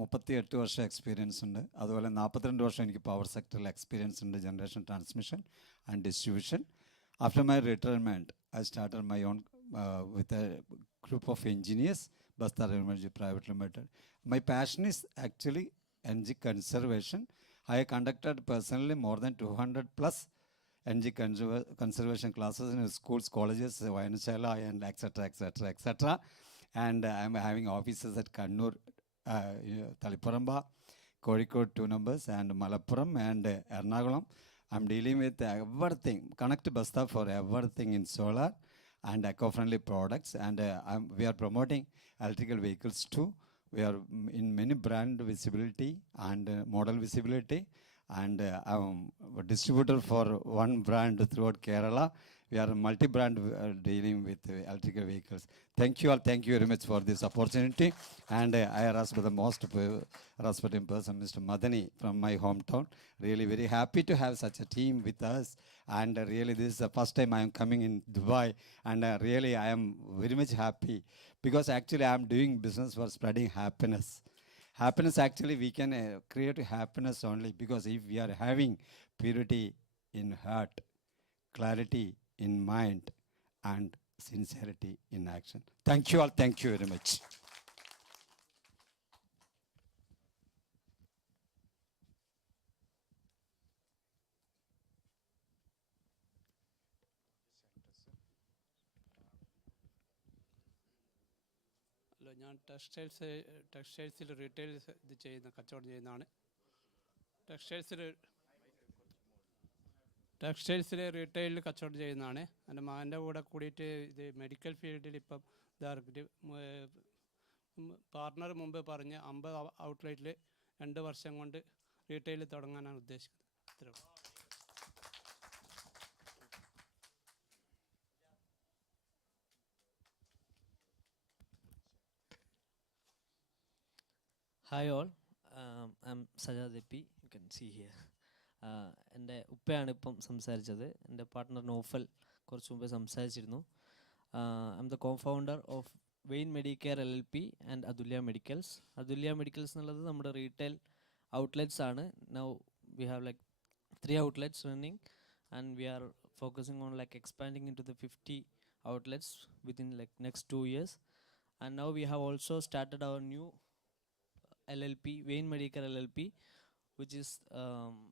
38 വർഷം എക്സ്പീരിയൻസ് ഉണ്ട്. അതുപോലെ 42 വർഷം എനിക്ക് പവർ സെക്ടറിൽ എക്സ്പീരിയൻസ് ഉണ്ട്, generation, transmission and distribution. After my retirement I started my on with a group of engineers, Basta Renewable Energy Private Limited. My passion is actually energy conservation. I conducted personally more than 200 plus energy conservation classes in schools, colleges, Vayanachala, and etc. And I'm having offices at Kannur, Taliparamba, Kozhikode 2 numbers, and Malappuram and Ernakulam. I'm dealing with everything, connect Basta for everything in solar and eco-friendly products. And we are promoting electrical vehicles too. We are in many brand visibility and model visibility. And I'm a distributor for one brand throughout Kerala. We are multi-brand dealing with electrical vehicles. Thank you all. Thank you very much for this opportunity. And I ask the most respected person, Mr. Madani from my hometown. Really very happy to have such a team with us. And really this is the first time I am coming in Dubai. And really I am very much happy because actually I am doing business for spreading happiness. Happiness, actually we can create happiness only because if we are having purity in heart, clarity in mind, and sincerity in action. Thank you all. Thank you very much. Hello, ഞാൻ ടെക്സ്റ്റൈൽസിൽ റീറ്റെയിൽ ഇത് ചെയ്യുന്ന കച്ചവടം ചെയ്യുന്നതാണ്. ടെക്സ്റ്റൈൽസിൽ റീറ്റെയിലിൽ കച്ചവടം ചെയ്യുന്നതാണ്. എൻ്റെ മകൻ്റെ കൂടെ കൂടിയിട്ട് ഇത് മെഡിക്കൽ ഫീൽഡിൽ ഇപ്പം പാർട്ണർ മുമ്പ് പറഞ്ഞ് 50 ഔട്ട്ലെറ്റിൽ 2 വർഷം കൊണ്ട് റീറ്റെയിൽ തുടങ്ങാനാണ് ഉദ്ദേശിക്കുന്നത്. അത്രേ ഉള്ളൂ. Hi all, I am Sajad EP, you can see here. എൻ്റെ ഉപ്പയാണ് ഇപ്പം സംസാരിച്ചത്. എൻ്റെ പാർട്ട്ണർ നോഫൽ കുറച്ച് മുമ്പേ സംസാരിച്ചിരുന്നു. I am the cofounder of Wayne medicare LLP and Athulya medicals. Athulya medicals എന്നുള്ളത് നമ്മുടെ റീറ്റെയിൽ ഔട്ട്ലെറ്റ്സ് ആണ്. Now we have like 3 outlets running and we are focusing on like expanding into the 50 outlets within like next 2 years. And now we have also started our new LLP, Vein Medicare LLP, which is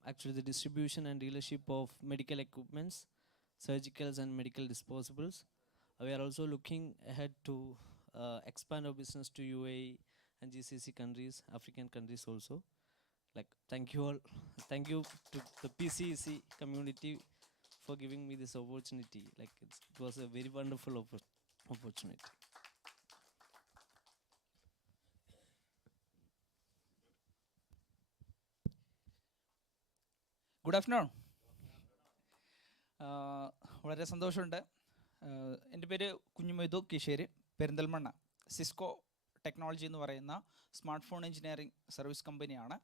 actually the distribution and dealership of medical equipments, surgicals and medical disposables. We are also looking ahead to expand our business to UAE and GCC countries, African countries also. Like, thank you all. Thank you to the PCEC community for giving me this opportunity. Like, it was a very wonderful opportunity. Good afternoon. വളരെ സന്തോഷമുണ്ട്. എൻ്റെ പേര് കുഞ്ഞുമൊയ്തു കീശേരി, Perinthalmanna. Cisco technology എന്ന് പറയുന്ന smart phone engineering service കമ്പനിയാണ്.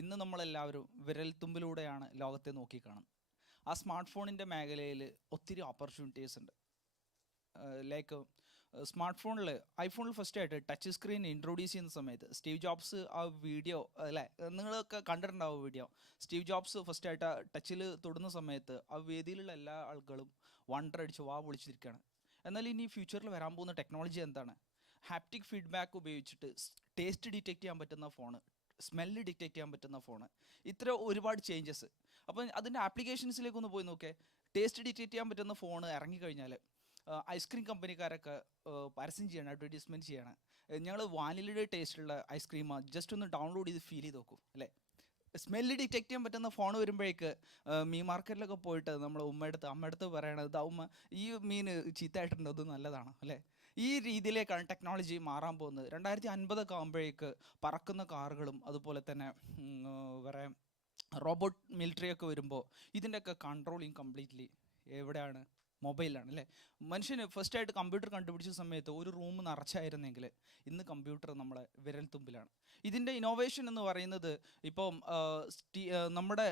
ഇന്ന് നമ്മളെല്ലാവരും വിരൽത്തുമ്പിലൂടെയാണ് ലോകത്തെ നോക്കിക്കാണും. ആ സ്മാർട്ട് ഫോണിൻ്റെ മേഖലയിൽ ഒത്തിരി ഓപ്പർച്യൂണിറ്റീസ് ഉണ്ട്. ലൈക്ക് സ്മാർട്ട് ഫോണിൽ, ഐഫോണിൽ ഫസ്റ്റായിട്ട് ടച്ച് സ്ക്രീൻ ഇൻട്രൊഡ്യൂസ് ചെയ്യുന്ന സമയത്ത് സ്റ്റീവ് ജോബ്സ് ആ വീഡിയോ അല്ലേ, നിങ്ങളൊക്കെ കണ്ടിട്ടുണ്ടാവും വീഡിയോ. സ്റ്റീവ് ജോബ്സ് ഫസ്റ്റായിട്ട് ടച്ചിൽ തൊടുന്ന സമയത്ത് ആ വേദിയിലുള്ള എല്ലാ ആളുകളും വണ്ടർ അടിച്ച് വാ വിളിച്ചിരിക്കുകയാണ്. എന്നാൽ ഇനി ഫ്യൂച്ചറിൽ വരാൻ പോകുന്ന ടെക്നോളജി എന്താണ്? ഹാപ്റ്റിക് ഫീഡ്ബാക്ക് ഉപയോഗിച്ചിട്ട് ടേസ്റ്റ് ഡിറ്റക്റ്റ് ചെയ്യാൻ പറ്റുന്ന ഫോണ്, സ്മെല്ല് ഡിറ്റക്റ്റ് ചെയ്യാൻ പറ്റുന്ന ഫോണ്, ഇത്ര ഒരുപാട് ചേഞ്ചസ്. അപ്പം അതിൻ്റെ ആപ്ലിക്കേഷൻസിലേക്കൊന്ന് പോയി നോക്കേ. ടേസ്റ്റ് ഡിറ്റക്റ്റ് ചെയ്യാൻ പറ്റുന്ന ഫോൺ ഇറങ്ങിക്കഴിഞ്ഞാൽ ഐസ്ക്രീം കമ്പനിക്കാരൊക്കെ പരസ്യം ചെയ്യണം, അഡ്വർടൈസ്മെൻറ്റ് ചെയ്യണം. ഞങ്ങൾ വാനിലയുടെ ടേസ്റ്റുള്ള ഐസ്ക്രീമാണ്, ജസ്റ്റ് ഒന്ന് ഡൗൺലോഡ് ചെയ്ത് ഫീൽ ചെയ്ത് നോക്കൂ അല്ലേ. സ്മെല്ല് ഡിറ്റക്റ്റ് ചെയ്യാൻ പറ്റുന്ന ഫോൺ വരുമ്പോഴേക്ക് മീൻ മാർക്കറ്റിലൊക്കെ പോയിട്ട് നമ്മൾ അമ്മയടുത്ത് പറയണത്, ഉമ്മ ഈ മീൻ ചീത്തയായിട്ടുണ്ട്, അത് നല്ലതാണ് അല്ലേ. ഈ രീതിയിലേക്കാണ് ടെക്നോളജി മാറാൻ പോകുന്നത്. 2050 ആകുമ്പോഴേക്ക് പറക്കുന്ന കാറുകളും അതുപോലെ തന്നെ വേറെ റോബോട്ട് മിലിറ്ററിയൊക്കെ വരുമ്പോൾ ഇതിൻ്റെയൊക്കെ കൺട്രോളിങ് കംപ്ലീറ്റ്ലി എവിടെയാണ്? മൊബൈലാണ് അല്ലേ. മനുഷ്യന് ഫസ്റ്റായിട്ട് കമ്പ്യൂട്ടർ കണ്ടുപിടിച്ച സമയത്ത് ഒരു റൂം നിറച്ചായിരുന്നെങ്കിൽ ഇന്ന് കമ്പ്യൂട്ടർ നമ്മളെ വിരൽത്തുമ്പിലാണ്. ഇതിൻ്റെ ഇന്നോവേഷൻ എന്ന് പറയുന്നത് ഇപ്പം നമ്മുടെ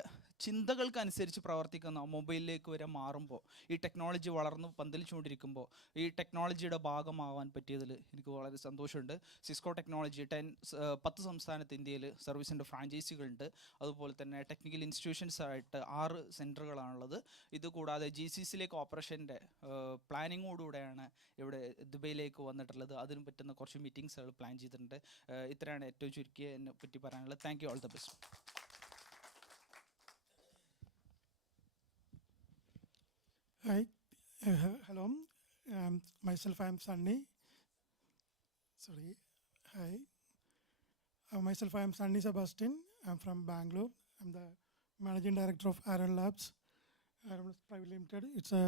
ചിന്തകൾക്കനുസരിച്ച് പ്രവർത്തിക്കുന്ന മൊബൈലിലേക്ക് വരെ മാറുമ്പോൾ, ഈ ടെക്നോളജി വളർന്ന് പന്തലിച്ചുകൊണ്ടിരിക്കുമ്പോൾ ഈ ടെക്നോളജിയുടെ ഭാഗമാവാൻ പറ്റിയതിൽ എനിക്ക് വളരെ സന്തോഷമുണ്ട്. സിസ്കോ ടെക്നോളജി 10 സംസ്ഥാനത്ത് ഇന്ത്യയിൽ സർവീസിൻ്റെ ഫ്രാഞ്ചൈസികളുണ്ട്. അതുപോലെ തന്നെ ടെക്നിക്കൽ ഇൻസ്റ്റിറ്റ്യൂഷൻസ് ആയിട്ട് 6 സെൻറ്ററുകളാണുള്ളത്. ഇതുകൂടാതെ GCCയിലേക്ക് ഓപ്പറേഷൻ്റെ പ്ലാനിങ്ങോടുകൂടെയാണ് ഇവിടെ ദുബൈയിലേക്ക് വന്നിട്ടുള്ളത്. അതിന് പറ്റുന്ന കുറച്ച് മീറ്റിംഗ്സുകൾ പ്ലാൻ ചെയ്തിട്ടുണ്ട്. ഇത്രയാണ് ഏറ്റവും ചുരുക്കിയ എന്നെ പറ്റി പറയാനുള്ളത്. Thank you, all the best. Hi, hello. Myself, I am Sunny. Sorry. Hi. Myself, I am Sunny Sebastian. I am from Bangalore. I am the Managing Director of Iron Labs. Iron Labs Private Limited. It's a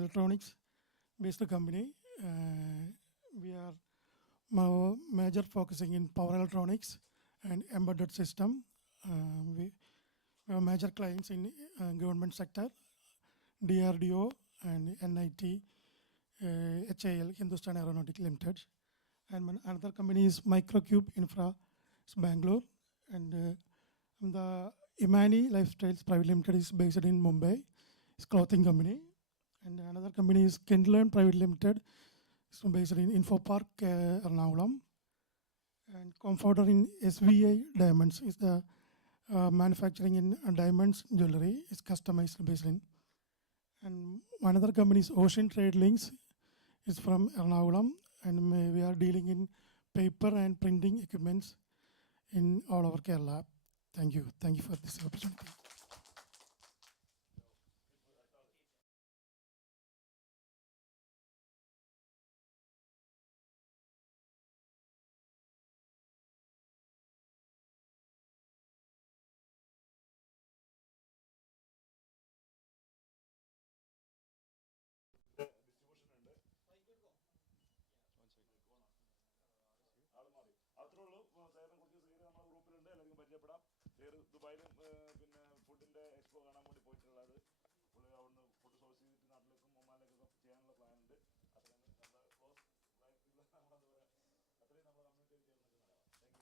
electronics-based company. We are major focusing in power electronics and embedded system. We have major clients in government sector, DRDO and NIT, HAL, Hindustan Aeronautic Limited. And another company is Microcube Infra, it's Bangalore. And the Imani Lifestyles Private Limited is based in Mumbai. It's clothing company. And another company is Kindlearn Private Limited. It's based in Infopark, Ernakulam. And co-founder in SVI Diamonds is the manufacturing in diamonds jewelry. It's customized based in. And another company is Ocean Trade Links. It's from Ernakulam, and we are dealing in paper and printing equipments in all over Kerala. Thank you. Thank you for this opportunity. ദുബായിലും പിന്നെ ഫുഡിൻ്റെ എക്സ്പോ കാണാൻ വേണ്ടി പോയിട്ടുള്ളത്. പുള്ളി അവിടുന്ന് food source ചെയ്തിട്ട് നാട്ടിലേക്കും ഒമാനിലേക്കൊക്കെ ചെയ്യാനുള്ള പ്ലാൻ ഉണ്ട്. അത്രയും നമ്മുടെ ക്ലോസ് അത്രയും നമ്മുടെ കമ്മ്യൂണിറ്റിയിൽ ചേർന്നിട്ട്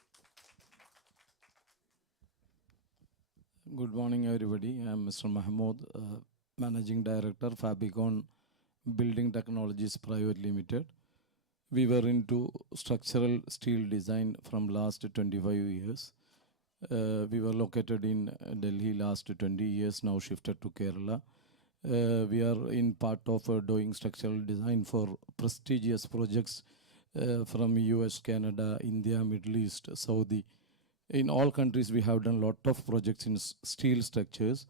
Good morning, everybody. I'm Mr. Mahmood, Managing Director, Fabicon Building Technologies Private Limited. We were into structural steel design from last 25 years. We were located in Delhi last 20 years, now shifted to Kerala. We are in part of doing structural design for prestigious projects from US, Canada, India, Middle East, Saudi. In all countries, we have done a lot of projects in steel structures.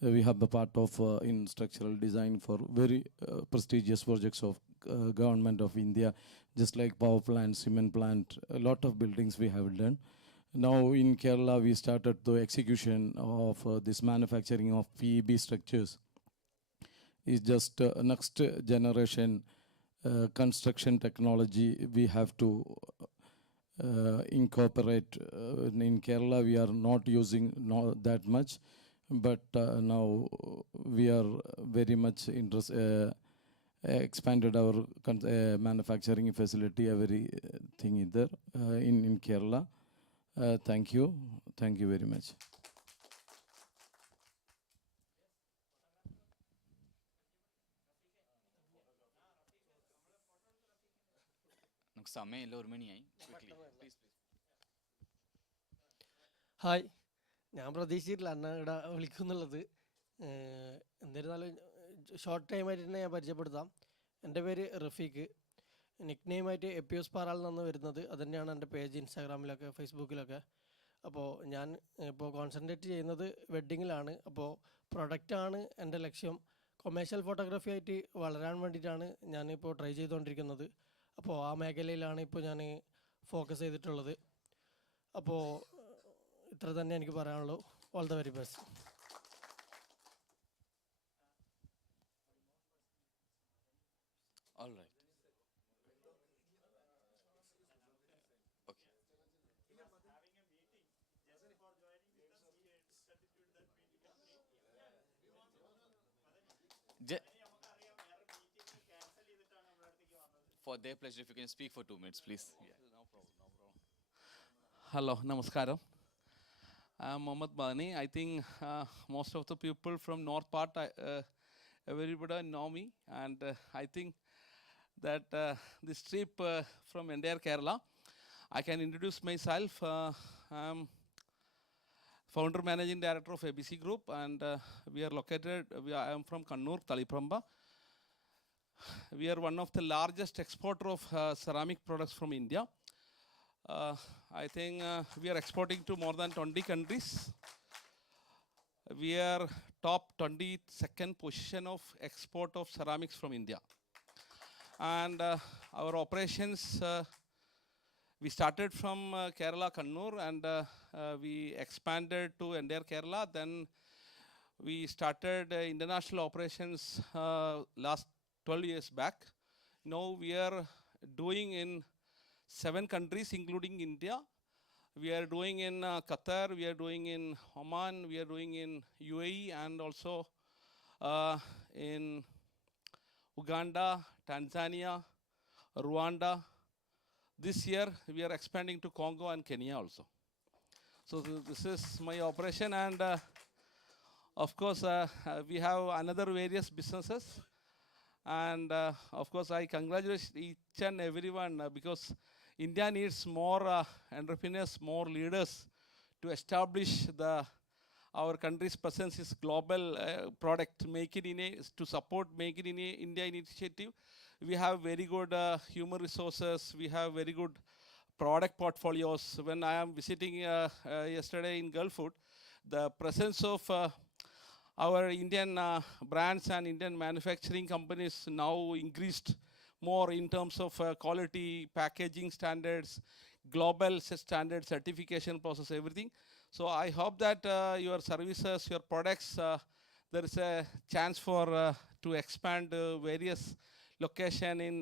We have the part of in structural design for very prestigious projects of government of India, just like power plant, cement plant, a lot of buildings we have done. Now in Kerala, we started the execution of this manufacturing of PEB structures. It's just next generation construction technology we have to incorporate. In Kerala, we are not using that much, but now we are very much expanded our manufacturing facility, everything is there in Kerala. Thank you very much. സമയമില്ല, 1 മണിയായി. ഹായ്, ഞാൻ പ്രതീക്ഷിച്ചിട്ടില്ല അന്ന ഇവിടെ വിളിക്കുന്നുള്ളത്. എന്നിരുന്നാലും ഷോർട്ട് ടൈമായിട്ട് തന്നെ ഞാൻ പരിചയപ്പെടുത്താം. എൻ്റെ പേര് റഫീഖ്, നിക് നെയിമായിട്ട് എപ്പിയോസ് പാറാൽ നിന്നാണ് വരുന്നത്. അതുതന്നെയാണ് എൻ്റെ പേജ് ഇൻസ്റ്റാഗ്രാമിലൊക്കെ ഫേസ്ബുക്കിലൊക്കെ. അപ്പോൾ ഞാൻ ഇപ്പോൾ കോൺസെൻട്രേറ്റ് ചെയ്യുന്നത് വെഡ്ഡിങ്ങിലാണ്. അപ്പോൾ പ്രൊഡക്റ്റാണ് എൻ്റെ ലക്ഷ്യം. കൊമേഴ്ഷ്യൽ ഫോട്ടോഗ്രാഫി ആയിട്ട് വളരാൻ വേണ്ടിയിട്ടാണ് ഞാനിപ്പോൾ ട്രൈ ചെയ്തുകൊണ്ടിരിക്കുന്നത്. അപ്പോൾ ആ മേഖലയിലാണ് ഇപ്പോൾ ഞാൻ ഫോക്കസ് ചെയ്തിട്ടുള്ളത്. അപ്പോൾ ഇത്ര തന്നെ എനിക്ക് പറയാനുള്ളൂ. All the very best. All right. For their pleasure, if you can speak for 2 minutes, please. Yeah. No problem. Hello, namaskaram. I'm Mohammad Bani. I think most of the people from north part, everybody know me, and I think that this trip from entire Kerala, I can introduce myself. I'm founder managing director of ABC Group, and we are located. I am from Kannur, Talipramba. We are one of the largest exporter of ceramic products from India. I think we are exporting to more than 20 countries. We are top 22nd position of export of ceramics from India. And our operations, we started from Kerala, Kannur, and we expanded to entire Kerala. Then we started international operations last 12 years back. Now we are doing in 7 countries, including India. We are doing in Qatar, we are doing in Oman, we are doing in UAE, and also in Uganda, Tanzania, Rwanda. This year we are expanding to Congo and Kenya also. So this is my operation, and of course we have another various businesses. And of course I congratulate each and everyone because India needs more entrepreneurs, more leaders to establish our country's presence is global product, make it in a, to support make it in a India initiative. We have very good human resources, we have very good product portfolios. When I am visiting yesterday in Gulfood, the presence of our Indian brands and Indian manufacturing companies now increased more in terms of quality, packaging standards, global standard certification process, everything. So I hope that your services, your products, there is a chance for to expand various location in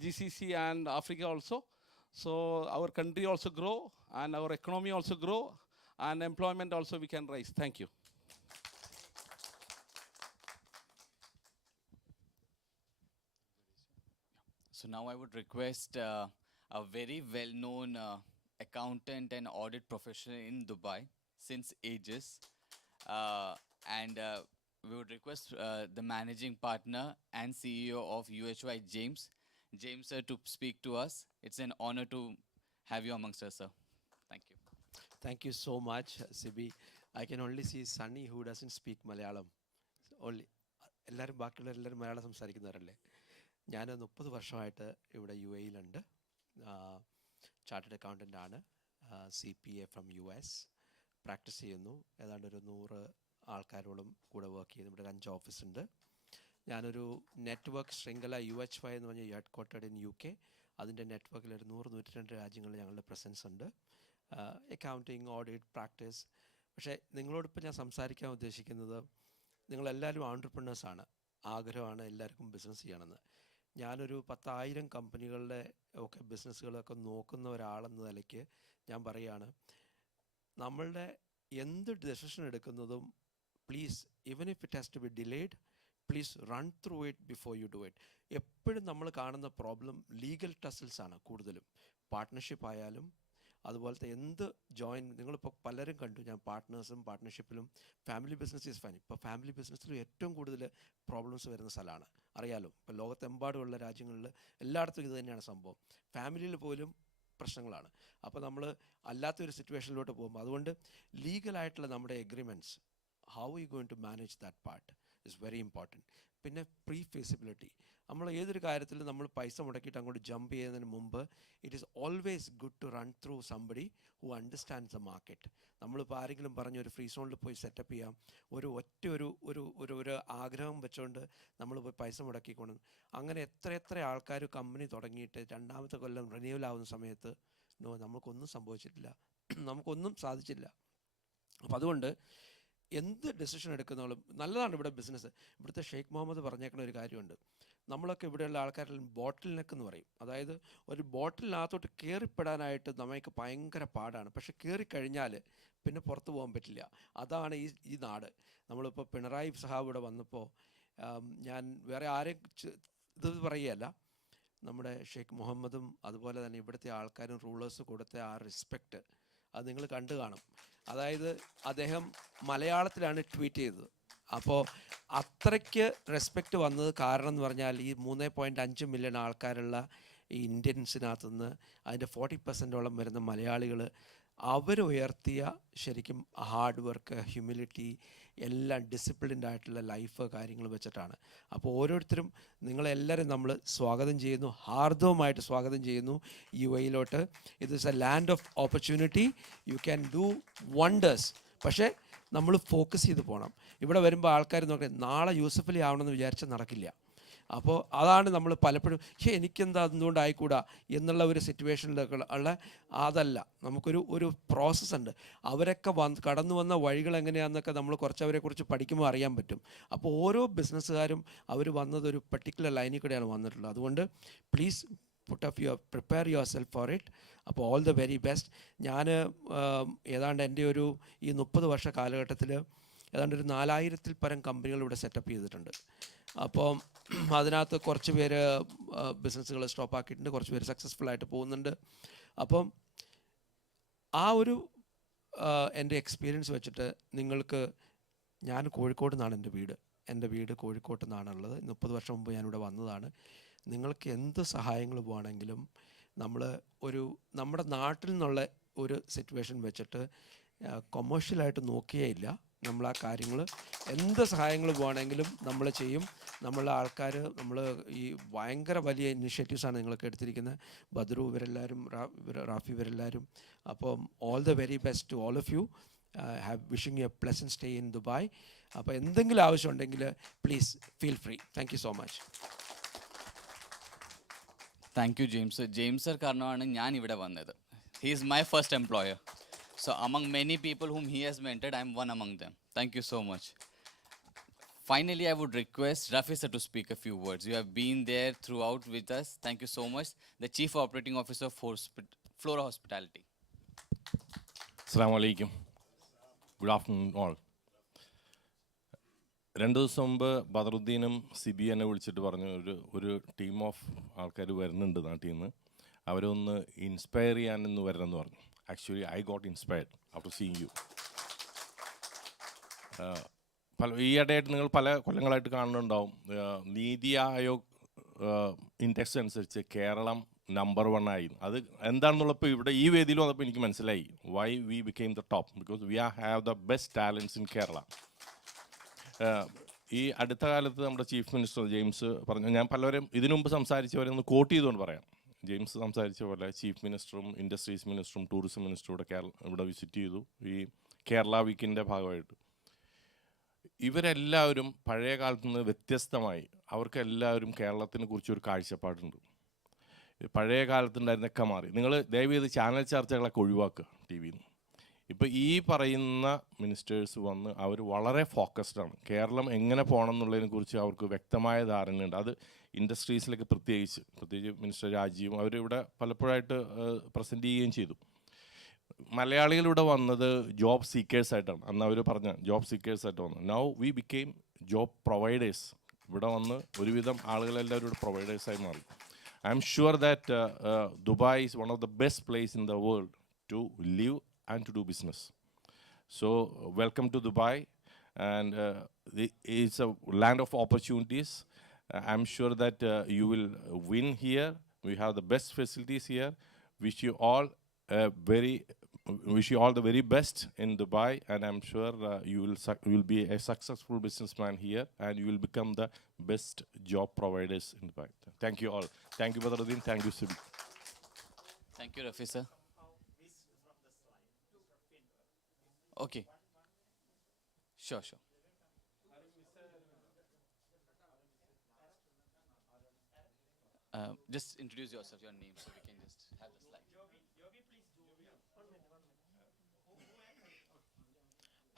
GCC and Africa also. So our country also grow, and our economy also grow, and employment also we can raise. Thank you. So now I would request a very well-known accountant and audit professional in Dubai, since ages. And we would request the managing partner and CEO of UHY, James sir, to speak to us. It's an honor to have you amongst us, sir. Thank you. Thank you so much, Sibi. I can only see Sunny who doesn't speak Malayalam. Only എല്ലാവരും ബാക്കിയുള്ള എല്ലാവരും മലയാളം സംസാരിക്കുന്നവരല്ലേ. ഞാൻ 30 വർഷമായിട്ട് ഇവിടെ UAE-ലുണ്ട്. Chartered accountant ആണ്. CPA from US. Practice ചെയ്യുന്നു. ഏതാണ്ട് ഒരു 100 ആൾക്കാരോളം കൂടെ വർക്ക് ചെയ്യുന്നു. ഇവിടെ 5 ഓഫീസുണ്ട്. ഞാനൊരു നെറ്റ്വർക്ക് ശൃംഖല UHY എന്ന് പറഞ്ഞ ഹെഡ് ക്വാർട്ടേഡ് ഇൻ UK. അതിൻ്റെ നെറ്റ്വർക്കിൽ ഒരു 100-102 രാജ്യങ്ങളിൽ ഞങ്ങളുടെ പ്രസൻസ് ഉണ്ട്. Accounting, audit, practice. പക്ഷേ നിങ്ങളോടിപ്പോൾ ഞാൻ സംസാരിക്കാൻ ഉദ്ദേശിക്കുന്നത്, നിങ്ങളെല്ലാവരും ഓൺട്രപ്രനേഴ്സാണ്. ആഗ്രഹമാണ് എല്ലാവർക്കും ബിസിനസ് ചെയ്യണമെന്ന്. ഞാനൊരു 10,000 കമ്പനികളുടെ ഒക്കെ ബിസിനസ്സുകളൊക്കെ നോക്കുന്ന ഒരാളെന്ന നിലയ്ക്ക് ഞാൻ പറയുകയാണ്, നമ്മളുടെ എന്ത് ഡെസിഷൻ എടുക്കുന്നതും please, even if it has to be delayed, please run through it before you do it. എപ്പോഴും നമ്മൾ കാണുന്ന പ്രോബ്ലം ലീഗൽ ടസിൽസ് ആണ് കൂടുതലും. പാർട്ട്ണർഷിപ്പ് ആയാലും അതുപോലത്തെ എന്ത് നിങ്ങളിപ്പോൾ പലരും കണ്ടു, ഞാൻ പാർട്ട്ണർഷിപ്പിലും ഫാമിലി ബിസിനസ് ഈസ് ഫൈൻ. ഇപ്പോൾ ഫാമിലി ബിസിനസ്സിലും ഏറ്റവും കൂടുതൽ പ്രോബ്ലംസ് വരുന്ന സ്ഥലമാണ്, അറിയാലോ. ഇപ്പോൾ ലോകത്തെമ്പാടുമുള്ള രാജ്യങ്ങളിൽ എല്ലായിടത്തും ഇത് തന്നെയാണ് സംഭവം. ഫാമിലിയിൽ പോലും പ്രശ്നങ്ങളാണ്. അപ്പോൾ നമ്മൾ അല്ലാത്തൊരു സിറ്റുവേഷനിലോട്ട് പോകുമ്പോൾ, അതുകൊണ്ട് ലീഗലായിട്ടുള്ള നമ്മുടെ agreements, how you going to manage that part is very important. പിന്നെ പ്രീ ഫീസിബിലിറ്റി. നമ്മൾ ഏതൊരു കാര്യത്തിൽ നമ്മൾ പൈസ മുടക്കിയിട്ട് അങ്ങോട്ട് ജമ്പ് ചെയ്യുന്നതിന് മുമ്പ് it is always good to run through somebody who understands the market. നമ്മളിപ്പോൾ ആരെങ്കിലും പറഞ്ഞ് ഒരു ഫ്രീ സോണിൽ പോയി സെറ്റപ്പ് ചെയ്യാം, ഒരു ആഗ്രഹം വെച്ചുകൊണ്ട് നമ്മൾ പോയി പൈസ മുടക്കിക്കൊണ്ട്, അങ്ങനെ എത്ര ആൾക്കാർ കമ്പനി തുടങ്ങിയിട്ട് 2ാമത്തെ കൊല്ലം റിന്യൂവൽ ആവുന്ന സമയത്ത് നമുക്കൊന്നും സംഭവിച്ചിട്ടില്ല, നമുക്കൊന്നും സാധിച്ചില്ല. അപ്പോൾ അതുകൊണ്ട് എന്ത് ഡെസിഷൻ എടുക്കുന്നതും നല്ലതാണ്. ഇവിടെ ബിസിനസ്, ഇവിടുത്തെ ഷെയ്ഖ് മുഹമ്മദ് പറഞ്ഞേക്കുന്ന ഒരു കാര്യമുണ്ട്. നമ്മളൊക്കെ ഇവിടെയുള്ള ആൾക്കാരിൽ ബോട്ടിൽ നെക്ക് എന്ന് പറയും. അതായത് ഒരു ബോട്ടിലിനകത്തോട്ട് കയറിപ്പെടാനായിട്ട് നമുക്ക് ഭയങ്കര പാടാണ്. പക്ഷെ കയറിക്കഴിഞ്ഞാൽ പിന്നെ പുറത്ത് പോകാൻ പറ്റില്ല. അതാണ് ഈ നാട്. നമ്മളിപ്പോൾ പിണറായി സഹാബ് ഇവിടെ വന്നപ്പോൾ ഞാൻ വേറെ ആരെയും ഇത് പറയുകയല്ല, നമ്മുടെ ഷെയ്ഖ് മുഹമ്മദും അതുപോലെ തന്നെ ഇവിടുത്തെ ആൾക്കാരും റൂളേഴ്സ് കൊടുത്ത ആ റെസ്പെക്റ്റ് അത് നിങ്ങൾ കണ്ടു കാണും. അതായത് അദ്ദേഹം മലയാളത്തിലാണ് ട്വീറ്റ് ചെയ്തത്. അപ്പോൾ അത്രയ്ക്ക് റെസ്പെക്റ്റ് വന്നത് കാരണം എന്ന് പറഞ്ഞാൽ ഈ 3.5 മില്യൺ ആൾക്കാരുള്ള ഈ ഇന്ത്യൻസിനകത്തു നിന്ന് അതിൻ്റെ 40% വരുന്ന മലയാളികൾ അവരുയർത്തിയ ശരിക്കും ഹാർഡ് വർക്ക്, ഹ്യൂമിലിറ്റി, എല്ലാം ഡിസിപ്ലിൻഡ് ആയിട്ടുള്ള ലൈഫ് കാര്യങ്ങൾ വെച്ചിട്ടാണ്. അപ്പോൾ ഓരോരുത്തരും നിങ്ങളെല്ലാവരും നമ്മൾ സ്വാഗതം ചെയ്യുന്നു, ഹാർദവമായിട്ട് സ്വാഗതം ചെയ്യുന്നു UAE-ലോട്ട്. ഇത് is A land of opportunity, you can do wonders. പക്ഷേ നമ്മൾ ഫോക്കസ് ചെയ്ത് പോകണം. ഇവിടെ വരുമ്പോൾ ആൾക്കാർ നോക്കാം, നാളെ യൂസഫലി ആവണമെന്ന് വിചാരിച്ചാൽ നടക്കില്ല. അപ്പോൾ അതാണ് നമ്മൾ പലപ്പോഴും എനിക്കെന്താ അതുകൊണ്ട് ആയിക്കൂടാ എന്നുള്ള ഒരു സിറ്റുവേഷനിലൊക്കെ ഉള്ള അതല്ല. നമുക്കൊരു പ്രോസസ്സുണ്ട്. അവരൊക്കെ കടന്നു വന്ന വഴികൾ എങ്ങനെയാണെന്നൊക്കെ നമ്മൾ കുറച്ചവരെക്കുറിച്ച് പഠിക്കുമ്പോൾ അറിയാൻ പറ്റും. അപ്പോൾ ഓരോ ബിസിനസ്സുകാരും അവർ വന്നത് ഒരു പെർട്ടിക്കുലർ ലൈനിൽ കൂടെയാണ് വന്നിട്ടുള്ളത്. അതുകൊണ്ട് please prepare your self for it. അപ്പോൾ ഓൾ ദ വെരി ബെസ്റ്റ്. ഞാൻ ഏതാണ്ട് എൻ്റെ ഈ 30 വർഷ കാലഘട്ടത്തിൽ ഏതാണ്ട് ഒരു 4000-ൽ പരം കമ്പനികൾ ഇവിടെ സെറ്റപ്പ് ചെയ്തിട്ടുണ്ട്. അപ്പോൾ അതിനകത്ത് കുറച്ച് പേര് ബിസിനസ്സുകൾ സ്റ്റോപ്പ് ആക്കിയിട്ടുണ്ട്, കുറച്ച് പേര് സക്സസ്ഫുൾ ആയിട്ട് പോകുന്നുണ്ട്. അപ്പം ആ എൻ്റെ എക്സ്പീരിയൻസ് വെച്ചിട്ട് നിങ്ങൾക്ക്, ഞാൻ കോഴിക്കോട് നിന്നാണ് എൻ്റെ വീട് കോഴിക്കോട്ട് നിന്നാണുള്ളത്. 30 വർഷം മുമ്പ് ഞാനിവിടെ വന്നതാണ്. നിങ്ങൾക്ക് എന്ത് സഹായങ്ങൾ വേണമെങ്കിലും നമ്മുടെ നാട്ടിൽ നിന്നുള്ള ഒരു സിറ്റുവേഷൻ വെച്ചിട്ട് കൊമേഴ്ഷ്യലായിട്ട് നോക്കിയേയില്ല. നമ്മൾ ആ കാര്യങ്ങൾ എന്ത് സഹായങ്ങൾ വേണമെങ്കിലും നമ്മൾ ചെയ്യും. നമ്മളെ ആൾക്കാർ ഈ ഭയങ്കര വലിയ ഇനിഷ്യേറ്റീവ്സാണ് നിങ്ങളൊക്കെ എടുത്തിരിക്കുന്നത്. ബദ്രു ഇവരെല്ലാവരും, റാഫി ഇവരെല്ലാവരും. അപ്പം all the very best to all of you. Wishing you a pleasant stay in Dubai. അപ്പോൾ എന്തെങ്കിലും ആവശ്യമുണ്ടെങ്കിൽ please feel free. Thank you so much. Thank you James sir കാരണമാണ് ഞാൻ ഇവിടെ വന്നത്. He is my first employer. So among many people whom he has mentored, I am one among them. Thank you so much. Finally, I would request Rafi sir to speak a few words. You have been there throughout with us. Thank you so much. The Chief Operating Officer for Flora Hospitality. Assalamu alaikum. Good afternoon all. 2 ദിവസം മുമ്പ് ബദറുദ്ദീനും സിബി എന്നെ വിളിച്ചിട്ട് പറഞ്ഞു ഒരു team of ആൾക്കാർ വരുന്നുണ്ട് നാട്ടിൽ നിന്ന്, അവരൊന്ന് ഇൻസ്പയർ ചെയ്യാനെന്ന് വരണമെന്ന് പറഞ്ഞു. Actually, I got inspired after seeing you. ഈയിടെയായിട്ട് നിങ്ങൾ പല കൊല്ലങ്ങളായിട്ട് കാണുന്നുണ്ടാവും, നീതി ആയോഗ് ഇൻഡെക്സ് അനുസരിച്ച് കേരളം നമ്പർ 1 ആയി. അത് എന്താണെന്നുള്ളപ്പോൾ ഇവിടെ ഈ വേദിയിൽ വന്നപ്പോൾ എനിക്ക് മനസ്സിലായി why we became the top, because we have the best talents in Kerala. ഈ അടുത്ത കാലത്ത് നമ്മുടെ ചീഫ് മിനിസ്റ്റർ ജെയിംസ് പറഞ്ഞു, ഞാൻ പലവരും ഇതിനു മുമ്പ് സംസാരിച്ചവരെ ഒന്ന് കോട്ട് ചെയ്തുകൊണ്ട് പറയാം. ജെയിംസ് സംസാരിച്ച പോലെ ചീഫ് മിനിസ്റ്ററും ഇൻഡസ്ട്രീസ് മിനിസ്റ്ററും ടൂറിസം മിനിസ്റ്ററും ഇവിടെ വിസിറ്റ് ചെയ്തു ഈ കേരള വീക്കിൻ്റെ ഭാഗമായിട്ട്. ഇവരെല്ലാവരും പഴയ കാലത്ത് നിന്ന് വ്യത്യസ്തമായി അവർക്കെല്ലാവരും കേരളത്തിനെ കുറിച്ചൊരു കാഴ്ചപ്പാടുണ്ട്. പഴയ കാലത്തുണ്ടായിരുന്നൊക്കെ മാറി. നിങ്ങൾ ദയവേത് ചാനൽ ചർച്ചകളൊക്കെ ഒഴിവാക്കുക ടി വിയിൽ നിന്ന്. ഇപ്പോൾ ഈ പറയുന്ന മിനിസ്റ്റേഴ്സ് വന്ന് അവർ വളരെ ഫോക്കസ്ഡാണ്. കേരളം എങ്ങനെ പോകണം എന്നുള്ളതിനെ കുറിച്ച് അവർക്ക് വ്യക്തമായ ധാരണയുണ്ട്. അത് ഇൻഡസ്ട്രീസിലൊക്കെ പ്രത്യേകിച്ച് മിനിസ്റ്റർ രാജീവും അവരിവിടെ പലപ്പോഴായിട്ട് പ്രസൻറ്റ് ചെയ്യുകയും ചെയ്തു. മലയാളികളിവിടെ വന്നത് ജോബ് സീക്കേഴ്സായിട്ടാണ്. അന്ന് അവർ പറഞ്ഞ ജോബ് സീക്കേഴ്സായിട്ട് വന്നു. Now we became job providers. ഇവിടെ വന്ന് ഒരുവിധം ആളുകളെല്ലാവരും ഇവിടെ പ്രൊവൈഡേഴ്സായി മാറി. I am sure that Dubai is one of the best place in the world to live and to do business. So welcome to Dubai, and it's a land of opportunities. I'm sure that you will win here. We have the best facilities here. Wish you all the very best in Dubai, and I'm sure you will be a successful businessman here, and you will become the best job providers in Dubai. Thank you all. Thank you, Badruddin. Thank you, Sibi. Thank you, Rafi sir. Okay. Sure. Just introduce yourself, your name, so we can just have the slide.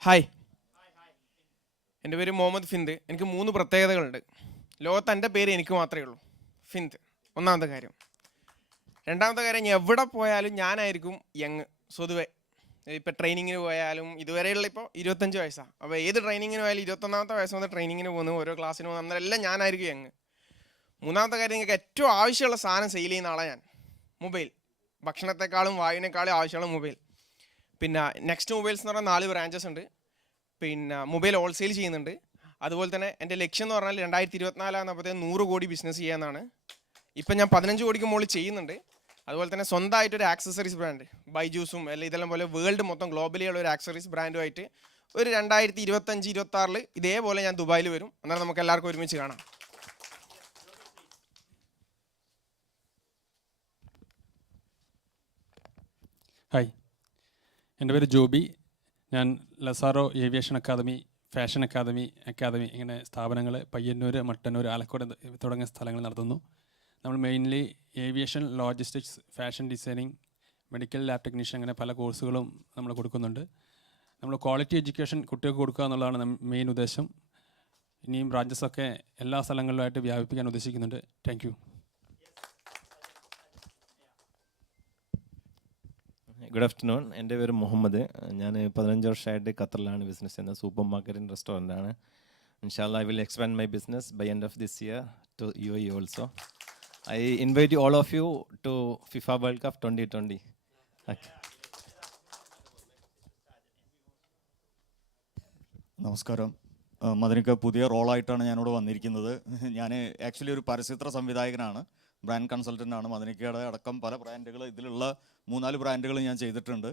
Hi, എൻ്റെ പേര് മുഹമ്മദ് ഫിന്ത്. എനിക്ക് 3 പ്രത്യേകതകളുണ്ട്. ലോകത്ത് എൻ്റെ പേര് എനിക്ക് മാത്രമേ ഉള്ളൂ, ഫിന്ത്. ഒന്നാമത്തെ കാര്യം. രണ്ടാമത്തെ കാര്യം, ഞാൻ എവിടെ പോയാലും ഞാനായിരിക്കും യങ്. സ്വതുവേ ഇപ്പോൾ ട്രെയിനിങ്ങിന് പോയാലും ഇതുവരെയുള്ള ഇപ്പോൾ 25 വയസ്സാണ്. അപ്പോൾ ഏത് ട്രെയിനിങ്ങിന് പോയാലും 21ാമത്തെ വയസ്സ് മുതൽ ട്രെയിനിങ്ങിന് പോകുന്നു, ഓരോ ക്ലാസ്സിന് പോകുന്നു, അന്നേരം എല്ലാം ഞാനായിരിക്കും യങ്. മൂന്നാമത്തെ കാര്യം, നിങ്ങൾക്ക് ഏറ്റവും ആവശ്യമുള്ള സാധനം സെയിൽ ചെയ്യുന്ന ആളാണ് ഞാൻ. മൊബൈൽ, ഭക്ഷണത്തെക്കാളും വായുവിനേക്കാളും ആവശ്യമുള്ള മൊബൈൽ. പിന്നെ നെക്സ്റ്റ് മൊബൈൽസ് എന്ന് പറഞ്ഞാൽ 4 ബ്രാഞ്ചസ് ഉണ്ട്. പിന്നെ മൊബൈൽ ഹോൾസെയിൽ ചെയ്യുന്നുണ്ട്. അതുപോലെ തന്നെ എൻ്റെ ലക്ഷ്യം എന്ന് പറഞ്ഞാൽ 2024 100 കോടി ബിസിനസ് ചെയ്യാമെന്നാണ്. ഇപ്പം ഞാൻ 15 കോടിക്ക് മുകളിൽ ചെയ്യുന്നുണ്ട്. അതുപോലെ തന്നെ സ്വന്തമായിട്ടൊരു ആക്സസറീസ് ബ്രാൻഡ്, ബൈജൂസും അല്ലെങ്കിൽ ഇതെല്ലാം പോലെ വേൾഡ് മൊത്തം ഗ്ലോബലിയുള്ള ഒരു ആക്സസറീസ് ബ്രാൻഡുമായിട്ട് ഒരു 2025-26 ഇതേപോലെ ഞാൻ ദുബായിൽ വരും. അന്നേരം നമുക്ക് എല്ലാവർക്കും ഒരുമിച്ച് കാണാം. ഹായ്, എൻ്റെ പേര് ജോബി. ഞാൻ Lazaro aviation academy, fashion academy ഇങ്ങനെ സ്ഥാപനങ്ങൾ പയ്യന്നൂർ, മട്ടന്നൂർ, ആലക്കോട് തുടങ്ങിയ സ്ഥലങ്ങൾ നടത്തുന്നു. നമ്മൾ mainly aviation, logistics, fashion designing, medical lab technician അങ്ങനെ പല കോഴ്സുകളും നമ്മൾ കൊടുക്കുന്നുണ്ട്. നമ്മൾ ക്വാളിറ്റി എഡ്യൂക്കേഷൻ കുട്ടികൾക്ക് കൊടുക്കുക എന്നുള്ളതാണ് മെയിൻ ഉദ്ദേശം. ഇനിയും ബ്രാഞ്ചസൊക്കെ എല്ലാ സ്ഥലങ്ങളിലുമായിട്ട് വ്യാപിപ്പിക്കാൻ ഉദ്ദേശിക്കുന്നുണ്ട്. Thank you. Good afternoon. എൻ്റെ പേര് മുഹമ്മദ്. ഞാൻ 15 വർഷമായിട്ട് ഖത്തറിലാണ് ബിസിനസ് ചെയ്യുന്നത്. സൂപ്പർ മാർക്കറ്റ് ആൻഡ് റെസ്റ്റോറൻ്റാണ്. ഇൻഷാല്ലാ I will expand my business by end of this year to UAE also. I invite you, all of you, to FIFA World Cup 2020. Okay. നമസ്കാരം. മദനിക്ക് പുതിയ റോളായിട്ടാണ് ഞാനിവിടെ വന്നിരിക്കുന്നത്. ഞാൻ ആക്ച്വലി ഒരു പരസ്യചിത്ര സംവിധായകനാണ്, ബ്രാൻഡ് കൺസൾട്ടൻ്റാണ്. മദനിക്കയുടെ അടക്കം പല ബ്രാൻഡുകൾ, ഇതിലുള്ള 3-4 ബ്രാൻഡുകൾ ഞാൻ ചെയ്തിട്ടുണ്ട്.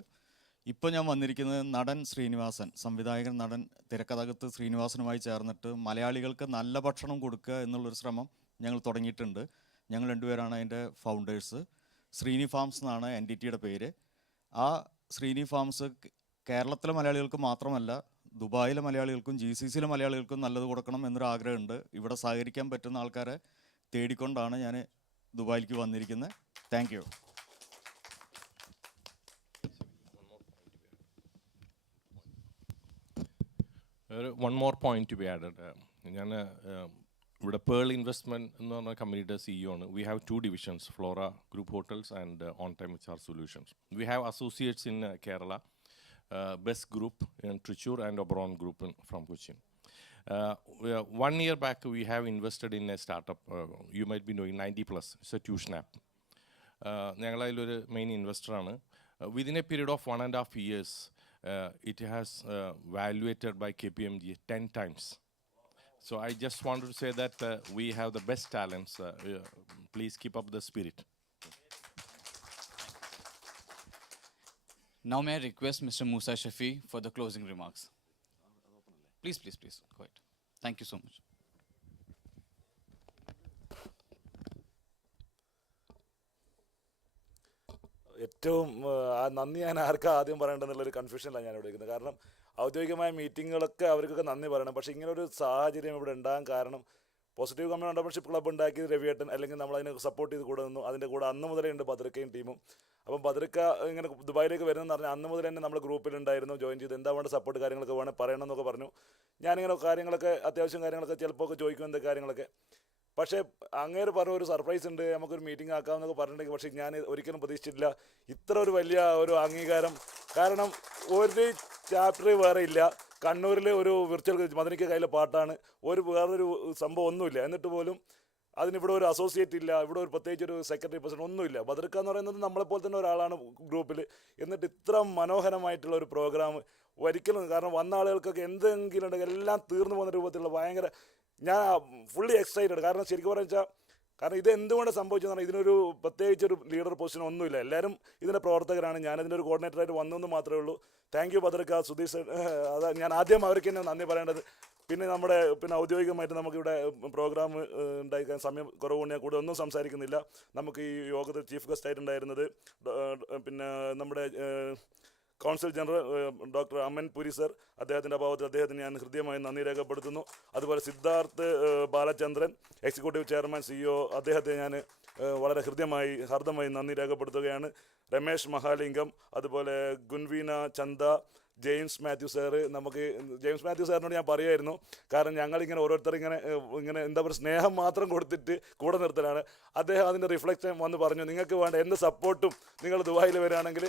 ഇപ്പോൾ ഞാൻ വന്നിരിക്കുന്നത് നടൻ ശ്രീനിവാസൻ, സംവിധായകൻ, നടൻ, തിരക്കഥകത്ത് ശ്രീനിവാസനുമായി ചേർന്നിട്ട് മലയാളികൾക്ക് നല്ല ഭക്ഷണം കൊടുക്കുക എന്നുള്ളൊരു ശ്രമം ഞങ്ങൾ തുടങ്ങിയിട്ടുണ്ട്. ഞങ്ങൾ 2 പേരാണ് അതിൻ്റെ ഫൗണ്ടേഴ്സ്. ശ്രീനി ഫാംസ് എന്നാണ് എൻറ്റിറ്റിയുടെ പേര്. ആ ശ്രീനി ഫാംസ് കേരളത്തിലെ മലയാളികൾക്ക് മാത്രമല്ല, ദുബായിലെ മലയാളികൾക്കും GCCയിലെ മലയാളികൾക്കും നല്ലത് കൊടുക്കണം എന്നൊരു ആഗ്രഹമുണ്ട്. ഇവിടെ സഹകരിക്കാൻ പറ്റുന്ന ആൾക്കാരെ തേടിക്കൊണ്ടാണ് ഞാൻ ദുബായിലേക്ക് വന്നിരിക്കുന്നത്. Thank you. One more point to be added. ഞാൻ ഇവിടെ പേൾ ഇൻവെസ്റ്റ്മെൻറ്റ് എന്ന് പറഞ്ഞ കമ്പനിയുടെ CEO ആണ്. We have 2 divisions, Flora group hotels and on time HR solutions. We have associates in Kerala, best group in Trichur and Oberon Group from Cochin. 1 year back we have invested in a startup, you might be knowing, 90+. It's a tuition app. ഞങ്ങളതിലൊരു main ഇൻവെസ്റ്ററാണ്. Within a period of 1.5 years it has valuated by KPMG 10 times. So I just wanted to say that we have the best talents. Please keep up the spirit. Now may I request Mr. Musa Shafi for the closing remarks. Please, please, please, go ahead. Thank you so much. ഏറ്റവും നന്ദി ഞാൻ ആർക്കാ ആദ്യം പറയേണ്ടതെന്നുള്ളൊരു കൺഫ്യൂഷനിലാണ് ഞാൻ ഇവിടെ ഇരിക്കുന്നത്. കാരണം ഔദ്യോഗികമായ മീറ്റിങ്ങുകളൊക്കെ അവർക്കൊക്കെ നന്ദി പറയണം. പക്ഷേ ഇങ്ങനൊരു സാഹചര്യം ഇവിടെ ഉണ്ടാകാൻ കാരണം പോസിറ്റീവ് കമ്മ്യൂൺ എൻ്റർപ്രണർഷിപ്പ് ക്ലബ്ബ് ഉണ്ടാക്കിയത് രവിയേട്ടൻ, അല്ലെങ്കിൽ നമ്മളതിനെ സപ്പോർട്ട് ചെയ്ത് കൂടെ നിന്നു. അതിൻ്റെ കൂടെ അന്ന് മുതലേ ഉണ്ട് ബദ്രിക്കയും ടീമും. അപ്പം ബദ്രിക്ക ഇങ്ങനെ ദുബായിലേക്ക് വരുന്നതെന്ന് പറഞ്ഞാൽ അന്ന് മുതൽ തന്നെ നമ്മുടെ ഗ്രൂപ്പിലുണ്ടായിരുന്നു, ജോയിൻ ചെയ്ത് എന്താ വേണ്ട സപ്പോർട്ട് കാര്യങ്ങളൊക്കെ വേണേൽ പറയണമെന്നൊക്കെ പറഞ്ഞു. ഞാനിങ്ങനെ കാര്യങ്ങളൊക്കെ അത്യാവശ്യം കാര്യങ്ങളൊക്കെ ചിലപ്പോൾ ഒക്കെ ചോദിക്കും എന്ത് കാര്യങ്ങളൊക്കെ. പക്ഷേ അങ്ങേര് പറഞ്ഞ ഒരു സർപ്രൈസ് ഉണ്ട്, നമുക്കൊരു മീറ്റിംഗ് ആക്കാമെന്നൊക്കെ പറഞ്ഞിട്ടുണ്ടെങ്കിൽ പക്ഷേ ഞാൻ ഒരിക്കലും പ്രതീക്ഷിച്ചിട്ടില്ല ഇത്ര ഒരു വലിയ ഒരു അംഗീകാരം. കാരണം ഒരു ചാപ്റ്റർ വേറെ ഇല്ല. കണ്ണൂരിൽ ഒരു വിർച്വൽ മദനിക്ക് കയ്യിലെ പാട്ടാണ്, വേറൊരു സംഭവം ഒന്നുമില്ല. എന്നിട്ട് പോലും അതിനിവിടെ ഒരു അസോസിയേറ്റ് ഇല്ല, ഇവിടെ ഒരു പ്രത്യേകിച്ച് ഒരു സെക്രട്ടറി പ്രസിഡന്റ് ഒന്നുമില്ല. ബദ്രിക്ക എന്ന് പറയുന്നത് നമ്മളെപ്പോലെ തന്നെ ഒരാളാണ് ഗ്രൂപ്പിൽ. എന്നിട്ട് ഇത്ര മനോഹരമായിട്ടുള്ള ഒരു പ്രോഗ്രാം ഒരിക്കലും, കാരണം വന്ന ആളുകൾക്കൊക്കെ എന്തെങ്കിലും ഉണ്ടെങ്കിൽ എല്ലാം തീർന്നു പോകുന്ന രൂപത്തിലുള്ള ഭയങ്കര, ഞാൻ ഫുള്ളി എക്സൈറ്റഡ്. കാരണം ശരിക്കും പറഞ്ഞാൽ കാരണം ഇത് എന്തുകൊണ്ട് സംഭവിച്ചതെന്ന് പറഞ്ഞാൽ ഇതിനൊരു പ്രത്യേകിച്ചൊരു ലീഡർ പൊസിഷൻ ഒന്നുമില്ല. എല്ലാവരും ഇതിൻ്റെ പ്രവർത്തകരാണ്. ഞാനിതിൻ്റെ ഒരു കോർഡിനേറ്ററായിട്ട് വന്നെന്ന് മാത്രമേ ഉള്ളൂ. താങ്ക് യു ബദ്രിക്ക, സുധീഷ്. അത് ഞാൻ ആദ്യം അവർക്ക് തന്നെ നന്ദി പറയേണ്ടത്. പിന്നെ ഔദ്യോഗികമായിട്ട് നമുക്കിവിടെ പ്രോഗ്രാം ഉണ്ടായിരിക്കാൻ സമയം കുറവുകൊണ്ട് ഞാൻ കൂടുതൽ ഒന്നും സംസാരിക്കുന്നില്ല. നമുക്ക് ഈ യോഗത്തിൽ ചീഫ് ഗസ്റ്റ് ആയിട്ടുണ്ടായിരുന്നത് പിന്നെ നമ്മുടെ council general doctor Aman Puri സർ, അദ്ദേഹത്തിൻ്റെ അഭാവത്തിൽ അദ്ദേഹത്തിന് ഞാൻ ഹൃദ്യമായി നന്ദി രേഖപ്പെടുത്തുന്നു. അതുപോലെ സിദ്ധാർത്ഥ് ബാലചന്ദ്രൻ, എക്സിക്യൂട്ടീവ് ചെയർമാൻ CEO, അദ്ദേഹത്തെ ഞാൻ വളരെ ഹാർദമായി നന്ദി രേഖപ്പെടുത്തുകയാണ്. രമേശ് മഹാലിംഗം, അതുപോലെ Gunveena Chanda, James Mathew sir. James Mathew സാറിനോട് ഞാൻ പറയുമായിരുന്നു, കാരണം ഞങ്ങളിങ്ങനെ ഓരോരുത്തർ ഇങ്ങനെ എന്താ പറയുക സ്നേഹം മാത്രം കൊടുത്തിട്ട് കൂടെ നിർത്തലാണ്. അദ്ദേഹം അതിൻ്റെ റിഫ്ലക്ഷൻ വന്ന് പറഞ്ഞു, നിങ്ങൾക്ക് വേണ്ട എന്ത് സപ്പോർട്ടും നിങ്ങൾ ദുബായിൽ വരികയാണെങ്കിൽ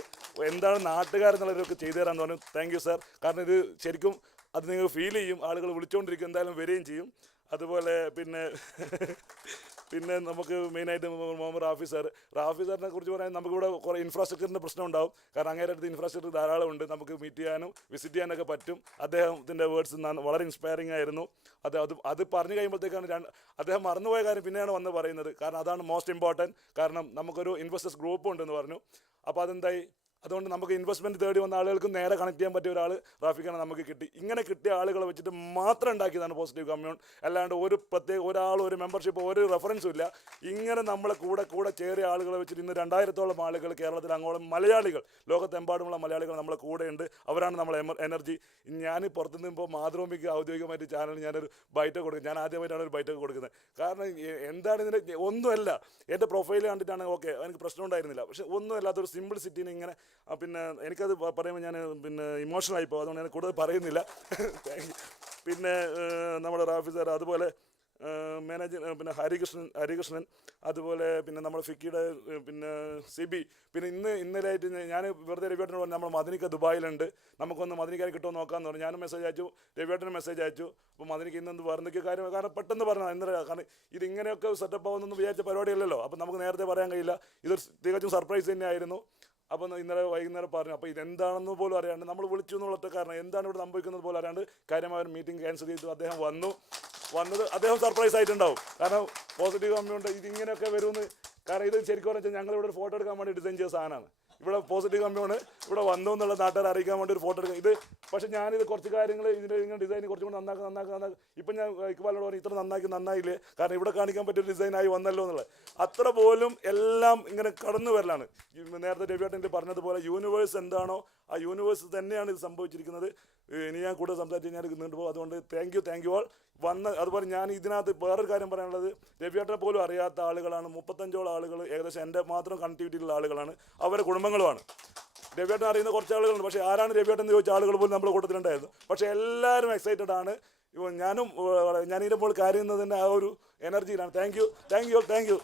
എന്താണ് നാട്ടുകാരെന്നുള്ളവരൊക്കെ ചെയ്തു തരാമെന്ന് പറഞ്ഞു. Thank you sir. കാരണം ഇത് ശരിക്കും അത് നിങ്ങൾ ഫീൽ ചെയ്യും, ആളുകൾ വിളിച്ചുകൊണ്ടിരിക്കും, എന്തായാലും വരികയും ചെയ്യും. അതുപോലെ പിന്നെ നമുക്ക് മെയിനായിട്ട് മുഹമ്മദ് റാഫി സാറിനെ കുറിച്ച് പറയാൻ നമുക്കിവിടെ കുറേ ഇൻഫ്രാസ്ട്രക്ചറിൻ്റെ പ്രശ്നം ഉണ്ടാവും. കാരണം അങ്ങേരെ അടുത്ത് ഇൻഫ്രാസ്ട്രക്ചർ ധാരാളം ഉണ്ട്, നമുക്ക് മീറ്റ് ചെയ്യാനും വിസിറ്റ് ചെയ്യാനൊക്കെ പറ്റും. അദ്ദേഹത്തിൻ്റെ വേർഡ്സ് വളരെ ഇൻസ്പയറിംഗ് ആയിരുന്നു. അത് പറഞ്ഞു കഴിയുമ്പോഴത്തേക്കാണ് അദ്ദേഹം മറന്നുപോയ കാര്യം പിന്നെയാണ് വന്ന് പറയുന്നത്. കാരണം അതാണ് മോസ്റ്റ് ഇമ്പോർട്ടൻറ്റ്. കാരണം നമുക്കൊരു ഇൻവെസ്റ്റേഴ്സ് ഗ്രൂപ്പ് ഉണ്ടെന്ന് പറഞ്ഞു. അപ്പോൾ അതെന്തായി, അതുകൊണ്ട് നമുക്ക് ഇൻവെസ്റ്റ്മെൻറ്റ് തേടി വന്ന ആളുകൾക്ക് നേരെ കണക്ട് ചെയ്യാൻ പറ്റിയ ഒരാൾ റാഫിക്കാണ് നമുക്ക് കിട്ടി. ഇങ്ങനെ കിട്ടിയ ആളുകളെ വെച്ചിട്ട് മാത്രം ഉണ്ടാക്കിയതാണ് പോസിറ്റീവ് കമ്മ്യൂൺ. അല്ലാണ്ട് ഒരു മെമ്പർഷിപ്പ് ഒരു റെഫറൻസും ഇല്ല. ഇങ്ങനെ നമ്മളെ കൂടെ ചേറിയ ആളുകളെ വെച്ചിട്ട് ഇന്ന് 2000-ഓളം ആളുകൾ കേരളത്തിൽ അങ്ങോളം മലയാളികൾ, ലോകത്തെമ്പാടുമുള്ള മലയാളികൾ നമ്മളെ കൂടെയുണ്ട്. അവരാണ് നമ്മളെ എനർജി. ഞാൻ പുറത്തുനിന്ന് ഇപ്പോൾ മാതൃഭൂമിക്ക് ഔദ്യോഗികമായിട്ട് ചാനൽ ഞാനൊരു ബൈറ്റൊക്കെ കൊടുക്കുന്നത്. ഞാൻ ആദ്യമായിട്ടാണ് ഒരു ബൈറ്റൊക്കെ കൊടുക്കുന്നത്. കാരണം എന്താണ് ഇതിൻ്റെ ഒന്നുമല്ല, എൻ്റെ പ്രൊഫൈൽ കണ്ടിട്ടാണ് ഓക്കെ, എനിക്ക് പ്രശ്നം ഉണ്ടായിരുന്നില്ല. പക്ഷേ ഒന്നുമല്ലാത്തൊരു സിമ്പിൾ സിറ്റിനെ ഇങ്ങനെ പിന്നെ എനിക്കത് പറയുമ്പോൾ ഞാൻ ഇമോഷണൽ ആയിപ്പോൾ, അതുകൊണ്ട് ഞാൻ കൂടുതൽ പറയുന്നില്ല. പിന്നെ നമ്മുടെ റാഫി സാർ, അതുപോലെ മാനേജർ ഹരികൃഷ്ണൻ, അതുപോലെ പിന്നെ നമ്മുടെ ഫിക്കിയുടെ സിബി. പിന്നെ ഇന്നലെയായിട്ട് ഞാൻ വെറുതെ രവിയേട്ടനോട് പറഞ്ഞു നമ്മൾ മദനിക്ക ദുബായിലുണ്ട്, നമുക്കൊന്ന് മദനിക്കാൻ കിട്ടുമോ നോക്കാമെന്ന് പറഞ്ഞു. ഞാനും മെസ്സേജ് അയച്ചു, രവിയേട്ടനും മെസ്സേജ് അയച്ചു. അപ്പോൾ മദനിക്ക് ഇന്നെന്ത് വേറെന്തൊക്കെ കാര്യം, കാരണം പെട്ടെന്ന് പറഞ്ഞാൽ ഇന്നലെ, കാരണം ഇതിങ്ങനെയൊക്കെ സെറ്റപ്പ് ആവുന്നൊന്നും വിചാരിച്ച പരിപാടിയല്ലല്ലോ. അപ്പോൾ നമുക്ക് നേരത്തെ പറയാൻ കഴിയില്ല. ഇതൊരു തികച്ചും സർപ്രൈസ് തന്നെയായിരുന്നു. അപ്പോൾ ഇന്നലെ വൈകുന്നേരം പറഞ്ഞു. അപ്പോൾ ഇതെന്താണെന്ന് പോലും അറിയാണ്ട് നമ്മൾ വിളിച്ചു എന്നുള്ള കാരണം എന്താണ് ഇവിടെ സംഭവിക്കുന്നത് പോലും അറിയാണ്ട് കാര്യമായ ഒരു മീറ്റിംഗ് ക്യാൻസൽ ചെയ്തു. അദ്ദേഹം വന്നത് അദ്ദേഹം സർപ്രൈസ് ആയിട്ടുണ്ടാവും. കാരണം പോസിറ്റീവ് കമ്മ്യൂണിറ്റി ഇതിങ്ങനെയൊക്കെ വരുമെന്ന്, കാരണം ഇത് ശരിക്കും പറഞ്ഞാൽ ഞങ്ങളിവിടെ ഒരു ഫോട്ടോ എടുക്കാൻ വേണ്ടി ഡിസൈൻ ചെയ്ത സാധനമാണ്. ഇവിടെ പോസിറ്റീവ് കമ്മ്യൂണ് ഇവിടെ വന്നു എന്നുള്ള നാട്ടുകാരെ അറിയിക്കാൻ വേണ്ടി ഒരു ഫോട്ടോ എടുക്കാം. ഇത് പക്ഷേ ഞാനിത് കുറച്ച് കാര്യങ്ങൾ ഇതിൻ്റെ ഡിസൈൻ കുറച്ചും കൂടി നന്നാക്കി ഇപ്പം ഞാൻ ഇക്ബാലിനോട് പറഞ്ഞു ഇത്ര നന്നായില്ലേ, കാരണം ഇവിടെ കാണിക്കാൻ പറ്റിയൊരു ഡിസൈനായി വന്നല്ലോ എന്നുള്ളത്. അത്ര പോലും എല്ലാം ഇങ്ങനെ കടന്നു വരലാണ്. നേരത്തെ രവിയേട്ടൻ പറഞ്ഞതുപോലെ യൂണിവേഴ്സ് എന്താണോ ആ യൂണിവേഴ്സ് തന്നെയാണ് ഇത് സംഭവിച്ചിരിക്കുന്നത്. ഇനി ഞാൻ കൂടുതൽ സംസാരിച്ച് ഞാൻ നീണ്ടുപോകും. അതുകൊണ്ട് താങ്ക് യു ആൾ അതുപോലെ ഞാൻ ഇതിനകത്ത് വേറൊരു കാര്യം പറയാനുള്ളത്, രവിയേട്ടനെ പോലും അറിയാത്ത ആളുകളാണ് 35ഓളം ആളുകൾ, ഏകദേശം എൻ്റെ മാത്രം കണക്ടിവിറ്റിയിലുള്ള ആളുകളാണ്, അവരുടെ കുടുംബങ്ങളുമാണ്. രവിയേട്ടൻ അറിയുന്ന കുറച്ച് ആളുകളുണ്ട്, പക്ഷേ ആരാണ് രവിയേട്ടൻ എന്ന് ചോദിച്ച ആളുകൾ പോലും നമ്മുടെ കൂട്ടത്തിലുണ്ടായിരുന്നു. പക്ഷേ എല്ലാവരും എക്സൈറ്റഡ് ആണ്. ഞാനിതിൻ്റെ മുകളിൽ കരയുന്നതിൻ്റെ ആ ഒരു എനർജിയിലാണ്. Thank you